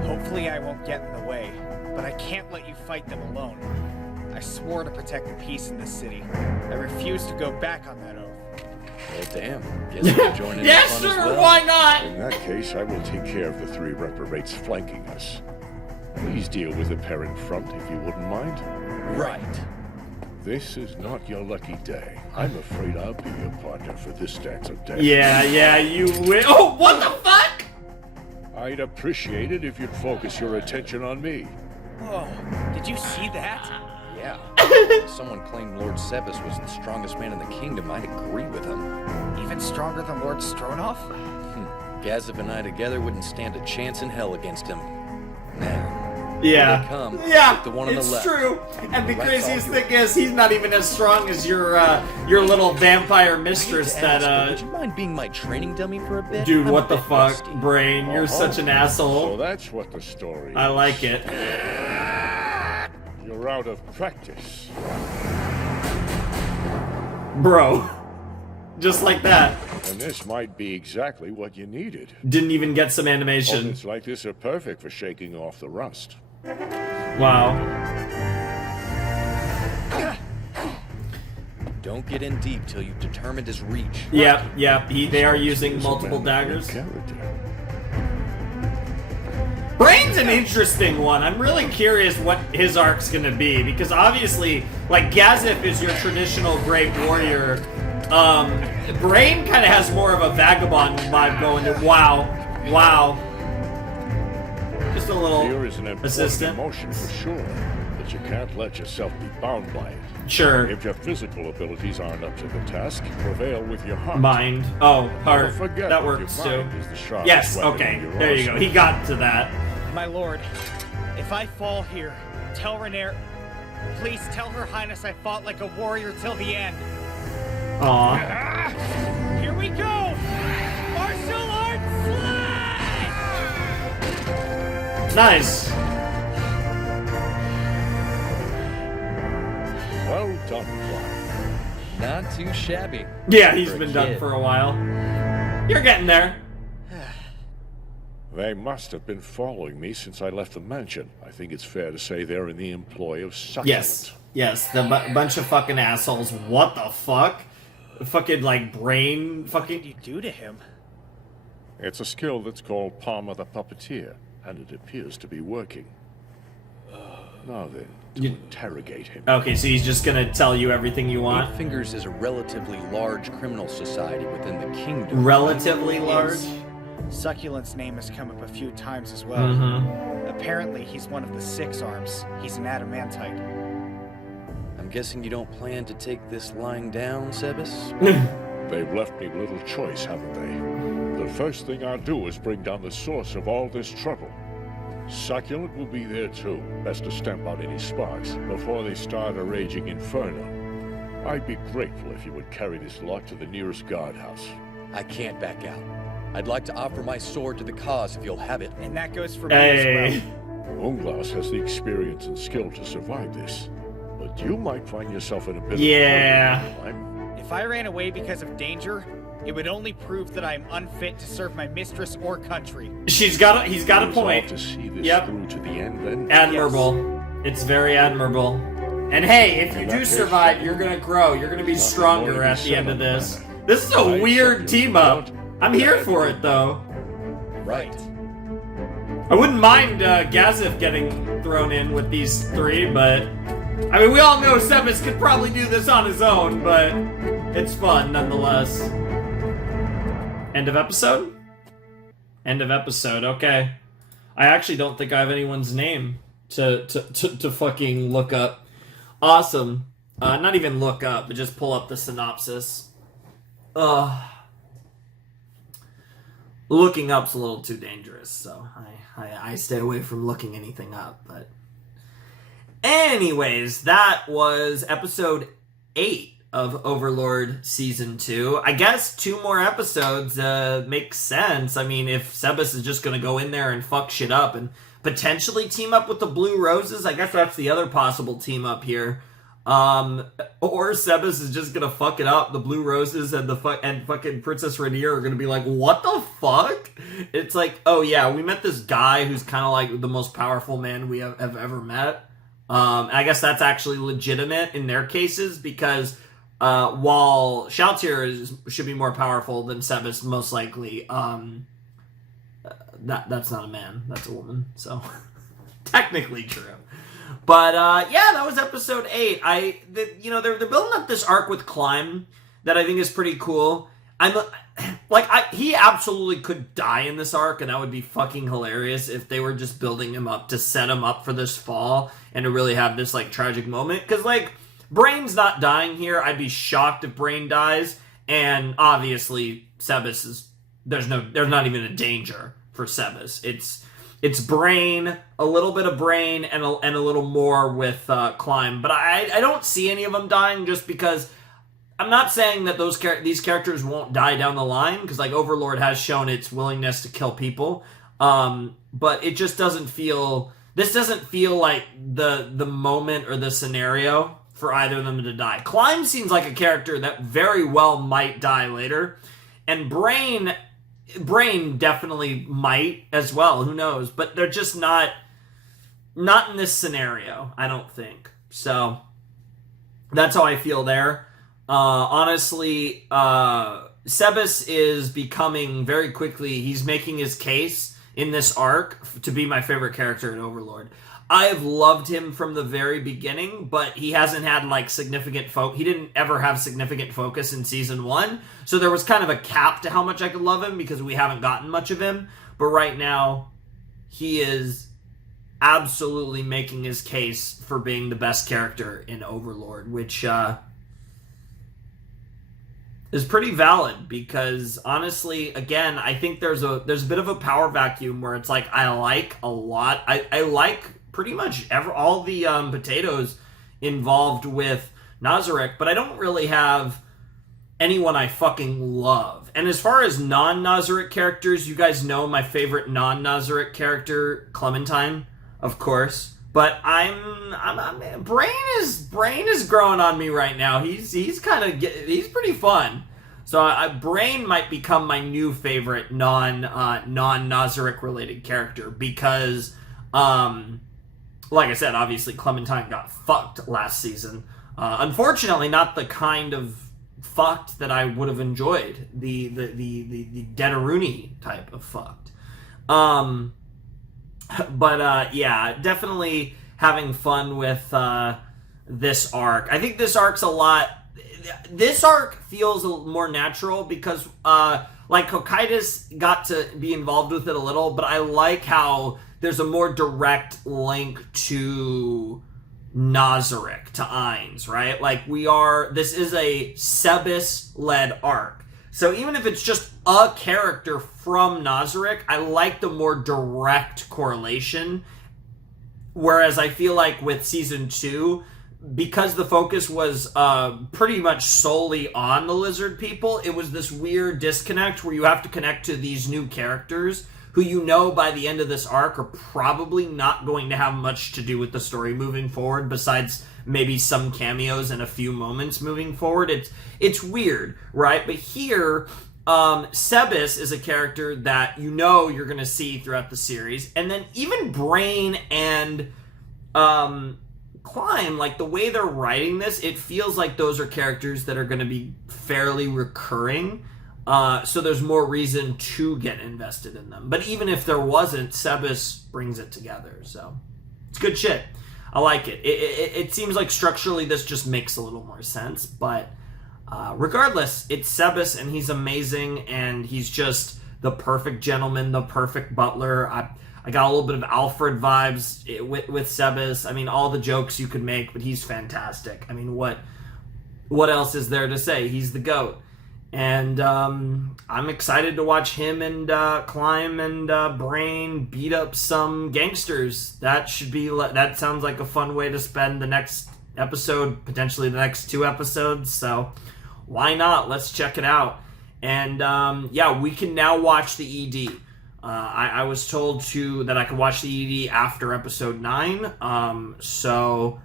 Hopefully I won't get in the way, but I can't let you fight them alone. I swore to protect the peace in this city. I refuse to go back on that oath. Well, damn. Guess you can join in Yeah, the fun sure, as well. why not? In that case, I will take care of the 3 reprobates flanking us. Please deal with the pair in front, if you wouldn't mind. Right. This is not your lucky day. I'm afraid I'll be your partner for this dance of death. Yeah, you win. Oh, what the fuck? I'd appreciate it if you'd focus your attention on me. Whoa, did you see that? Yeah. If someone claimed Lord Sebas was the strongest man in the kingdom, I'd agree with him. Even stronger than Lord Stronov? Gazif and I together wouldn't stand a chance in hell against him. Now, Yeah. here they come. Yeah, Take the one on it's the left. true. And the Right's craziest all thing is, he's not even as strong as your little vampire mistress that, Would you mind being my training dummy for a bit? Dude, I'm what a the bit fuck, rusty. Brain? You're such an asshole. So that's what the story I is. like it. You're out of practice. Bro. Just like that. And this might be exactly what you needed. Didn't even get some animation. Opponents like this are perfect for shaking off the rust. Wow. Don't get in deep till you've determined his reach. Yep. They are using multiple daggers. Brain's an interesting one. I'm really curious what his arc's gonna be, because obviously, like, Gazif is your traditional great warrior. Brain kind of has more of a vagabond vibe going to. Wow. Just a little Fear is an important assistant. emotion for sure, but you can't let yourself be bound by it. Sure. If your physical abilities aren't up to the task, prevail with your heart. Mind. Oh, heart. Don't forget That that works your too. mind is the sharpest Yes, weapon okay. in your There you go. arsenal. He got to that. My lord, if I fall here, tell Renaer... Please tell Her Highness I fought like a warrior till the end. Aw. Here we go! Martial arts slash! Nice. Well done, Clark. Not too shabby. Yeah, he's For a been done kid. for a while. You're getting there. They must have been following me since I left the mansion. I think it's fair to say they're in the employ of Succulent. Yes, the bunch of fucking assholes. What the fuck? Fucking, like, brain fucking... What did you do to him? It's a skill that's called Palmer the Puppeteer, and it appears to be working. Now then, to interrogate him. Okay, so he's just gonna tell you everything you want? Eight Fingers is a relatively large criminal society within the kingdom. Relatively large? Succulent's name has come up a few times as well. Mm-hmm. Apparently, he's one of the 6 arms. He's an adamantite. I'm guessing you don't plan to take this lying down, Sebas? They've left me little choice, haven't they? The first thing I'll do is bring down the source of all this trouble. Succulent will be there too. Best to stamp out any sparks before they start a raging inferno. I'd be grateful if you would carry this lot to the nearest guardhouse. I can't back out. I'd like to offer my sword to the cause if you'll have it. And that goes for me as well. Unglaus has the experience and skill to survive this, but you might find yourself in a bit Yeah. of trouble. If I ran away because of danger, it would only prove that I am unfit to serve my mistress or country. He's got a point. To see this Yep. through to the end, then. Admirable. It's very admirable. And hey, if you do survive, you're gonna grow. You're gonna be stronger at the end of this. This is a weird team up. I'm here for it though. Right. I wouldn't mind Gazif getting thrown in with these three, but I mean, we all know Sebas could probably do this on his own, but it's fun nonetheless. End of episode? End of episode, okay. I actually don't think I have anyone's name to fucking look up. Awesome. Not even look up, but just pull up the synopsis. Looking up's a little too dangerous, so I stay away from looking anything up, but... Anyways, that was episode 8 of Overlord Season 2. I guess 2 more episodes makes sense. I mean, if Sebas is just going to go in there and fuck shit up and potentially team up with the Blue Roses, I guess that's the other possible team up here. Or Sebas is just going to fuck it up. The Blue Roses and fucking Princess Rainier are going to be like, what the fuck? It's like, oh yeah, we met this guy who's kind of like the most powerful man we have ever met. I guess that's actually legitimate in their cases because while Shaltir should be more powerful than Sebas, most likely, that's not a man, that's a woman, so technically true. But yeah, that was episode 8. They're building up this arc with Climb that I think is pretty cool. He absolutely could die in this arc, and that would be fucking hilarious if they were just building him up to set him up for this fall and to really have this like tragic moment. Because like Brain's not dying here. I'd be shocked if Brain dies, and obviously Sebas is there's not even a danger for Sebas. It's Brain, a little bit of Brain, and a little more with Climb. But I don't see any of them dying just because. I'm not saying that these characters won't die down the line, because like Overlord has shown its willingness to kill people, but it just doesn't feel. This doesn't feel like the moment or the scenario for either of them to die. Climb seems like a character that very well might die later, and Brain definitely might as well. Who knows? But they're just not in this scenario. I don't think so. That's how I feel there. Honestly, Sebas is becoming very quickly, he's making his case in this arc to be my favorite character in Overlord. I have loved him from the very beginning, but he hasn't had like significant he didn't ever have significant focus in season 1, so there was kind of a cap to how much I could love him because we haven't gotten much of him, but right now, he is absolutely making his case for being the best character in Overlord, which, is pretty valid because honestly, again, I think there's a bit of a power vacuum where it's like I like a lot. I like pretty much all the potatoes involved with Nazarick, but I don't really have anyone I fucking love. And as far as non-Nazarick characters, you guys know my favorite non-Nazarick character, Clementine, of course. But Brain is growing on me right now. He's pretty fun. So Brain might become my new favorite non-Nazarick related character because, like I said, obviously Clementine got fucked last season. Unfortunately, not the kind of fucked that I would have enjoyed. The Dedaruni type of fucked. But yeah, definitely having fun with this arc. I think this arc's a lot. This arc feels more natural because, like, Hokkaidos got to be involved with it a little, but I like how there's a more direct link to Nazarick, to Ainz, right? Like, this is a Sebas-led arc. So even if it's just a character from Nazarick, I like the more direct correlation. Whereas I feel like with Season 2, because the focus was pretty much solely on the lizard people, it was this weird disconnect where you have to connect to these new characters who you know by the end of this arc are probably not going to have much to do with the story moving forward, besides maybe some cameos and a few moments moving forward. It's weird, right? But here, Sebas is a character that you know you're going to see throughout the series. And then even Brain and Climb, like the way they're writing this, it feels like those are characters that are going to be fairly recurring. So there's more reason to get invested in them. But even if there wasn't, Sebas brings it together. So it's good shit. I like it. It seems like structurally this just makes a little more sense. But regardless, it's Sebas and he's amazing. And he's just the perfect gentleman, the perfect butler. I got a little bit of Alfred vibes with Sebas. I mean, all the jokes you could make, but he's fantastic. I mean, what else is there to say? He's the GOAT. And I'm excited to watch him and Climb and Brain beat up some gangsters. That sounds like a fun way to spend the next episode, potentially the next 2 episodes. So why not? Let's check it out. And yeah, we can now watch the ED. I was told that I could watch the ED after episode 9. So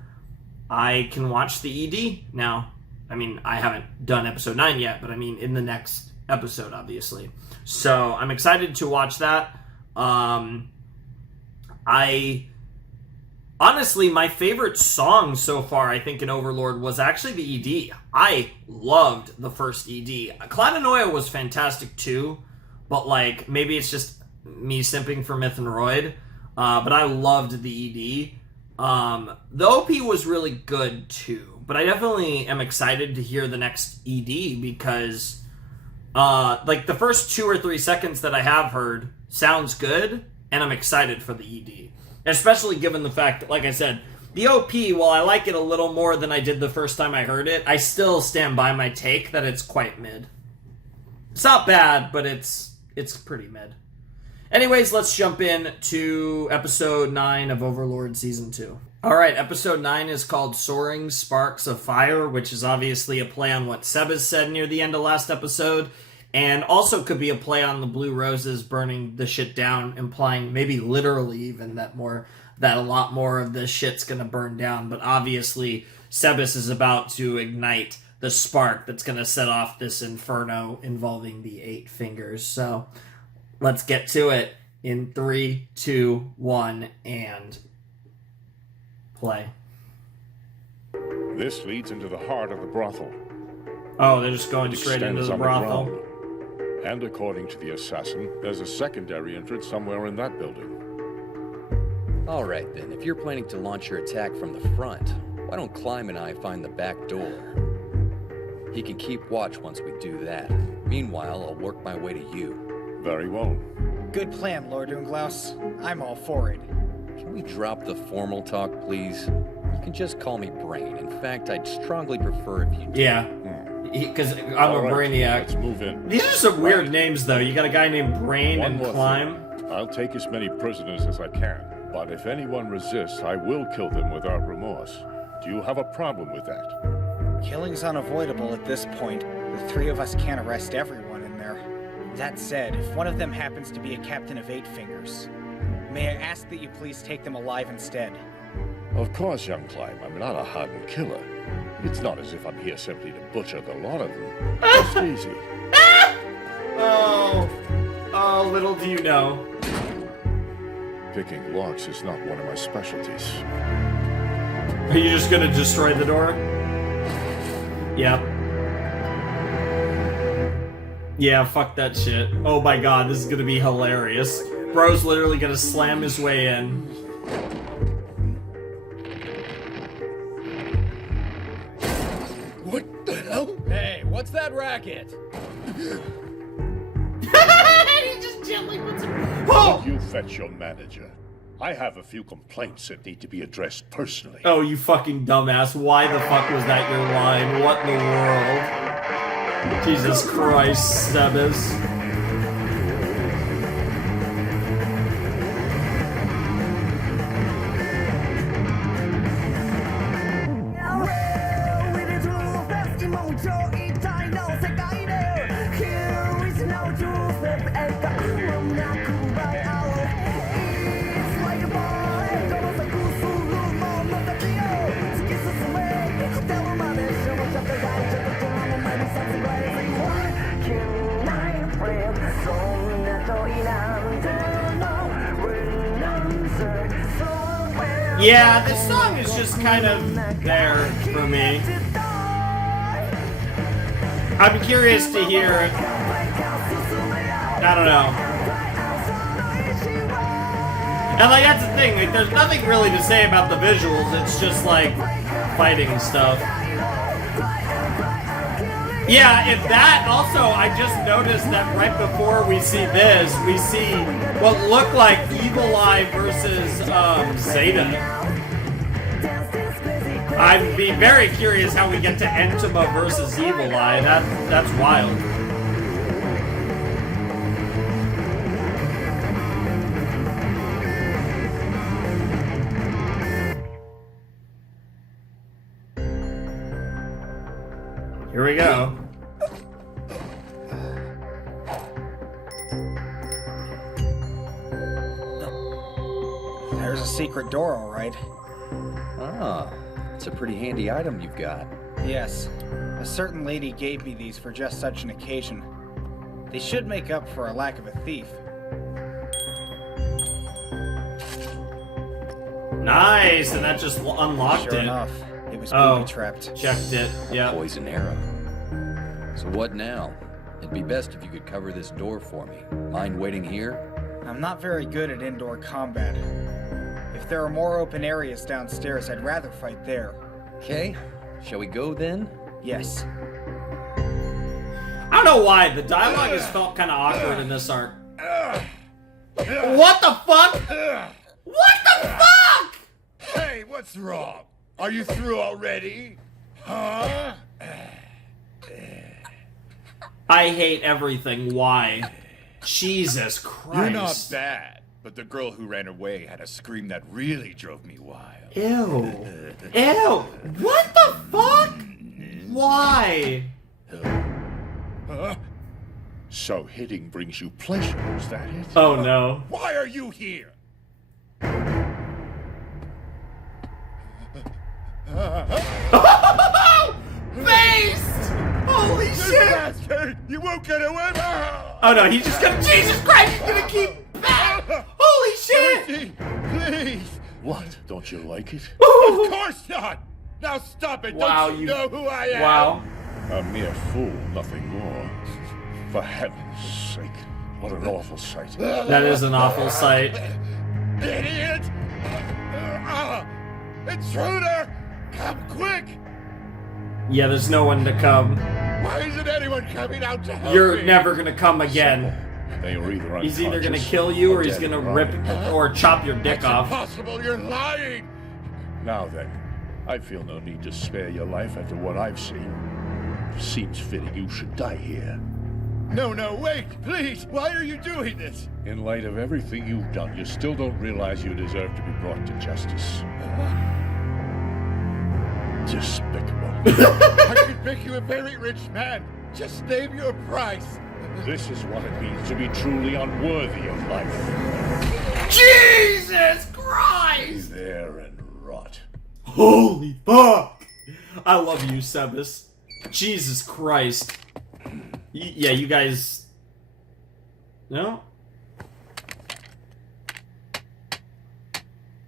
I can watch the ED now. I mean, I haven't done episode 9 yet, but I mean in the next episode, obviously. So I'm excited to watch that. Honestly, my favorite song so far, I think, in Overlord was actually the ED. I loved the first ED. Clananoia was fantastic too, but like maybe it's just me simping for Myth and Royd. But I loved the ED. The OP was really good too. But I definitely am excited to hear the next ED because, like, the first 2 or 3 seconds that I have heard sounds good, and I'm excited for the ED. Especially given the fact that, like I said, the OP, while I like it a little more than I did the first time I heard it, I still stand by my take that it's quite mid. It's not bad, but it's pretty mid. Anyways, let's jump in to episode 9 of Overlord Season 2. Alright, episode 9 is called Soaring, Sparks of Fire, which is obviously a play on what Sebas said near the end of last episode, and also could be a play on the blue roses burning the shit down, implying maybe literally even that a lot more of this shit's gonna burn down, but obviously Sebas is about to ignite the spark that's gonna set off this inferno involving the 8 fingers. So let's get to it in 3, 2, 1, and play. This leads into the heart of the brothel. Oh, they're just going straight into the brothel. And according to the assassin, there's a secondary entrance somewhere in that building. Alright then, if you're planning to launch your attack from the front, why don't Climb and I find the back door? He can keep watch once we do that. Meanwhile, I'll work my way to you. Very well. Good plan, Lord Unglaus. I'm all for it. Can we drop the formal talk, please? You can just call me Brain. In fact, I'd strongly prefer if you do. Yeah, because I'm a Brainiac. Let's move in. These are some weird names, though. You got a guy named Brain and Climb. I'll take as many prisoners as I can, but if anyone resists, I will kill them without remorse. Do you have a problem with that? Killing's unavoidable at this point. The 3 of us can't arrest everyone in there. That said, if one of them happens to be a captain of 8 fingers, may I ask that you please take them alive instead? Of course, young Climb. I'm not a hardened killer. It's not as if I'm here simply to butcher the lot of them. Just easy. Oh, little do you know. Picking locks is not one of my specialties. Are you just gonna destroy the door? Yep. Yeah, fuck that shit. Oh my god, this is gonna be hilarious. Bro's literally gonna slam his way in. What the hell? Hey, what's that racket? He just gently puts it. Oh! You fetch your manager. I have a few complaints that need to be addressed personally. Oh, you fucking dumbass. Why the fuck was that your line? What in the world? Jesus Christ, Sebas. Yeah, this song is just kind of there for me. I'm curious to hear. I don't know. And like that's the thing, like there's nothing really to say about the visuals, it's just like fighting stuff. Yeah, if that also, I just noticed that right before we see this, we see what looked like Evil Eye versus Zeta. I'd be very curious how we get to Entima versus Evil Eye. That's wild. Here we go. There's a secret door, all right. Ah, it's a pretty handy item you've got. Yes. A certain lady gave me these for just such an occasion. They should make up for a lack of a thief. Nice, and that just unlocked Sure it. enough, it was booby-trapped. Checked it, yeah. Poison arrow. So what now? It'd be best if you could cover this door for me. Mind waiting here? I'm not very good at indoor combat. If there are more open areas downstairs, I'd rather fight there. Okay, shall we go then? Yes. I don't know why, the dialogue has felt kind of awkward in this arc. What the fuck? What the fuck? Hey, what's wrong? Are you through already? Huh? I hate everything. Why? Jesus Christ. You're not bad, but the girl who ran away had a scream that really drove me wild. Ew. Ew. What the fuck? Why? Huh? So hitting brings you pleasure, is that it? Oh no. Why are you here? Based! Holy You shit! bastard! You won't get away! Oh no, he's just gonna. Jesus Christ, he's gonna keep back! Holy shit! Please! What? Don't you like it? Of course not! Now stop it! Wow, Don't you know who I am? Wow. A mere fool, nothing more. For heaven's sake, what an awful sight. That is an awful sight. Idiot! Intruder! Come quick! Yeah, there's no one to come. Why isn't anyone coming out to help You're me? never gonna come again. They are either He's either gonna unconscious kill you or he's dead gonna and rip rotting. or chop your dick That's off. impossible! You're lying! Now then, I feel no need to spare your life after what I've seen. Seems fitting you should die here. No, wait! Please! Why are you doing this? In light of everything you've done, you still don't realize you deserve to be brought to justice. Despicable. I could make you a very rich man. Just name your price. This is what it means to be truly unworthy of life. Jesus Be Christ! there and rot. Holy fuck! I love you, Sebas. Jesus Christ. Yeah, you guys. No?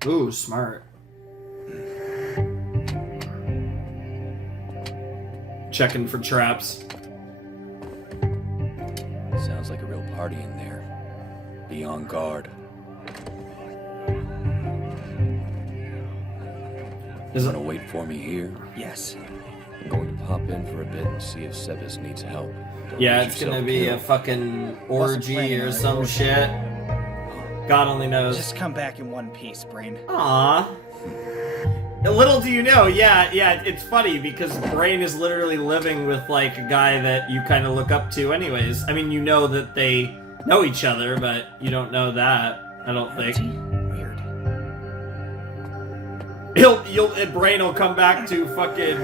Ooh, smart. Checking for traps. Sounds like a real party in there. Be on guard. Is it gonna wait for me here? Yes. I'm going to pop in for a bit and see if Sebas needs help. Don't Yeah, get it's gonna yourself be a killed. fucking orgy planning or on it. some shit. God only knows. Just come back in one piece, Brain. Aww. Little do you know, yeah, it's funny because Brain is literally living with like a guy that you kind of look up to anyways. I mean, you know that they know each other, but you don't know that, I don't think. Weird. Brain will come back to fucking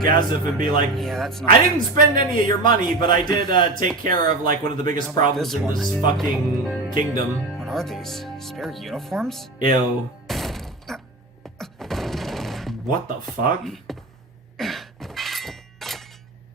Gazif and be like, Yeah, that's not. I didn't spend any of your money, but I did take care of like one of the biggest problems in this fucking kingdom. What are these? Spare uniforms? Ew. What the fuck?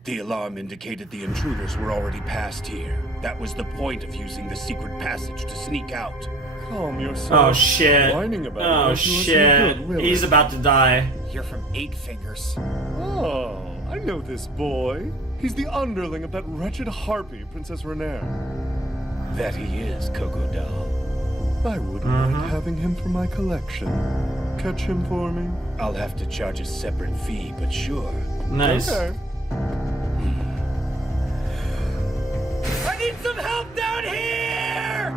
The alarm indicated the intruders were already past here. That was the point of using the secret passage to sneak out. Calm yourself. Oh shit. Whining about Oh it won't do us any shit. good, will He's it? about to die. You're from Eight Fingers. Oh, I know this boy. He's the underling of that wretched harpy, Princess Renair. That he is, Crocodile. I wouldn't mind having him for my collection. Catch him for me? I'll have to charge a separate fee, but sure. Nice. Okay. I need some help down here!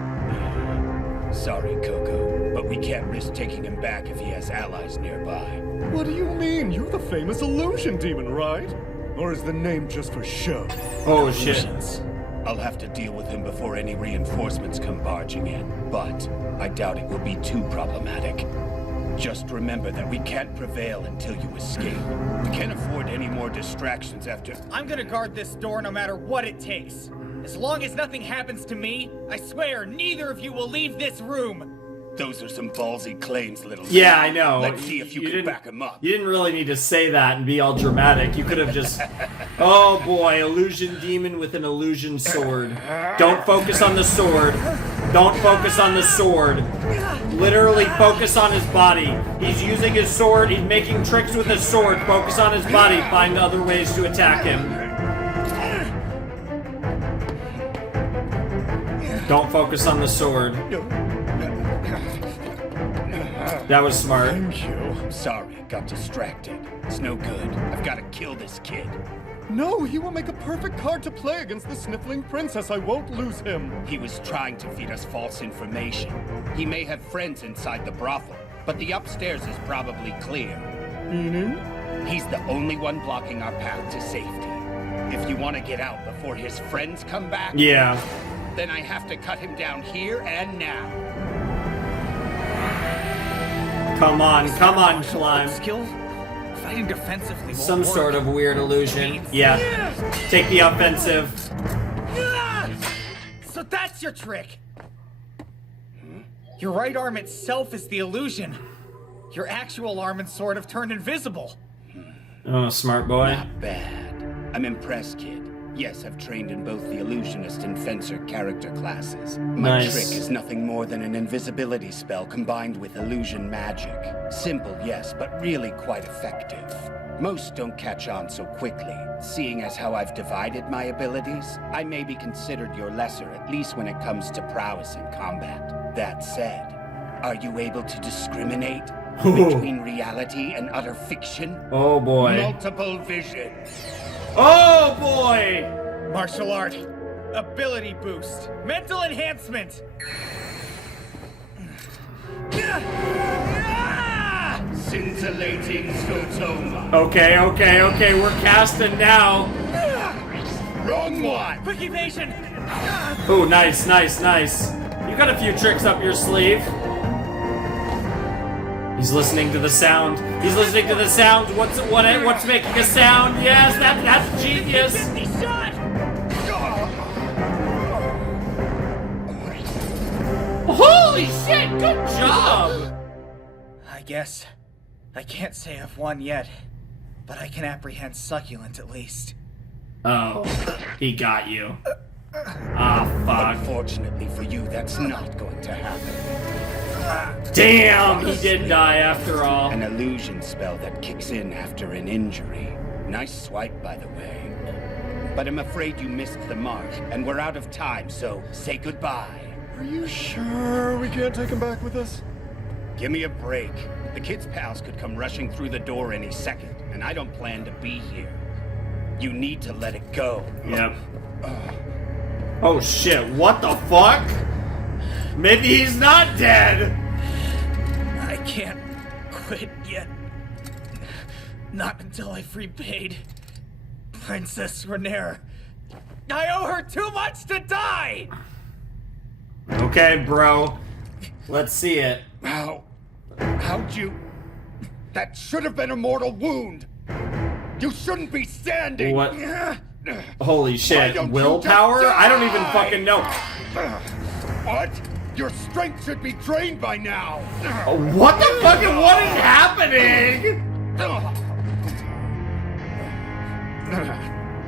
Sorry, Coco, but we can't risk taking him back if he has allies nearby. What do you mean? You're the famous illusion demon, right? Or is the name just for show? Oh shit. Illusions. I'll have to deal with him before any reinforcements come barging in, but I doubt it will be too problematic. Just remember that we can't prevail until you escape. We can't afford any more distractions after... I'm gonna guard this door no matter what it takes. As long as nothing happens to me, I swear neither of you will leave this room. Those are some ballsy claims, little... Yeah, I know. Let's see if you can back him up. You didn't really need to say that and be all dramatic. You could have just... Oh boy, illusion demon with an illusion sword. Don't focus on the sword. Don't focus on the sword. Literally focus on his body. He's using his sword. He's making tricks with his sword. Focus on his body. Find other ways to attack him. Don't focus on the sword. That was smart. Thank you. Sorry, got distracted. It's no good. I've got to kill this kid. No, he will make a perfect card to play against the sniffling princess. I won't lose him. He was trying to feed us false information. He may have friends inside the brothel, but the upstairs is probably clear. Meaning? He's the only one blocking our path to safety. If you want to get out before his friends come back, yeah, then I have to cut him down here and now. Come on, climb. Skill? Fighting defensively won't Some work. sort of weird illusion. Yeah. Take the offensive. So that's your trick. Your right arm itself is the illusion. Your actual arm and sword have turned invisible. Oh, smart boy. Not bad. I'm impressed, kid. Yes, I've trained in both the illusionist and fencer character classes. My Nice. trick is nothing more than an invisibility spell combined with illusion magic. Simple, yes, but really quite effective. Most don't catch on so quickly. Seeing as how I've divided my abilities, I may be considered your lesser, at least when it comes to prowess in combat. That said, are you able to discriminate between reality and utter fiction? Oh boy. Multiple vision. Oh boy! Martial art. Ability boost. Mental enhancement. Scintillating scotoma. Okay, we're casting now. Wrong one. Quick evasion. Ooh, nice. You got a few tricks up your sleeve. He's listening to the sound. What's making a sound? Yes, that's genius. Holy shit, good job. I guess I can't say I've won yet, but I can apprehend Succulent at least. Oh, he got you. Ah, fuck. Unfortunately for you, that's not going to happen. Damn, he did die after all. An illusion spell that kicks in after an injury. Nice swipe, by the way. But I'm afraid you missed the mark, and we're out of time, so say goodbye. Are you sure we can't take him back with us? Give me a break. The kid's pals could come rushing through the door any second, and I don't plan to be here. You need to let it go. Yep. Oh shit, what the fuck? Maybe he's not dead! I can't quit yet. Not until I've repaid Princess Renair. I owe her too much to die! Okay, bro. Let's see it. How'd you... That should have been a mortal wound! You shouldn't be standing! What? Holy shit, willpower? I don't even fucking know. What? Your strength should be drained by now! What the fucking, what is happening?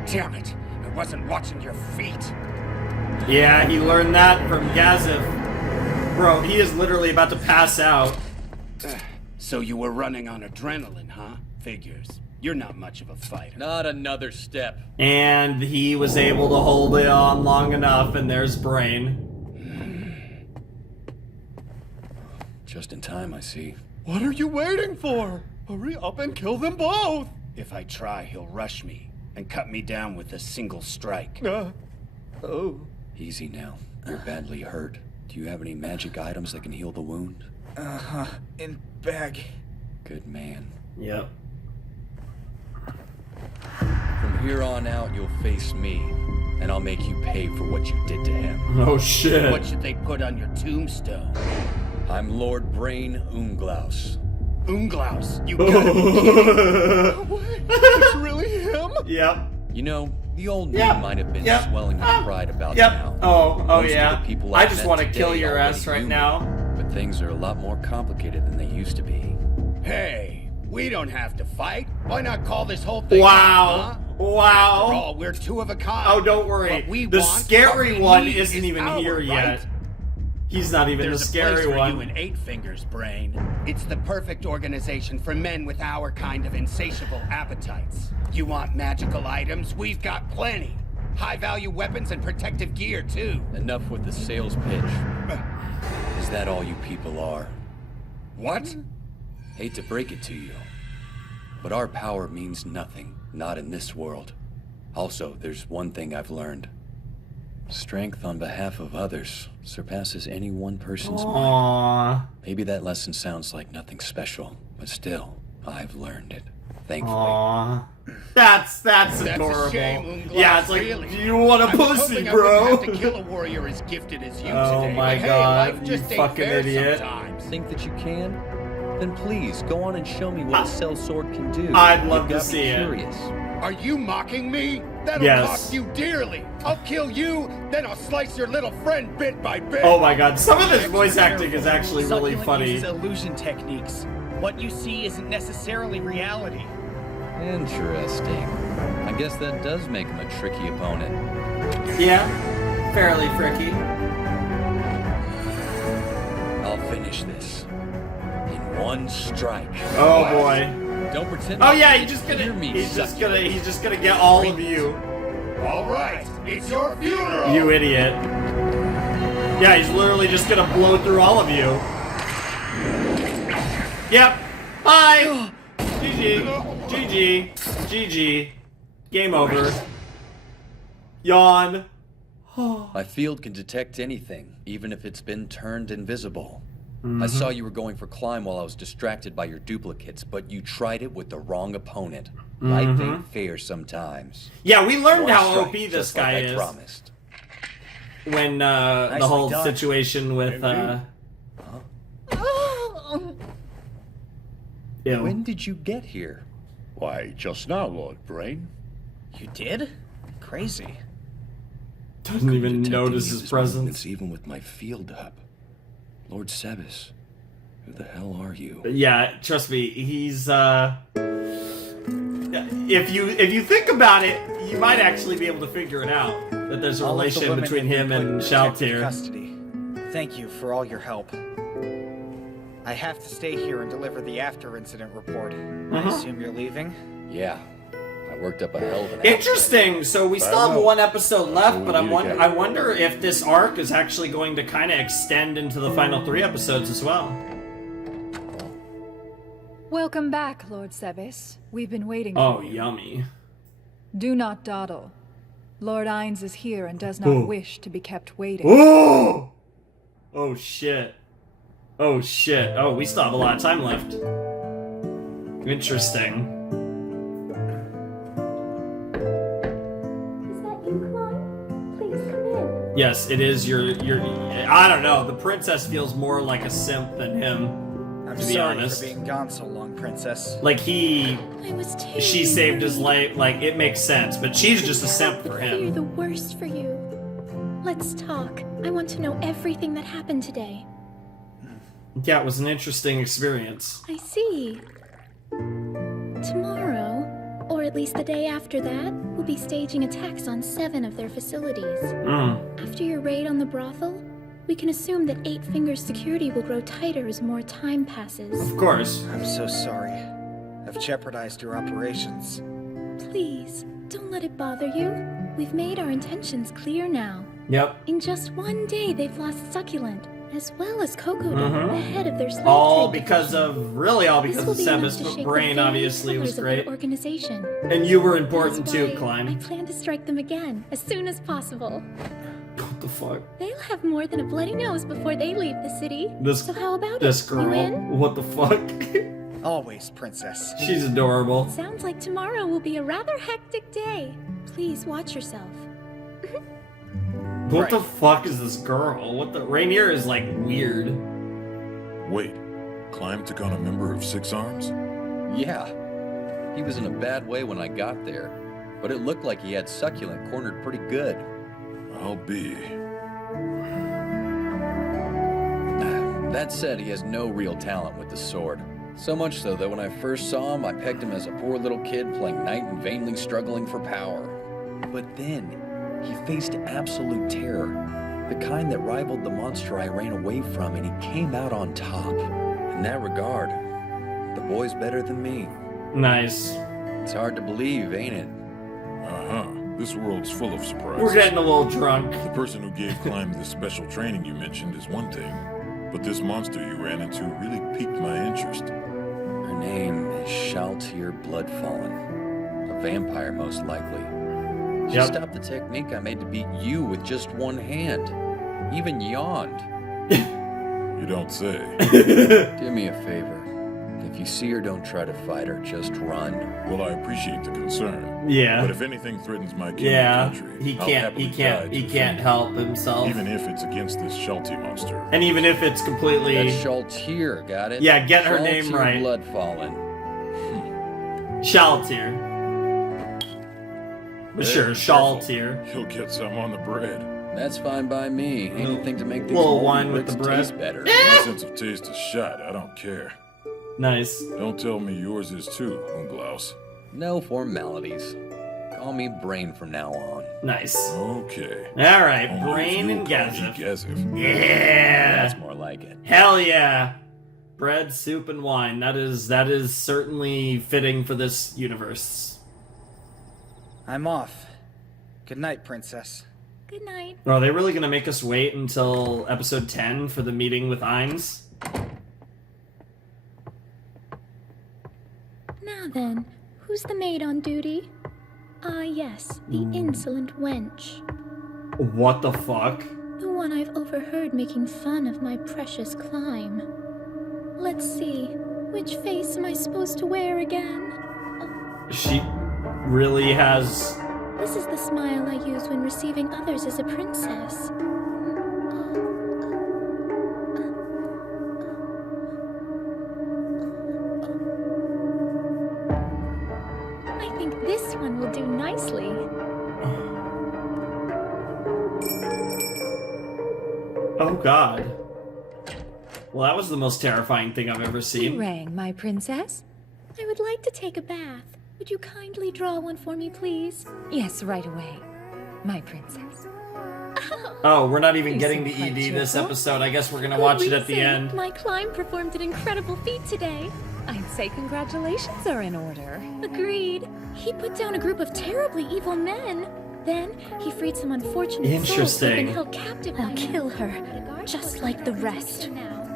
Damn it! I wasn't watching your feet. Yeah, he learned that from Gazif. Bro, he is literally about to pass out. So you were running on adrenaline, huh? Figures. You're not much of a fighter. Not another step. And he was able to hold it on long enough, and there's Brain. Just in time, I see. What are you waiting for? Hurry up and kill them both! If I try, he'll rush me and cut me down with a single strike. Oh. Easy now. You're badly hurt. Do you have any magic items that can heal the wound? Uh-huh. In bag. Good man. Yep. From here on out, you'll face me, and I'll make you pay for what you did to him. Oh, shit. What should they put on your tombstone? I'm Lord Brain Unglaus. Unglaus, you gotta be kidding. It's really him? Yep. You know, the old name might have been swelling with pride about now. Oh Most yeah. of the people I I've just met want to today kill your already ass right knew now. me, but things are a lot more complicated than they used to be. Hey, we don't have to fight. Why not call this whole thing Wow. off, huh? Wow. After all, we're two of a kind. Oh, don't worry. What we The want, scary what we one need isn't is even power, here yet. right? He's not even There's the scary a place for one. you in Eight Fingers, Brain. It's the perfect organization for men with our kind of insatiable appetites. You want magical items? We've got plenty. High-value weapons and protective gear, too. Enough with the sales pitch. Is that all you people are? What? Hate to break it to you, but our power means nothing, not in this world. Also, there's one thing I've learned. Strength on behalf of others surpasses any one person's mind. Maybe that lesson sounds like nothing special, but still, I've learned it. Thankfully. Aww. That's adorable. A shame, Unglaus, yeah, it's like, really. you want a I was pussy, hoping I bro? wouldn't have to kill a warrior as gifted as you Oh today. my but hey, God, life just you ain't fucking fair idiot. sometimes. Think that you can? Then please, go on and show me what a cell sword can do. I'd love You've to got see me it. curious. Are you mocking me? That'll Yes. cost you dearly. I'll kill you, then I'll slice your little friend bit by bit. Oh my god, some of this voice acting is actually really Succulent funny. uses illusion techniques. What you see isn't necessarily reality. Interesting. I guess that does make him a tricky opponent. Yeah, fairly tricky. I'll finish this in one strike. Oh boy. Don't pretend. Oh like yeah, you he's just hear gonna me, he's just succulent. gonna get all of you. All right, it's your funeral. You idiot. Yeah, he's literally just gonna blow through all of you. Yep. Bye. GG. GG. GG. Game over. Yawn. My field can detect anything, even if it's been turned invisible. Mm-hmm. I saw you were going for climb while I was distracted by your duplicates, but you tried it with the wrong opponent. Life Mhm. ain't fair sometimes. Yeah, we learned One how strike, OP this just guy like I is. promised. When the Nicely whole done. situation with Ew. When did you get here? Why, just now, Lord Brain. You did? Crazy. Doesn't even Detecting notice you his as presence. movements even with my field up. Lord Sebas, who the hell are you? Yeah, trust me, he's if you think about it, you might actually be able to figure it out. That there's a All of the relation women between have him been and put in protective Shaltir. custody. Thank you for all your help. I have to stay here and deliver the after-incident report. I assume you're leaving? Yeah, I worked up a hell of an Interesting. So we still have know. one episode left, but we need to get. I wonder if this arc is actually going to kind of extend into the final 3 episodes as well. Welcome back, Lord Sebas. We've been waiting for Oh, you. yummy. Do not dawdle. Lord Ines is here and does not Ooh. wish to be kept waiting. Oh! Oh shit. Oh shit. Oh, we still have a lot of time left. Interesting. Is that you, Klein? Please come in. Yes, it is your I don't know, the princess feels more like a simp than him, I'm to be sorry honest. for being gone so long, Princess. Like I was terribly she saved his worried. life, like it makes sense, but she's just a simp for I fear him. the worst for you. Let's talk. I want to know everything that happened today. Yeah, it was an interesting experience. I see. Tomorrow, or at least the day after that, we'll be staging attacks on 7 of their facilities. After your raid on the brothel, we can assume that 8 Fingers' security will grow tighter as more time passes. Of course. I'm so sorry. I've jeopardized your operations. Please, don't let it bother you. We've made our intentions clear now. Yep. In just one day, they've lost Succulent, as well as Kokoda, the head of their slave All trade because of Sebas, but Brain obviously was great. Organization. And you were important That's too, why Climb. I plan to strike them again, as soon as possible. What the fuck? They'll have more than a bloody nose before they leave the city. So how about this it? girl. You in? What the fuck? Always, Princess. She's adorable. Sounds like tomorrow will be a rather hectic day. Please watch yourself. What the fuck is this girl? What the Rainier is like weird. Wait, Climb took on a member of Six Arms? Yeah. He was in a bad way when I got there, but it looked like he had Succulent cornered pretty good. I'll be. That said, he has no real talent with the sword. So much so that when I first saw him, I pegged him as a poor little kid playing knight and vainly struggling for power. But then, he faced absolute terror, the kind that rivaled the monster I ran away from, and he came out on top. In that regard, the boy's better than me. Nice. It's hard to believe, ain't it? Uh-huh. This world's full of surprises. We're getting a little drunk. The person who gave Climb the special training you mentioned is one thing, but this monster you ran into really piqued my interest. Her name is Shaltir Bloodfallen. A vampire, most likely. She stopped the technique I made to beat you with just one hand. Even yawned. You don't say. Do me a favor. If you see her, don't try to fight her. Just run. Well, I appreciate the concern. Yeah. But if anything threatens my king and country, he can't help himself. Even if it's against this Shalti monster. And even if it's completely. That's Shaltir, got it? Yeah, get her name right. Bloodfallen. Shaltir. Sure, Shaltir. He'll get some on the bread. That's fine by me. Anything to make these little wine with the bread. taste better. My sense of taste is shot. I don't care. Nice. Don't tell me yours is too, Unglaus. No formalities. Call me Brain from now on. Nice. Okay. All right, Only Brain if and you'll call me Gazif. Gazif. Yeah. That's more like it. Hell yeah. Bread, soup, and wine. That is certainly fitting for this universe. I'm off. Good night, Princess. Good night. Are they really gonna make us wait until episode 10 for the meeting with Ainz? Now then, who's the maid on duty? Ah, yes, the insolent wench. What the fuck? The one I've overheard making fun of my precious Climb. Let's see, which face am I supposed to wear again? She really has... This is the smile I use when receiving others as a princess. I think this one will do nicely. Oh god. Well, that was the most terrifying thing I've ever You seen. rang, my princess? I would like to take a bath. Would you kindly draw one for me, please? Yes, right away, my princess. Oh, we're not even You getting seem the quite ED this cheerful. episode. I guess we're gonna Good watch it at the reason. end. My Climb performed an incredible feat today. I'd say congratulations are in order. Agreed. He put down a group of terribly evil men. Then he freed some unfortunate souls who've Interesting. been held captive. I'll kill her, just like the rest.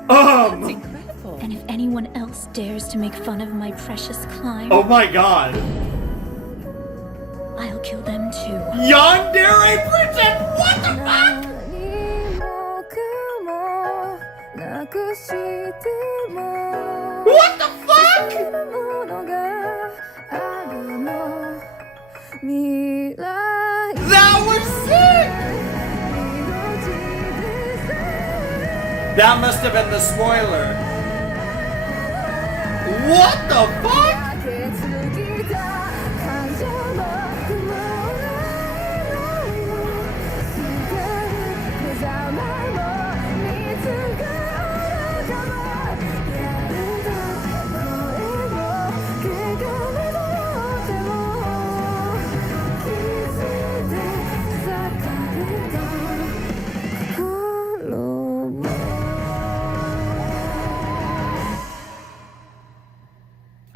That's incredible. And if anyone else dares to make fun of my precious Climb, Oh my god. I'll kill them too. Yandere Princess! What the fuck? What the fuck? That was sick! That must have been the spoiler. What the fuck?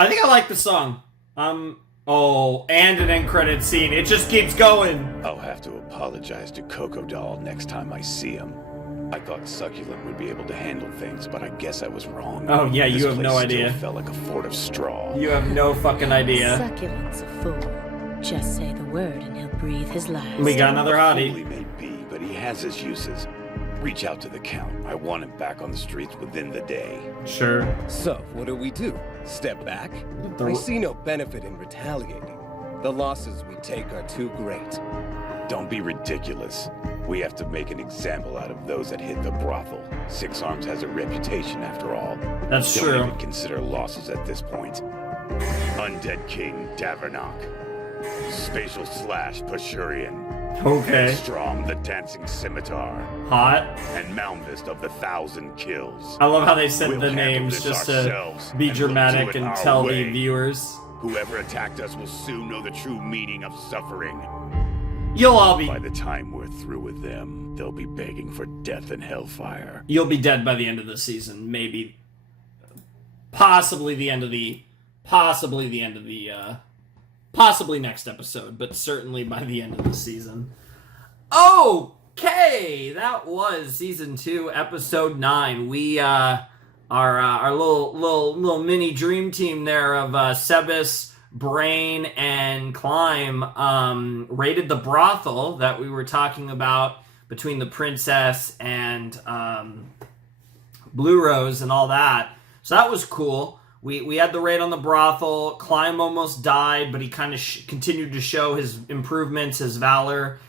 I think I like the song. Oh, and an end credit scene. It just keeps going. I'll have to apologize to Coco Doll next time I see him. I thought Succulent would be able to handle things, but I guess I was wrong. Oh yeah, you have no idea. Still felt like a fort of straw. You have no fucking idea. Succulent's a fool. Just say the word and he'll breathe his last. We got another hottie. Fool he may be, but he has his uses. Reach out to the Count. I want him back on the streets within the day. Sure. So, what do we do? Step back? I see no benefit in retaliating. The losses we take are too great. Don't be ridiculous. We have to make an example out of those that hit the brothel. Six Arms has a reputation, after all. That's Don't true. even consider losses at this point. Undead King Davernok. Spatial Slash Pashurian. Okay. Headstrong the Dancing Scimitar. Hot. And Malmvist of the 1,000 Kills. I love how they said We'll the handle names this just ourselves, to be and we'll dramatic do it and our tell way. the viewers. Whoever attacked us will soon know the true meaning of suffering. You'll all be... By the time we're through with them, they'll be begging for death and hellfire. You'll be dead by the end of the season. Maybe. Possibly the end of the... Possibly next episode, but certainly by the end of the season. Okay! That was Season 2, Episode 9. We, our little mini dream team there of Sebas, Brain, and Climb raided the brothel that we were talking about between the princess and Blue Rose and all that. So that was cool. We had the raid on the brothel. Climb almost died, but he kind of continued to show his improvements, his valor.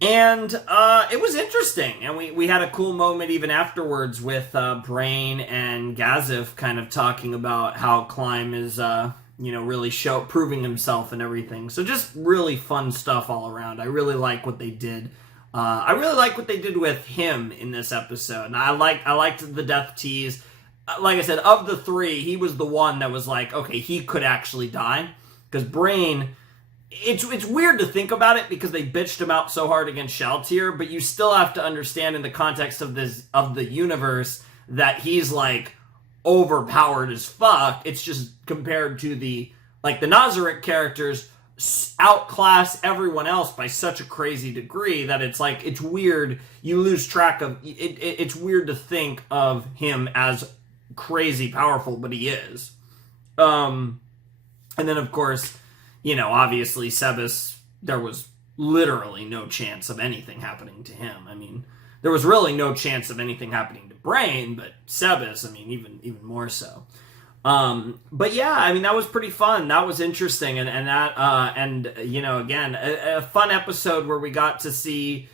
And it was interesting. And we had a cool moment even afterwards with Brain and Gazif kind of talking about how Climb is, really proving himself and everything. So just really fun stuff all around. I really like what they did. I really like what they did with him in this episode. And I liked the death tease. Like I said, of the three, he was the one that was like, okay, he could actually die. Because Brain, it's weird to think about it because they bitched him out so hard against Shaltir, but you still have to understand in the context of the universe that he's like overpowered as fuck. It's just compared to the Nazarick characters outclass everyone else by such a crazy degree that it's like, it's weird. You lose track of it. It's weird to think of him as crazy powerful, but he is. And then of course, obviously Sebas, there was literally no chance of anything happening to him. I mean, there was really no chance of anything happening to Brain, but Sebas, I mean, even more so. But yeah, I mean, that was pretty fun. That was interesting. And again, a fun episode where we got to see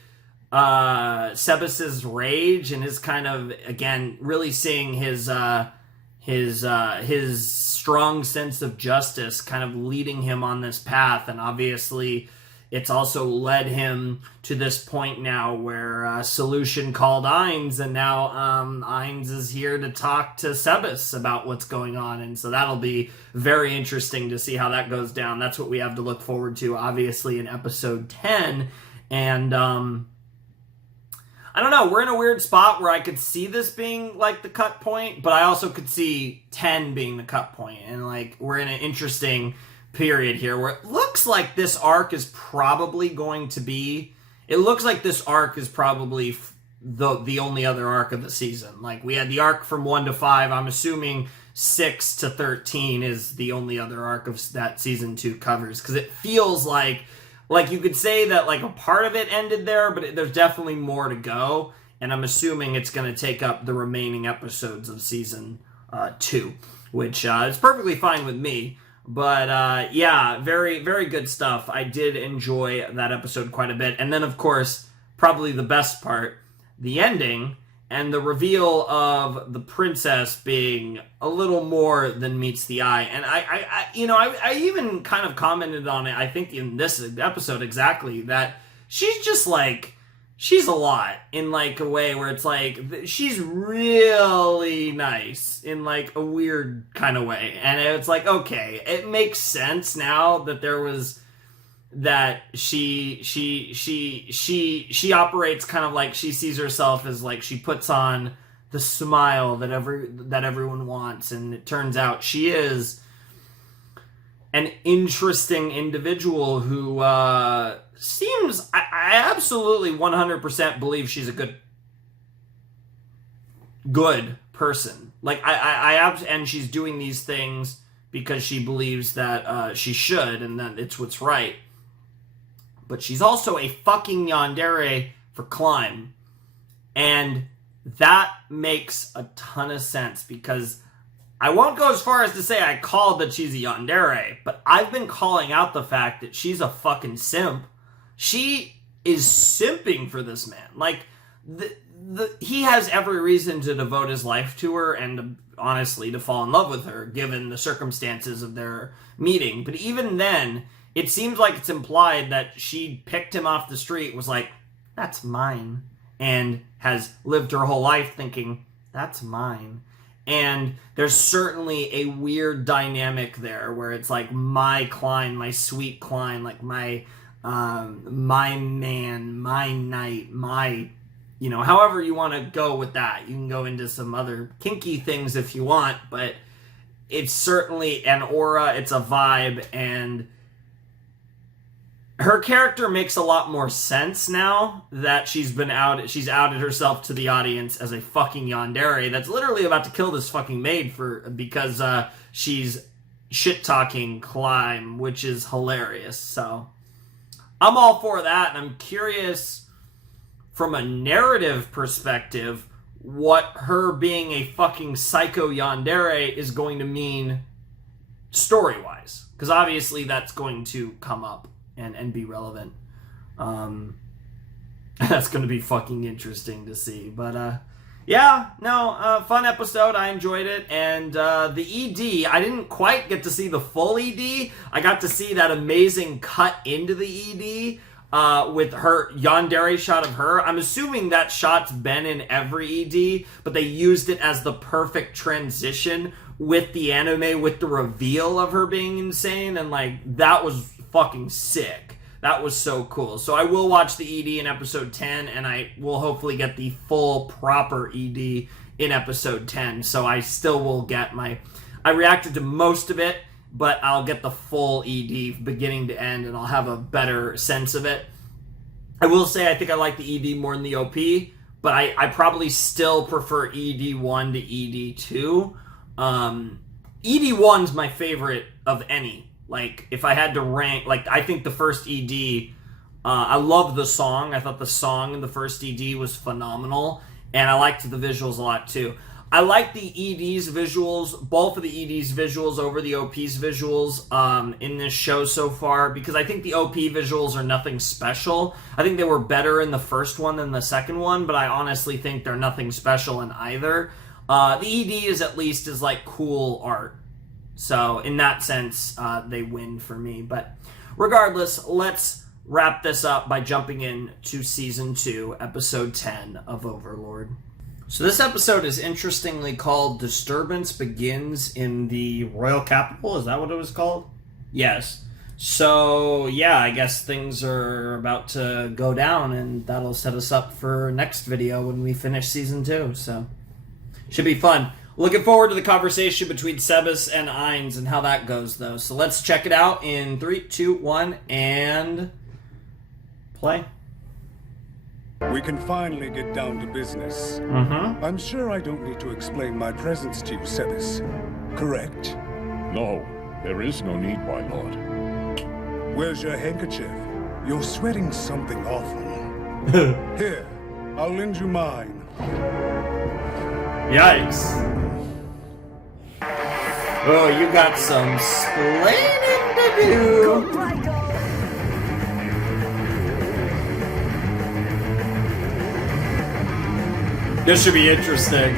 Sebas's rage and his kind of, again, really seeing his strong sense of justice kind of leading him on this path. And obviously it's also led him to this point now where Solution called Ainz, and now Ainz is here to talk to Sebas about what's going on. And so that'll be very interesting to see how that goes down. That's what we have to look forward to, obviously, in episode 10. And I don't know, we're in a weird spot where I could see this being like the cut point, but I also could see 10 being the cut point. And we're in an interesting period here where it looks like this arc is probably going to be, the only other arc of the season. Like, we had the arc from 1 to 5. I'm assuming 6 to 13 is the only other arc of that season 2 covers, because it feels like you could say that a part of it ended there, but there's definitely more to go, and I'm assuming it's going to take up the remaining episodes of season 2, which is perfectly fine with me. But yeah, very, very good stuff. I did enjoy that episode quite a bit. And then, of course, probably the best part, the ending and the reveal of the princess being a little more than meets the eye. And I even kind of commented on it, I think in this episode exactly, that she's just she's a lot in a way where it's she's really nice in a weird kind of way. And it's okay, it makes sense now that there was that she operates kind of she sees herself as she puts on the smile that everyone wants. And it turns out she is an interesting individual who seems... I absolutely 100% believe she's a good person. Like, and she's doing these things because she believes that she should and that it's what's right. But she's also a fucking yandere for Climb. And that makes a ton of sense, because I won't go as far as to say I called that she's a yandere, but I've been calling out the fact that she's a fucking simp. She is simping for this man. Like, he has every reason to devote his life to her and honestly to fall in love with her, given the circumstances of their meeting. But even then, it seems like it's implied that she picked him off the street, was like, that's mine, and has lived her whole life thinking, that's mine. And there's certainly a weird dynamic there where it's like my Klein, my sweet Klein, like my man, my knight, my, you know, however you want to go with that. You can go into some other kinky things if you want, but it's certainly an aura, it's a vibe, and her character makes a lot more sense now that she's outed herself to the audience as a fucking yandere that's literally about to kill this fucking maid because she's shit-talking Climb, which is hilarious. So I'm all for that, and I'm curious from a narrative perspective what her being a fucking psycho yandere is going to mean story-wise, because obviously that's going to come up and be relevant. That's going to be fucking interesting to see. But fun episode. I enjoyed it. And the ED, I didn't quite get to see the full ED. I got to see that amazing cut into the ED with her yandere shot of her. I'm assuming that shot's been in every ED, but they used it as the perfect transition with the anime, with the reveal of her being insane, and like that was fucking sick. That was so cool. So I will watch the ED in episode 10, and I will hopefully get the full proper ED in episode 10. So I still will get I reacted to most of it, but I'll get the full ED beginning to end, and I'll have a better sense of it. I will say I think I like the ED more than the OP, but I probably still prefer ED1 to ED2. ED1's my favorite of any. Like, if I had to rank, like, I think the first ED, I love the song. I thought the song in the first ED was phenomenal, and I liked the visuals a lot, too. I like the ED's visuals, both of the ED's visuals over the OP's visuals in this show so far, because I think the OP visuals are nothing special. I think they were better in the first one than the second one, but I honestly think they're nothing special in either. The ED is like cool art. So in that sense, they win for me. But regardless, let's wrap this up by jumping in to Season 2, Episode 10 of Overlord. So this episode is interestingly called Disturbance Begins in the Royal Capital. Is that what it was called? Yes. So, yeah, I guess things are about to go down, and that'll set us up for next video when we finish Season 2. So, should be fun. Looking forward to the conversation between Sebas and Ainz and how that goes, though. So let's check it out in 3, 2, 1, and play. We can finally get down to business. I'm sure I don't need to explain my presence to you, Sebas. Correct? No, there is no need, my lord. Where's your handkerchief? You're sweating something awful. Here, I'll lend you mine. Yikes. Oh, you got some splaining to do. This should be interesting.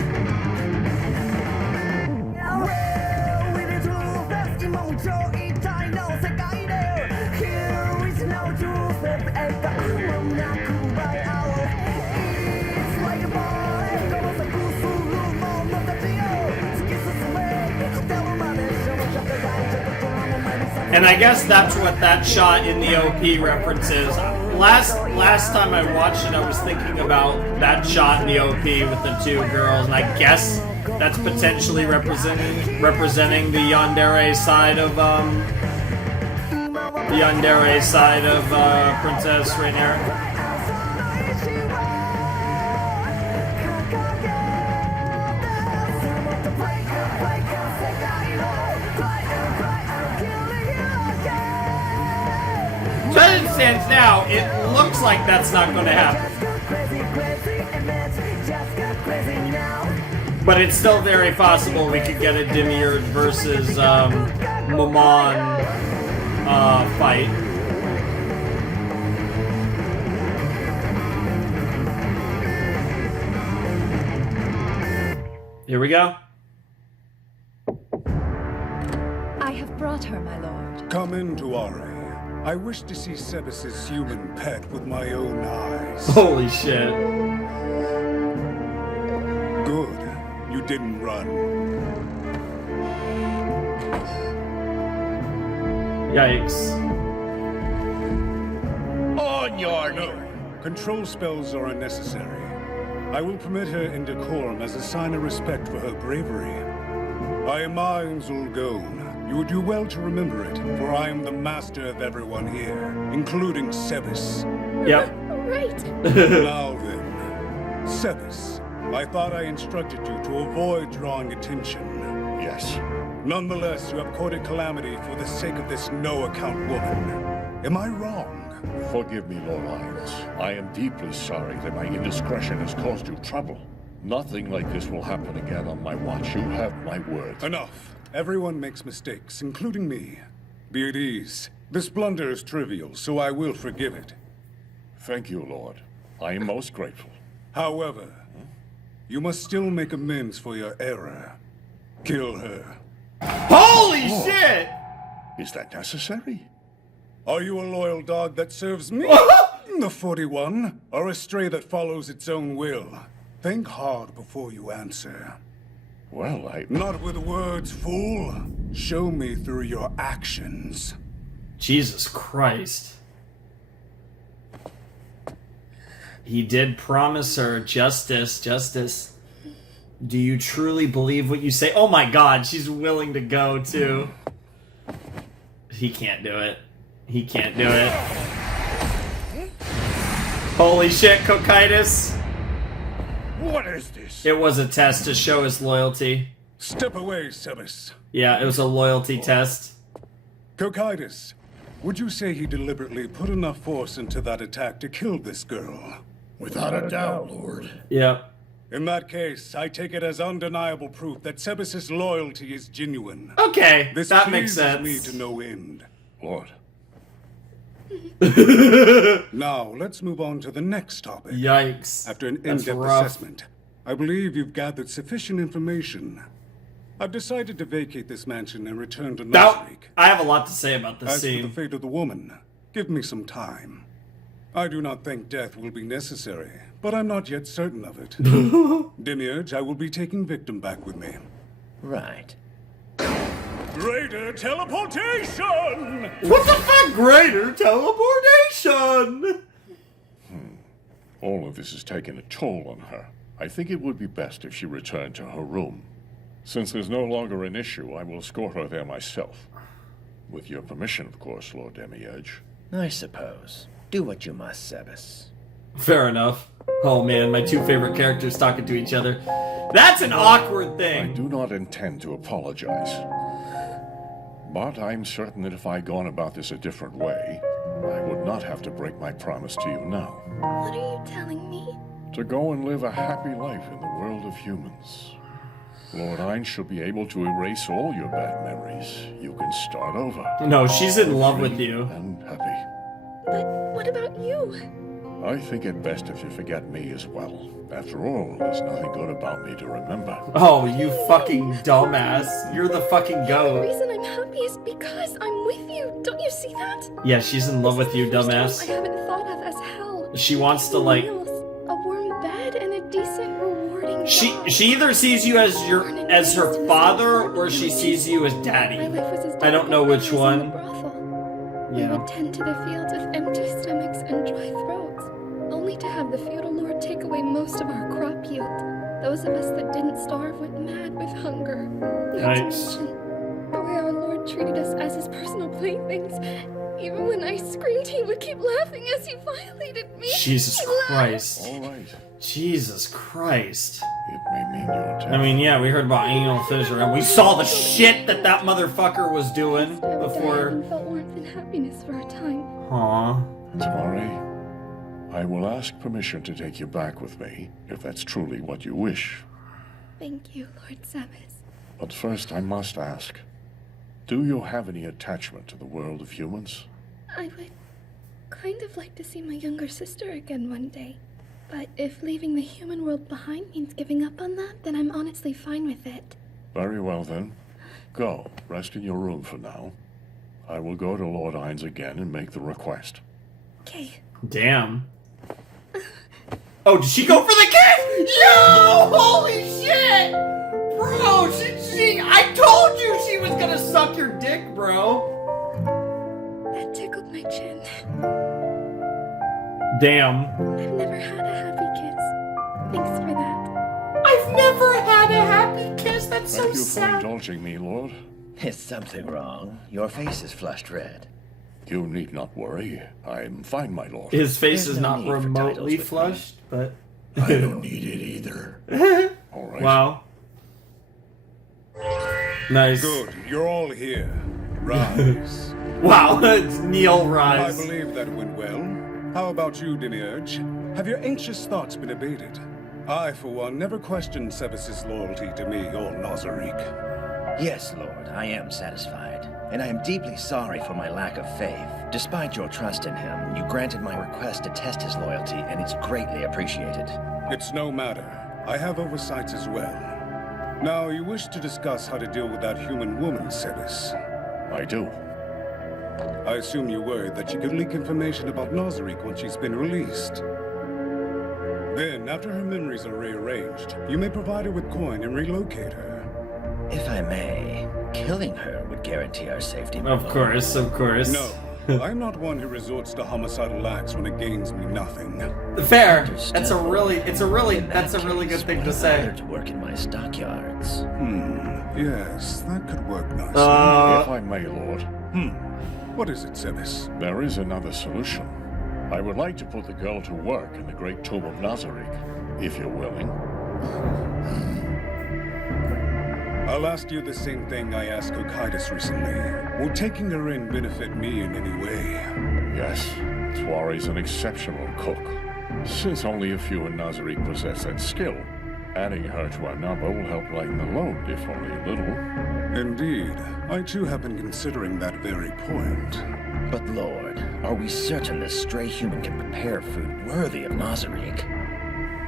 And I guess that's what that shot in the OP references. Last time I watched it, I was thinking about that shot in the OP with the two girls, and I guess that's potentially representing the yandere side of Princess Rhaenyra. So as it stands now, it looks like that's not going to happen. But it's still very possible we could get a Demiurge versus Mammon fight. Here we go. I have brought her, my lord. Come in, Soaring. I wish to see Sebas' human pet with my own eyes. Holy shit. Good. You didn't run. Yikes. On your no. Control spells are unnecessary. I will permit her in decorum as a sign of respect for her bravery. I am mine, Zulgone. You would do well to remember it, for I am the master of everyone here, including Sebas. Yep. Right. Now then, Sebas, I thought I instructed you to avoid drawing attention. Yes. Nonetheless, you have courted calamity for the sake of this no-account woman. Am I wrong? Forgive me, Lord Irons. I am deeply sorry that my indiscretion has caused you trouble. Nothing like this will happen again on my watch. You have my word. Enough. Everyone makes mistakes, including me. Be at ease. This blunder is trivial, so I will forgive it. Thank you, Lord. I am most grateful. However, you must still make amends for your error. Kill her. Holy shit! Is that necessary? Are you a loyal dog that serves me? The 41? Or a stray that follows its own will? Think hard before you answer. Well, Not with words, fool. Show me through your actions. Jesus Christ. He did promise her justice. Do you truly believe what you say? Oh my god, she's willing to go too. He can't do it. He can't do it. Holy shit, Cocytus. What is this? It was a test to show his loyalty. Step away, Sebas. Yeah, it was a loyalty test. Cocytus, would you say he deliberately put enough force into that attack to kill this girl? Without a doubt, Lord. Yep. In that case, I take it as undeniable proof that Sebas' loyalty is genuine. Okay, this that makes pleases sense. me to no end. Lord. Now, let's move on to the next topic. Yikes. After an That's in-depth rough. assessment, I believe you've gathered sufficient information. I've decided to vacate this mansion and return to Nosric. I have a lot to say about this As scene. for the fate of the woman, give me some time. I do not think death will be necessary, but I'm not yet certain of it. Demiurge, I will be taking Victim back with me. Right. Greater teleportation! What the fuck? Greater teleportation! All of this has taken a toll on her. I think it would be best if she returned to her room. Since there's no longer an issue, I will escort her there myself. With your permission, of course, Lord Demiurge. I suppose. Do what you must, Sebas. Fair enough. Oh man, my two favorite characters talking to each other. That's an awkward thing. I do not intend to apologize. But I'm certain that if I'd gone about this a different way, I would not have to break my promise to you now. What are you telling me? To go and live a happy life in the world of humans. Lord Ein shall be able to erase all your bad memories. You can start over. No, she's in love with you. And happy. But what about you? I think it best if you forget me as well. After all, there's nothing good about me to remember. Oh, you fucking dumbass. You're the fucking The goat. reason I'm happy is because I'm with you. Don't you see that? Yeah, she's in love with you, I dumbass. haven't thought of as hell. She wants to like... Meals, a warm bed, and a decent, rewarding She job. either sees you as her father or she sees you as daddy. I don't know which one. We Yeah. would tend to the fields with empty stomachs stomachs and dry throats, only to have the feudal lord take away most of our crop yield. Those of us that didn't starve went mad with hunger. Not to mention the way our lord treated us as his personal playthings. Even when I screamed, he would keep laughing as he violated me. Jesus Christ. All right. Jesus Christ. It may mean your death. I mean, yeah, we heard about anal fissure, and we saw the shit that motherfucker was doing before. I felt warmth and happiness for a time. Aww. Tamari, I will ask permission to take you back with me, if that's truly what you wish. Thank you, Lord Sebas. But first, I must ask, do you have any attachment to the world of humans? I would kind of like to see my younger sister again one day. But if leaving the human world behind means giving up on that, then I'm honestly fine with it. Very well, then. Go. Rest in your room for now. I will go to Lord Hines again and make the request. Okay. Damn. Oh, did she go for the kiss? Yo! Holy shit! Bro, I told you she was gonna suck your dick, bro. That tickled my chin. Damn. I've never had a happy kiss. Thanks for that. I've never had a happy kiss. That's so Thank you for sad. indulging me, Lord. Is something wrong? Your face is flushed red. You need not worry. I'm fine, my lord. His face There's is no not need for remotely titles with me. flushed, but... I don't need it either. All right. Wow. Nice. Good, you're all here. Rise. Wow, it's Neil Rise. I believe that went well. How about you, Demiurge? Have your anxious thoughts been abated? I, for one, never questioned Sebas's loyalty to me or Nazarick. Yes, Lord, I am satisfied. And I am deeply sorry for my lack of faith. Despite your trust in him, you granted my request to test his loyalty, and it's greatly appreciated. It's no matter. I have oversights as well. Now, you wish to discuss how to deal with that human woman, Sebas. I do. I assume you're worried that she could leak information about Nazarick once she's been released. Then, after her memories are rearranged, you may provide her with coin and relocate her. If I may, killing her would guarantee our safety. my Of lord. course, of course. No, I'm not one who resorts to homicidal acts when it gains me nothing. Fair. That's a really good thing to say. To work in my stockyards. Yes, that could work nicely. If I may, Lord. What is it, Sebas? There is another solution. I would like to put the girl to work in the great tomb of Nazarick, if you're willing. I'll ask you the same thing I asked Kokaitis recently. Will taking her in benefit me in any way? Yes, Tuari's an exceptional cook. Since only a few in Nazarick possess that skill, adding her to our number will help lighten the load, if only a little. Indeed. I too have been considering that very point. But Lord, are we certain this stray human can prepare food worthy of Nazarick?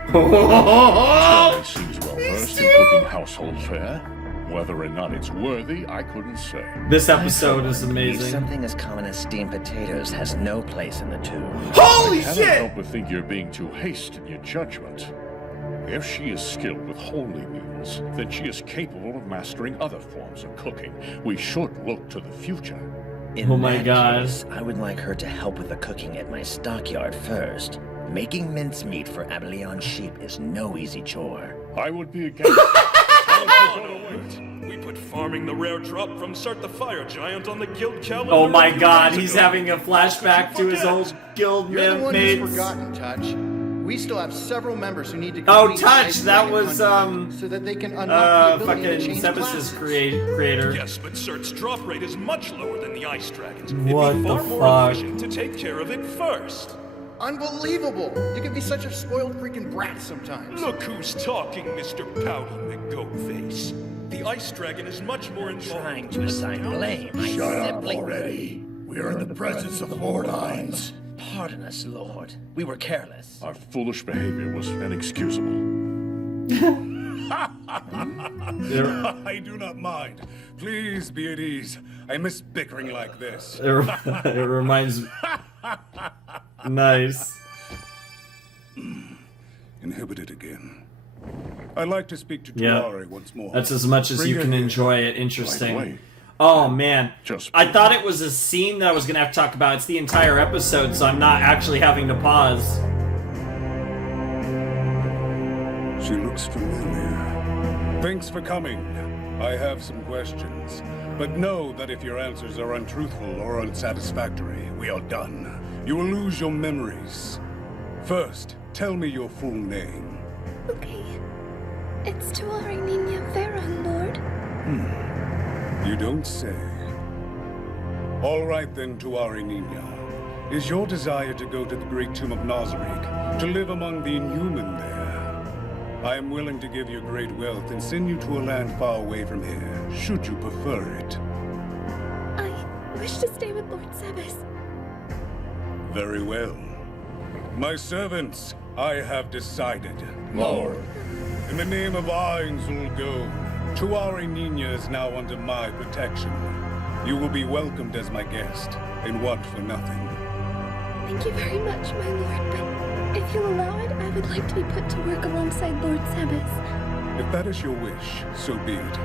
Tuari seems well versed in cooking household fare. Whether or not it's worthy, I couldn't say. This episode is I believe amazing. Something as common as steamed potatoes has no place in the tomb. Holy I cannot shit! help but think you're being too hasty in your judgment. If she is skilled with holy meals, then she is capable of mastering other forms of cooking. We should look to the future. In Oh my that God. case, I would like her to help with the cooking at my stockyard first. Making mincemeat for Abelion sheep is no easy chore. I would be against We put farming the rare drop from Sart the Fire Giant on the guild calendar. Oh my a few god, days he's ago. having a flashback to his old guild You're the one who's mates. forgotten, Touch. We still have several members who need to Oh, complete Touch, Ice that Dragon was, Hunt so that they can unlock the ability to fucking change Sebas' classes. creator. Yes, but Sart's drop rate is much lower than the Ice Dragon's. What It'd be the far more fuck? efficient to take care of it first. Unbelievable! You can be such a spoiled freaking brat sometimes. Look who's talking, Mr. Pouty McGoatface. The Ice Dragon is much more involved. Trying to assign blame. Shut I up simply... We are in the presence of Lord Hines. Pardon us, Lord. We were careless. Our foolish behavior was inexcusable. I do not mind. Please be at ease. I miss bickering like this. It reminds me. Nice. Inhibited again. I'd like to speak to Yeah. Tuari once more. That's as much as Bring you her can here. enjoy it. Right Interesting. away. Oh man, I thought it was a scene that I was gonna have to talk about. It's the entire episode, so I'm not actually having to pause. She looks familiar. Thanks for coming. I have some questions, but know that if your answers are untruthful or unsatisfactory, we are done. You will lose your memories. First, tell me your full name. Okay. It's Soaring, Lord. You don't say. All right then, Tuarinina. Is your desire to go to the great tomb of Nazarick, to live among the inhuman there? I am willing to give you great wealth and send you to a land far away from here, should you prefer it. I wish to stay with Lord Sebas. Very well. My servants, I have decided. Lord. In the name of Ainzul Go, Tuarinina is now under my protection. You will be welcomed as my guest, and want for nothing. Thank you very much, my lord, but if you'll allow it, I would like to be put to work alongside Lord Sebas. If that is your wish, so be it.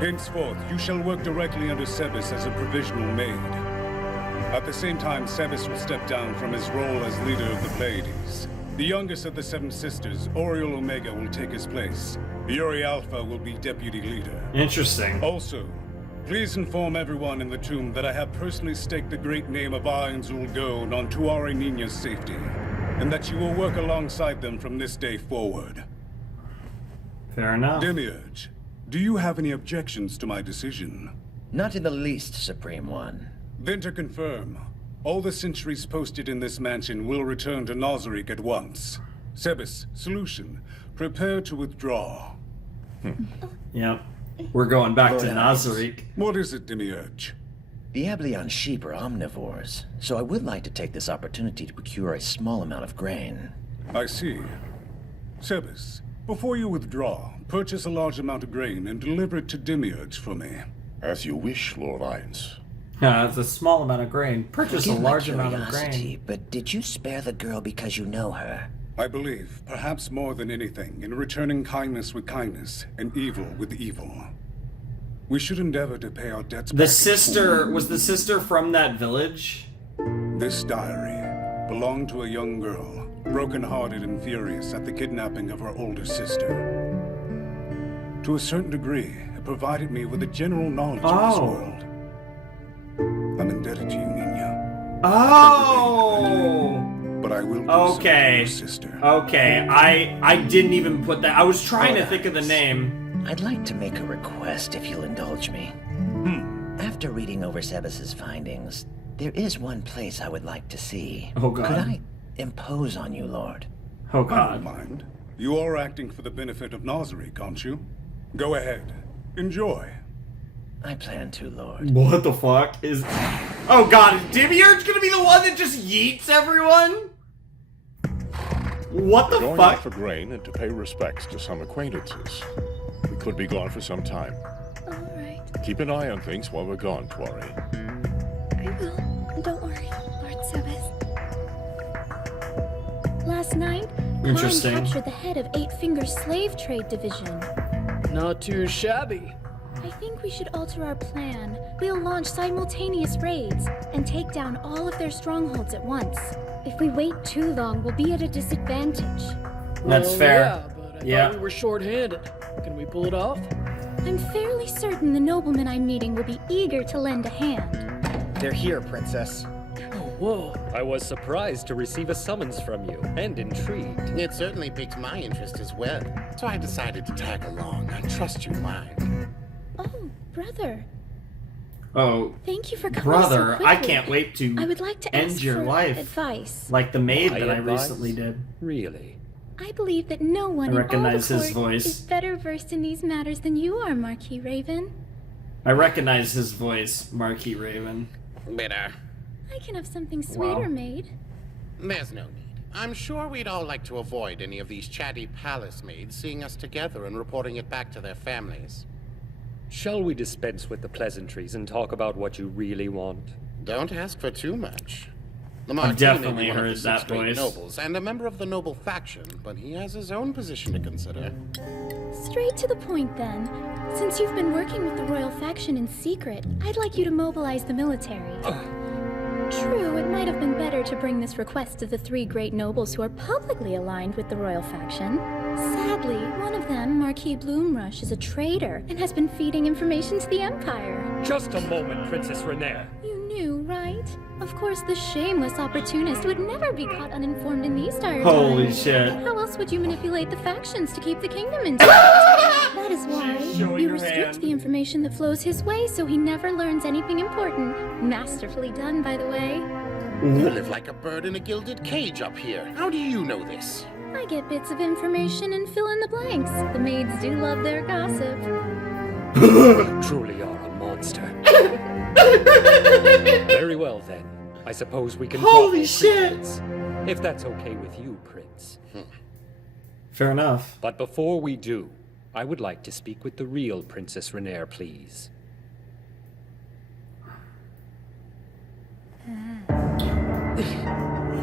Henceforth, you shall work directly under Sebas as a provisional maid. At the same time, Sebas will step down from his role as leader of the Pleiades. The youngest of the Seven Sisters, Oriole Omega, will take his place. Yuri Alpha will be deputy leader. Interesting. Also, please inform everyone in the tomb that I have personally staked the great name of Ainzul Go on Tuarinina's safety, and that you will work alongside them from this day forward. Fair enough. Demiurge, do you have any objections to my decision? Not in the least, Supreme One. Then to confirm, all the sentries posted in this mansion will return to Nazarick at once. Sebas, Solution, prepare to withdraw. Yep. We're going back to Nazarick. What is it, Demiurge? The Ablion sheep are omnivores, so I would like to take this opportunity to procure a small amount of grain. I see. Sebas, before you withdraw, purchase a large amount of grain and deliver it to Demiurge for me. As you wish, Lord Ainz. It's a small amount of grain. Purchase a large amount of grain. But did you spare the girl because you know her? I believe, perhaps more than anything, in returning kindness with kindness and evil with evil. We should endeavor to pay our debts back. The sister, was the sister from that village? This diary belonged to a young girl, broken-hearted and furious at the kidnapping of her older sister. To a certain degree, it provided me with a general knowledge of this world. I'm indebted to you, Nina. Oh! But I will do okay. so for your sister. Okay, I didn't even put that. I was trying to think of the name. I'd like to make a request if you'll indulge me. After reading over Sebas's findings, there is one place I would like to see. Oh God. Could I impose on you, Lord? Oh I God. don't mind. You are acting for the benefit of Nazarick, aren't you? Go ahead. Enjoy. I plan to, Lord. What the fuck is... Oh God, is Demiurge gonna be the one that just yeets everyone? What the Going fuck? out for grain and to pay respects to some acquaintances. We could be gone for some time. All right. Keep an eye on things while we're gone, Tuari. I will. Don't worry, Lord Sebas. Last night, Klein Interesting. captured the head of Eight Fingers' slave trade division. Not too shabby. I think we should alter our plan. We'll launch simultaneous raids and take down all of their strongholds at once. If we wait too long, we'll be at a disadvantage. That's Well, fair. Yeah, but I thought we were short-handed. Can we pull it off? I'm fairly certain the noblemen I'm meeting will be eager to lend a hand. They're here, Princess. Whoa. I was surprised to receive a summons from you, and intrigued. It certainly piqued my interest as well, so I decided to tag along. I trust you mind. Oh, brother. Oh, Thank you for coming brother, so I quickly. can't wait to I would like to end ask your for life. advice. Like the maid My that I advice? recently did. Really? I believe that no one I in all recognize the his court voice. is better versed in these matters than you are, Marquis Raven. I recognize his voice, Marquis Raven. Bitter. I can have something sweeter Wow. made. There's no need. I'm sure we'd all like to avoid any of these chatty palace maids seeing us together and reporting it back to their families. Shall we dispense with the pleasantries and talk about what you really want? Don't ask for too much. The I've definitely one of heard the that six great voice. nobles and a member of the noble faction, but he has his own position to consider. Straight to the point, then. Since you've been working with the royal faction in secret, I'd like you to mobilize the military. True, it might have been better to bring this request to the three great nobles who are publicly aligned with the royal faction. Sadly, one of them, Marquis Bloomrush, is a traitor and has been feeding information to the Empire. Just a moment, Princess Renair. You knew, right? Of course, the shameless opportunist would never be caught uninformed in these dire Holy times. shit. How else would you manipulate the factions to keep the kingdom intact? That is why you restrict the information that flows his way so he never learns anything important. Masterfully done, by the way. You live like a bird in a gilded cage up here. How do you know this? I get bits of information and fill in the blanks. The maids do love their gossip. You truly are a monster. Very well, then. I suppose we can Holy shit! pretense, if that's okay with you, Prince. Fair enough. But before we do, I would like to speak with the real Princess Renair, please.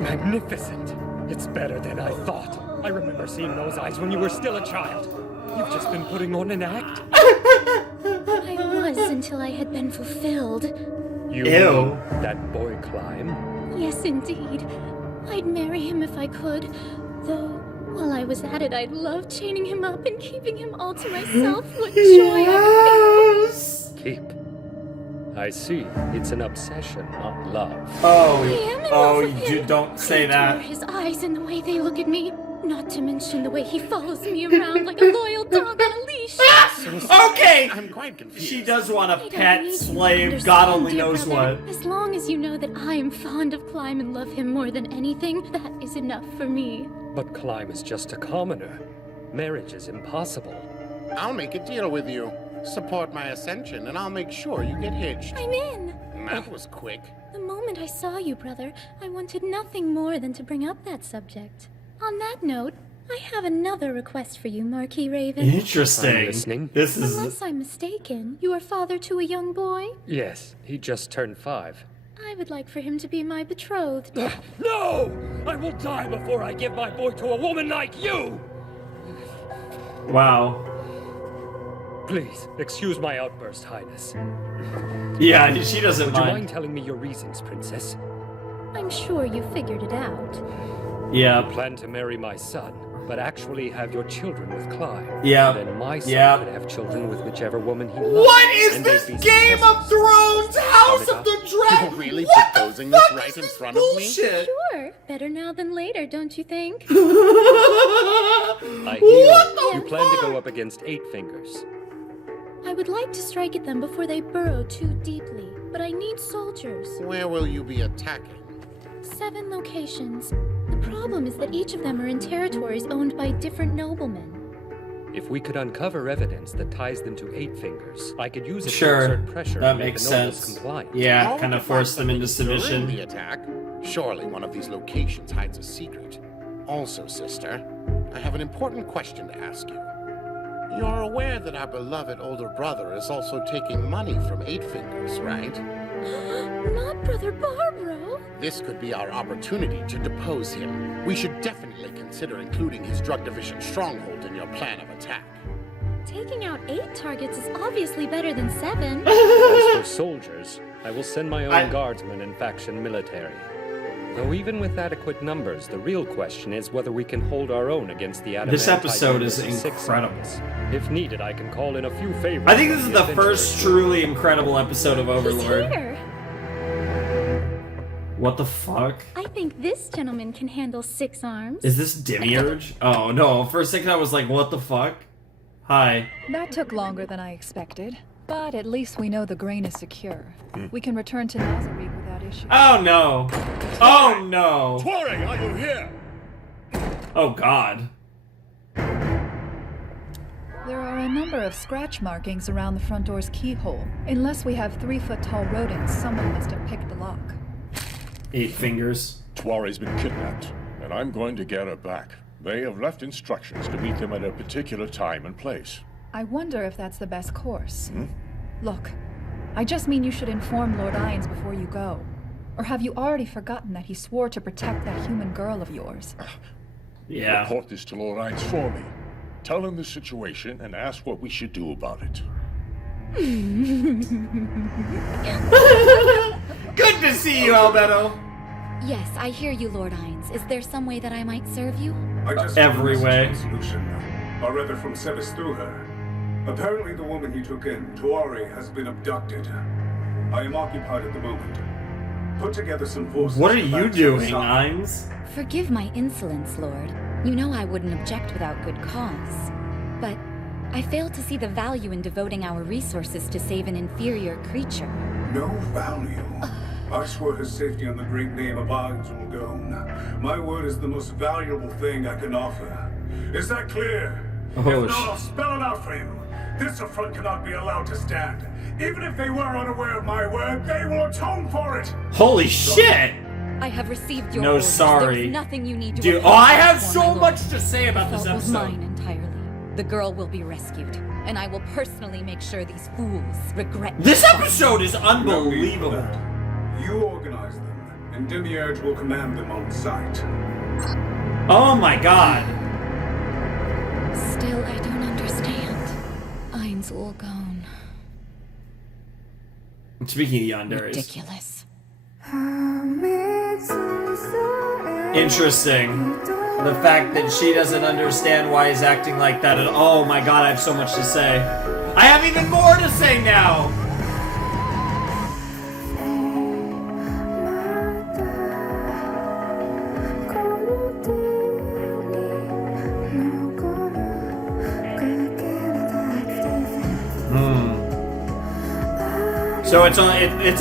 Magnificent! It's better than I thought. I remember seeing those eyes when you were still a child. You've just been putting on an act. I was until I had been fulfilled. You Ew. mean that boy Climb? Yes, indeed. I'd marry him if I could. Though, while I was at it, I'd love chaining him up and keeping him all to myself. What joy I would feel. Keep. I see. It's an obsession, not love. Oh, I am in oh, love with him. don't say I that. adore his eyes and the way they look at me. Not to mention the way he follows me around like a loyal dog on a leash. Okay! I'm quite confused. She does want a I don't pet, need you to slave, understand, God only dear knows brother. what. As long as you know that I am fond of Climb and love him more than anything, that is enough for me. But Climb is just a commoner. Marriage is impossible. I'll make a deal with you. Support my ascension, and I'll make sure you get hitched. I'm in. That was quick. The moment I saw you, brother, I wanted nothing more than to bring up that subject. On that note, I have another request for you, Marquis Raven. Interesting. I'm listening. This is. Unless I'm mistaken, you are father to a young boy? Yes, he just turned 5. I would like for him to be my betrothed. No! I will die before I give my boy to a woman like you! Wow. Please, excuse my outburst, Highness. Yeah, she doesn't Would you mind. mind telling me your reasons, Princess? I'm sure you figured it out. Yeah. You plan to marry my son, but actually have your children with Clyde. Yeah. Then my son Yeah. could have children with whichever woman he loves. What is and this they'd be Game of Thrones House of the Dragon? You're really What proposing the this fuck right is in this front of me? bullshit? Sure. Better now than later, don't you think? I hear What the you plan to fuck? go up against 8 Fingers. I would like to strike at them before they burrow too deeply, but I need soldiers. Where will you be attacking? 7 locations. The problem is that each of them are in territories owned by different noblemen. If we could uncover evidence that ties them to 8 Fingers, I could use it to Sure, exert pressure that and make makes the nobles sense. compliant. Yeah, How kind would of you force find them into something during submission. the attack? Surely one of these locations hides a secret. Also, sister, I have an important question to ask you. You're aware that our beloved older brother is also taking money from 8 Fingers, right? Not Brother Barbaro. This could be our opportunity to depose him. We should definitely consider including his drug division stronghold in your plan of attack. Taking out 8 targets is obviously better than 7. As for soldiers, I will send my own guardsmen and faction military. Though even with adequate numbers, the real question is whether we can hold our own against the This adamantite episode is numbers of 6 incredible. armies. If needed, I can call in a few favors. I think this from is the adventurers. first truly incredible episode of Overlord. Here. What the fuck? I think this gentleman can handle 6 arms. Is this Demiurge? Oh no, for a second I was like, what the fuck? Hi. That took longer than I expected, but at least we know the grain is secure. We can return to Nazareth without issue. Oh no. Oh no. Soaring, are you here? Oh god. There are a number of scratch markings around the front door's keyhole. Unless we have 3-foot-tall rodents, someone must have picked the lock. 8 Fingers. Tuari's been kidnapped, and I'm going to get her back. They have left instructions to meet them at a particular time and place. I wonder if that's the best course. Look, I just mean you should inform Lord Ines before you go. Or have you already forgotten that he swore to protect that human girl of yours? Yeah. Report this to Lord Hines for me. Tell him the situation and ask what we should do about it. Good to see you, Albedo. Yes, I hear you, Lord Hines. Is there some way that I might serve you? I just Every got a way. message from Solution, or rather from Sebas through her. Apparently the woman he took in, Soaring, has been abducted. I am occupied at the moment. Put together some forces. What are to you back doing, Sebas up. Hines? Forgive my insolence, Lord. You know I wouldn't object without good cause. But I fail to see the value in devoting our resources to save an inferior creature. No value. I swear his safety on the great name of Hines Ulgone. My word is the most valuable thing I can offer. Is that clear? Oh, if not, I'll spell it out for you. This affront cannot be allowed to stand. Even if they were unaware of my word, they will atone for it. Holy shit! I have received your No, orders. sorry. There's nothing you need to Dude, apologize I have for, so my lord. much to say about The this fault was episode. mine entirely. The girl will be rescued, and I will personally make sure these fools regret This their episode is unbelievable. You organize them, and Demiurge will command them on sight. Oh my god. Still, I don't understand. Hines Ulgone. Speaking of yanderes. Ridiculous. Interesting. The fact that she doesn't understand why he's acting like that. And oh my god, I have so much to say. I have even more to say now. So it's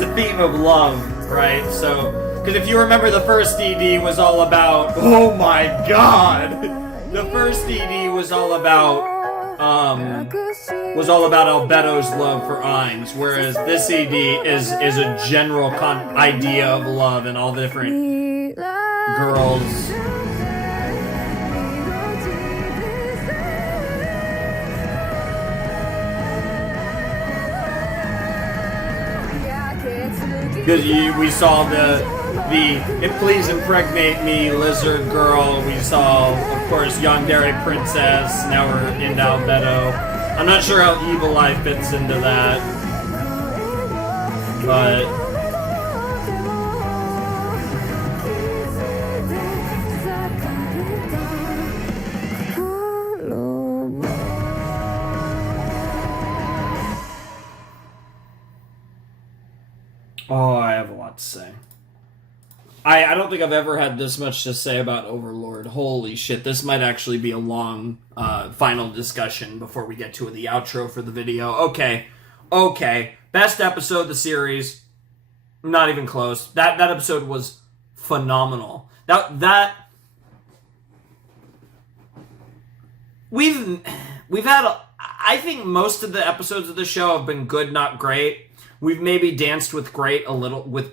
a theme of love, right? So, because if you remember, the first DD was all about. Oh my god! The first DD was all about Albedo's love for Hines, whereas this ED is a general idea of love and all the different girls. Because we saw the Please Impregnate Me lizard girl. We saw, of course, Yandere Princess. Now we're into Albedo. I'm not sure how Evil Eye fits into that. But oh, I have a lot to say. I don't think I've ever had this much to say about Overlord. Holy shit, this might actually be a long final discussion before we get to the outro for the video. Okay. Best episode of the series. Not even close. That episode was phenomenal. We've had I think most of the episodes of the show have been good, not great. We've maybe danced with great a little with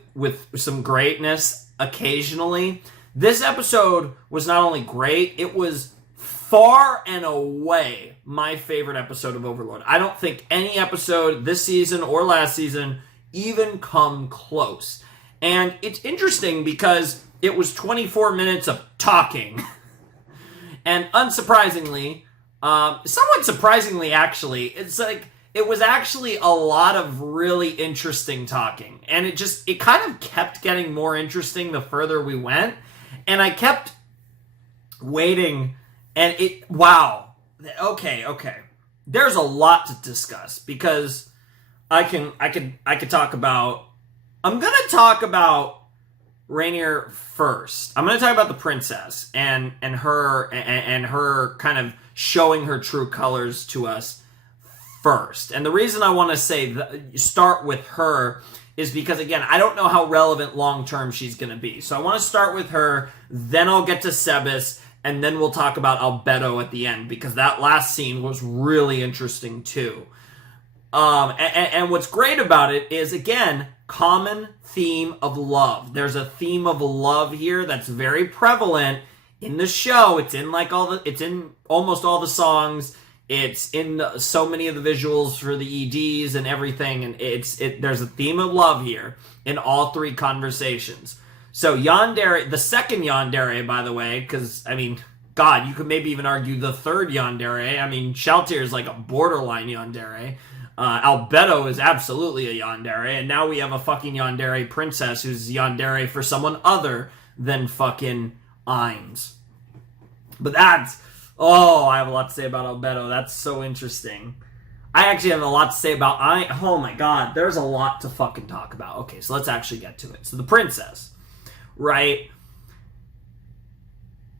some greatness occasionally. This episode was not only great, it was far and away my favorite episode of Overlord. I don't think any episode this season or last season even come close. And it's interesting because it was 24 minutes of talking. And unsurprisingly, somewhat surprisingly actually, it's like it was actually a lot of really interesting talking. And it kind of kept getting more interesting the further we went. And I kept waiting, and wow. Okay. There's a lot to discuss because I could talk about, I'm going to talk about Rainier first. I'm going to talk about the princess and her kind of showing her true colors to us first. And the reason I want to say start with her is because, again, I don't know how relevant long-term she's going to be. So I want to start with her, then I'll get to Sebas, and then we'll talk about Albedo at the end, because that last scene was really interesting too. And what's great about it is, again, common theme of love. There's a theme of love here that's very prevalent in the show. It's in almost all the songs. It's in so many of the visuals for the EDs and everything, and there's a theme of love here in all three conversations. So yandere, the second yandere, by the way, because, I mean, God, you could maybe even argue the third yandere. I mean, Shaltir is like a borderline yandere. Albedo is absolutely a yandere, and now we have a fucking yandere princess who's yandere for someone other than fucking Ainz. But that's... Oh, I have a lot to say about Albedo. That's so interesting. I actually have a lot to say about Ainz. Oh my God, there's a lot to fucking talk about. Okay, so let's actually get to it. So the princess, right?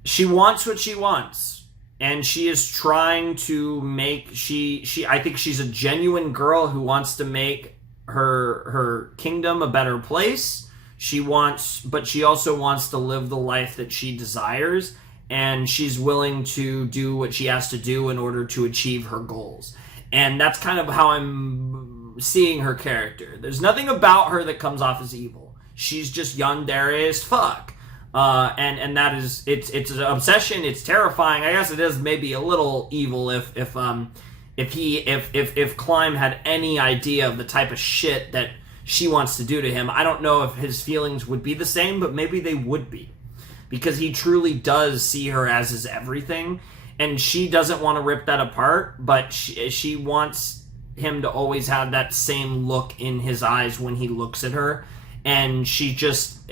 She wants what she wants, and she is trying to make... I think she's a genuine girl who wants to make her kingdom a better place. But she also wants to live the life that she desires, and she's willing to do what she has to do in order to achieve her goals. And that's kind of how I'm seeing her character. There's nothing about her that comes off as evil. She's just yandere as fuck. And that is, it's an obsession. It's terrifying. I guess it is maybe a little evil if Climb had any idea of the type of shit that she wants to do to him. I don't know if his feelings would be the same, but maybe they would be, because he truly does see her as his everything, and she doesn't want to rip that apart, but she wants him to always have that same look in his eyes when he looks at her. And she just,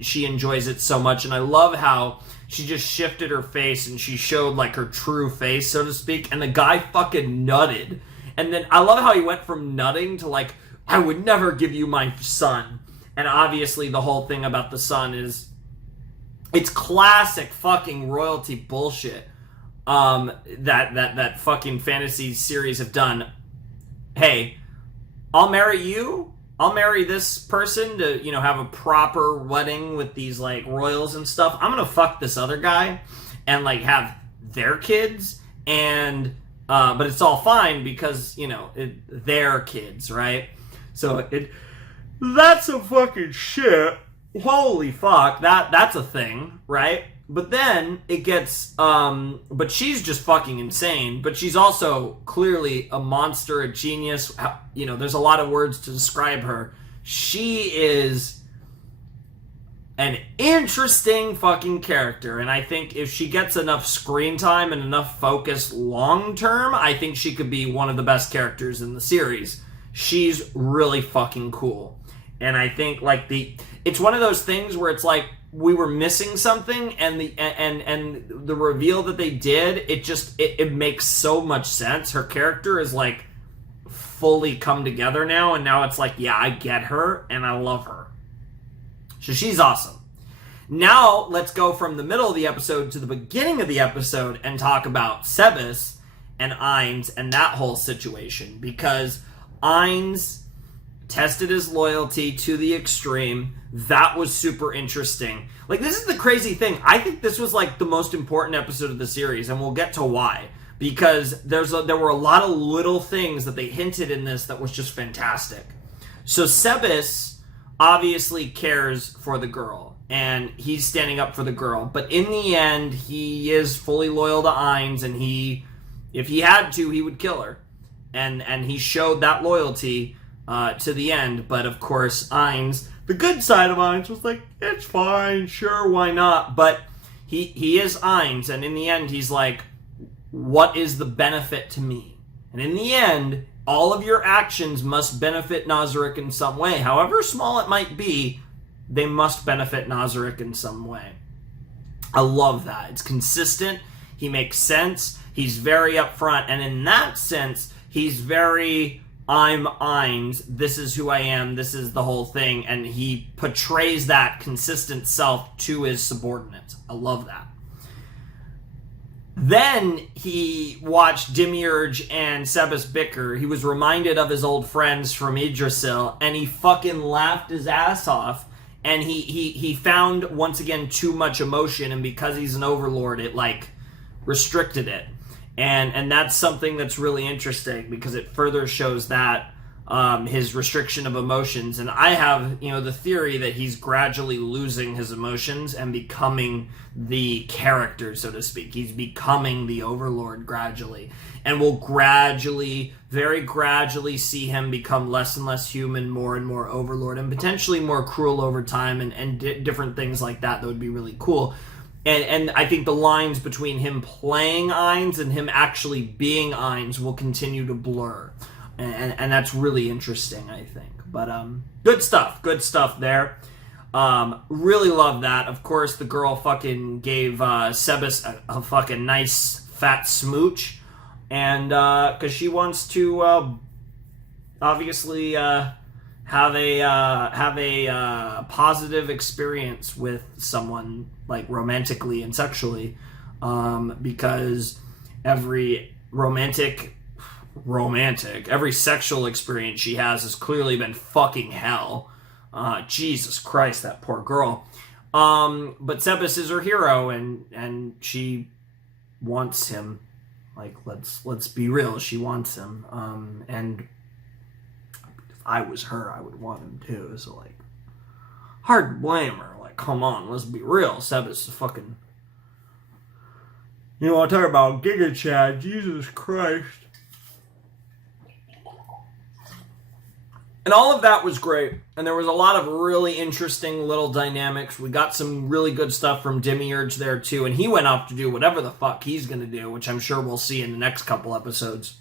she enjoys it so much. And I love how she just shifted her face and she showed like her true face, so to speak. And the guy fucking nutted. And then I love how he went from nutting to like, I would never give you my son. And obviously the whole thing about the son is, it's classic fucking royalty bullshit that fucking fantasy series have done. Hey, I'll marry you. I'll marry this person to, you know, have a proper wedding with these, like, royals and stuff. I'm gonna fuck this other guy and, like, have their kids, and, but it's all fine because, you know, their kids, right? So, that's some fucking shit. Holy fuck, that's a thing, right? But then it gets, but she's just fucking insane, but she's also clearly a monster, a genius. You know, there's a lot of words to describe her. She is an interesting fucking character, and I think if she gets enough screen time and enough focus long term, I think she could be one of the best characters in the series. She's really fucking cool. And I think, like, it's one of those things where it's like, we were missing something, and the reveal that they did, it makes so much sense. Her character is like fully come together now, and now it's like, yeah, I get her and I love her. So she's awesome. Now let's go from the middle of the episode to the beginning of the episode and talk about Sebas and Ainz and that whole situation, because Ainz tested his loyalty to the extreme. That was super interesting. Like, this is the crazy thing. I think this was, like, the most important episode of the series, and we'll get to why. Because there were a lot of little things that they hinted in this that was just fantastic. So Sebas obviously cares for the girl, and he's standing up for the girl. But in the end, he is fully loyal to Ainz, and if he had to, he would kill her. And he showed that loyalty to the end. But of course, Ainz, the good side of Ainz, was like, it's fine, sure, why not? But he is Ainz, and in the end, he's like, what is the benefit to me? And in the end, all of your actions must benefit Nazarick in some way. However small it might be, they must benefit Nazarick in some way. I love that. It's consistent. He makes sense. He's very upfront. And in that sense, he's very... I'm Ainz, this is who I am, this is the whole thing, and he portrays that consistent self to his subordinates. I love that. Then he watched Demiurge and Sebas bicker. He was reminded of his old friends from Yggdrasil, and he fucking laughed his ass off, and he found, once again, too much emotion, and because he's an overlord, it, like, restricted it. And that's something that's really interesting, because it further shows that his restriction of emotions. And I have, the theory that he's gradually losing his emotions and becoming the character, so to speak. He's becoming the Overlord gradually. And we'll very gradually see him become less and less human, more and more Overlord, and potentially more cruel over time, and different things like that would be really cool. And I think the lines between him playing Ainz and him actually being Ainz will continue to blur. And that's really interesting, I think. But good stuff there. Really love that. Of course, the girl fucking gave Sebas a fucking nice fat smooch, and because she wants to obviously have a positive experience with someone, like romantically and sexually, because every every sexual experience she has clearly been fucking hell. Jesus Christ, that poor girl. But Sebas is her hero, and she wants him. Like, let's be real, she wants him. And if I was her, I would want him too. So, like, hard to blame her. Like, come on, let's be real. Sebas is fucking... You want to talk about Giga Chad? Jesus Christ. And all of that was great, and there was a lot of really interesting little dynamics. We got some really good stuff from Demiurge there, too, and he went off to do whatever the fuck he's going to do, which I'm sure we'll see in the next couple episodes.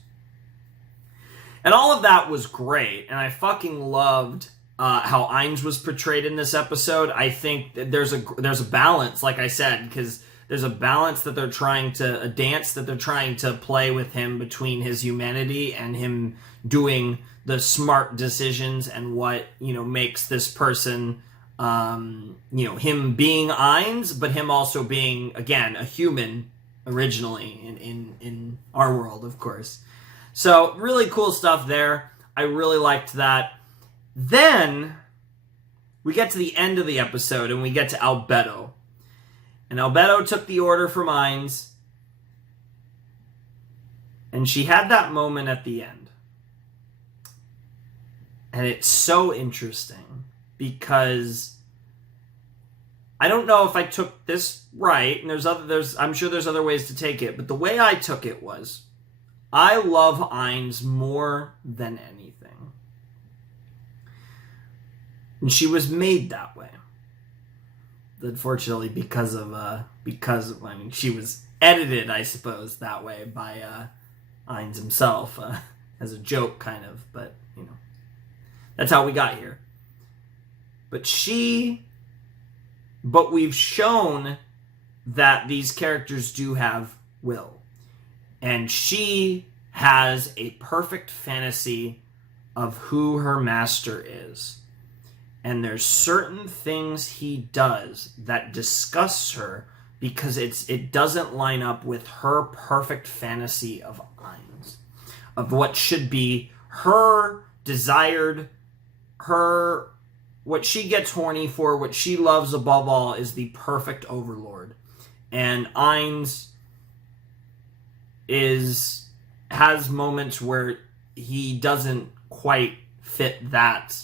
And all of that was great, and I fucking loved how Ainz was portrayed in this episode. I think that there's a balance, like I said, because there's a balance that they're trying to, a dance that they're trying to play with him between his humanity and him doing the smart decisions and what, makes this person, him being Ainz, but him also being, again, a human originally in our world, of course. So, really cool stuff there. I really liked that. Then, we get to the end of the episode, and we get to Albedo. And Albedo took the order from Ainz, and she had that moment at the end. And it's so interesting because I don't know if I took this right, and I'm sure there's other ways to take it, but the way I took it was, I love Ainz more than anything. And she was made that way. Unfortunately, because she was edited, I suppose, that way by Ainz himself, as a joke, kind of, but, that's how we got here. But we've shown that these characters do have will. And she has a perfect fantasy of who her master is. And there's certain things he does that disgusts her because it doesn't line up with her perfect fantasy of Ainz, of what should be her desired, what she gets horny for, what she loves above all, is the perfect Overlord. And Ainz has moments where he doesn't quite fit that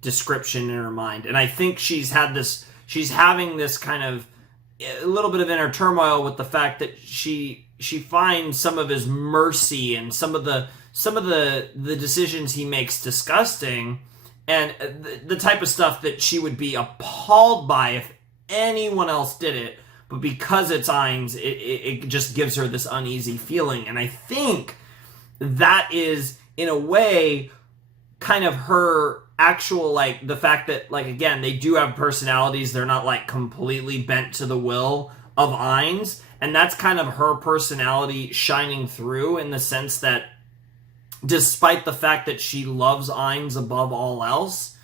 description in her mind. And I think she's having this kind of a little bit of inner turmoil with the fact that she finds some of his mercy and some of the decisions he makes disgusting, and the type of stuff that she would be appalled by if anyone else did it, but because it's Ainz, it just gives her this uneasy feeling. And I think that is, in a way, kind of her actual, like, the fact that, like, again, they do have personalities, they're not, like, completely bent to the will of Ainz, and that's kind of her personality shining through, in the sense that despite the fact that she loves Ainz above all else,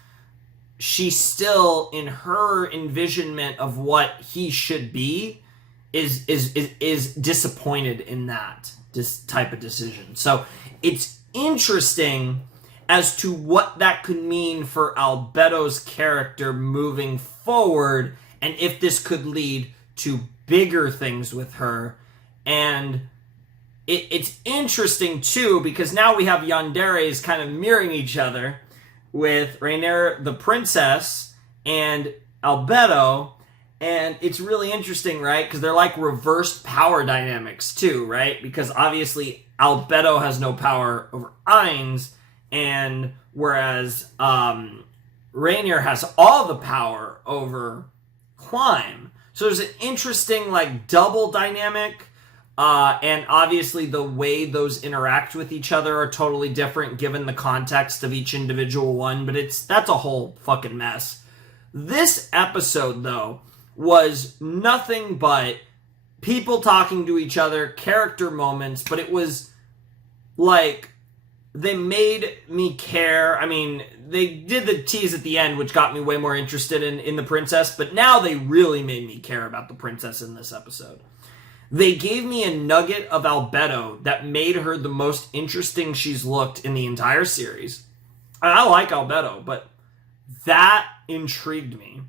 she still, in her envisionment of what he should be, is disappointed in that type of decision. So it's interesting as to what that could mean for Albedo's character moving forward, and if this could lead to bigger things with her. And it's interesting, too, because now we have yanderes kind of mirroring each other with Rainier the princess and Albedo, and it's really interesting, right? Because they're like reversed power dynamics, too, right? Because obviously Albedo has no power over Ainz, and whereas Rainier has all the power over Climb. So there's an interesting, like, double dynamic, and obviously the way those interact with each other are totally different given the context of each individual one, but that's a whole fucking mess. This episode, though, was nothing but people talking to each other, character moments, but it was like they made me care. I mean, they did the tease at the end, which got me way more interested in the princess, but now they really made me care about the princess in this episode. They gave me a nugget of Albedo that made her the most interesting she's looked in the entire series. And I like Albedo, but that intrigued me.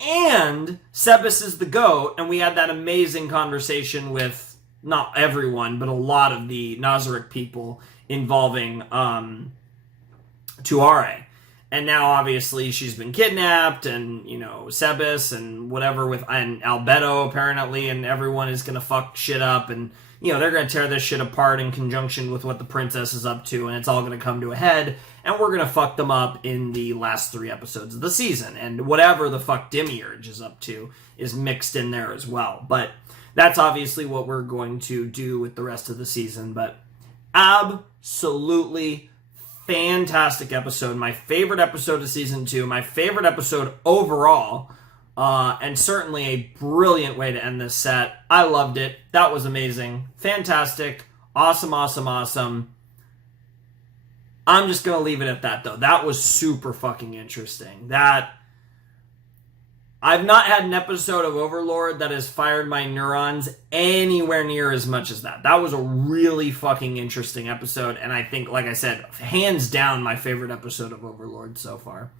And Sebas is the GOAT, and we had that amazing conversation with not everyone, but a lot of the Nazarick people involving Tuare. And now, obviously, she's been kidnapped, and, you know, Sebas and whatever and Albedo, apparently, and everyone is going to fuck shit up, and, you know, they're going to tear this shit apart in conjunction with what the princess is up to, and it's all going to come to a head, and we're going to fuck them up in the last 3 episodes of the season, and whatever the fuck Demiurge is up to is mixed in there as well. But that's obviously what we're going to do with the rest of the season, but absolutely fantastic episode. My favorite episode of season 2. My favorite episode overall. And certainly a brilliant way to end this set. I loved it. That was amazing. Fantastic. Awesome, awesome, awesome. I'm just going to leave it at that, though. That was super fucking interesting. I've not had an episode of Overlord that has fired my neurons anywhere near as much as that. That was a really fucking interesting episode, and I think, like I said, hands down my favorite episode of Overlord so far.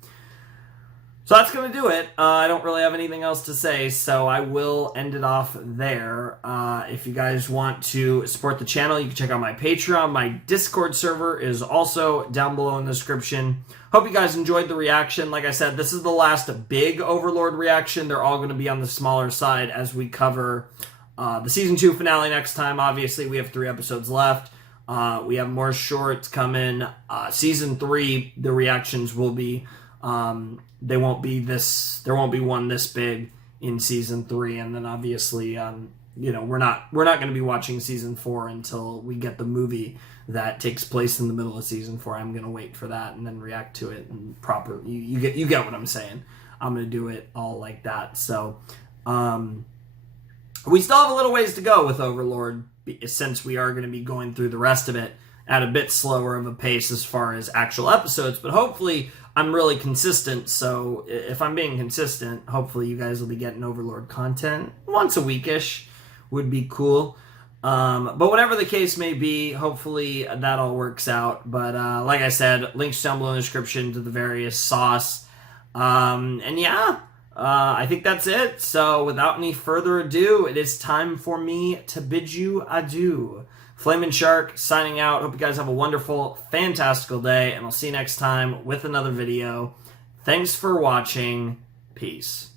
So that's going to do it. I don't really have anything else to say, so I will end it off there. If you guys want to support the channel, you can check out my Patreon. My Discord server is also down below in the description. Hope you guys enjoyed the reaction. Like I said, this is the last big Overlord reaction. They're all going to be on the smaller side as we cover the Season 2 finale next time. Obviously, we have 3 episodes left. We have more shorts coming. Season 3, the reactions will be... there won't be one this big in season 3, and then obviously, you know, we're not going to be watching season 4 until we get the movie that takes place in the middle of season 4. I'm going to wait for that and then react to it and you get what I'm saying. I'm going to do it all like that. So, we still have a little ways to go with Overlord, since we are going to be going through the rest of it at a bit slower of a pace as far as actual episodes, but hopefully I'm really consistent, so if I'm being consistent, hopefully you guys will be getting Overlord content once a weekish. Would be cool. But whatever the case may be, hopefully that all works out. But like I said, links down below in the description to the various sauce. And yeah, I think that's it. So without any further ado, it is time for me to bid you adieu. Flamin' Shark signing out. Hope you guys have a wonderful, fantastical day, and I'll see you next time with another video. Thanks for watching. Peace.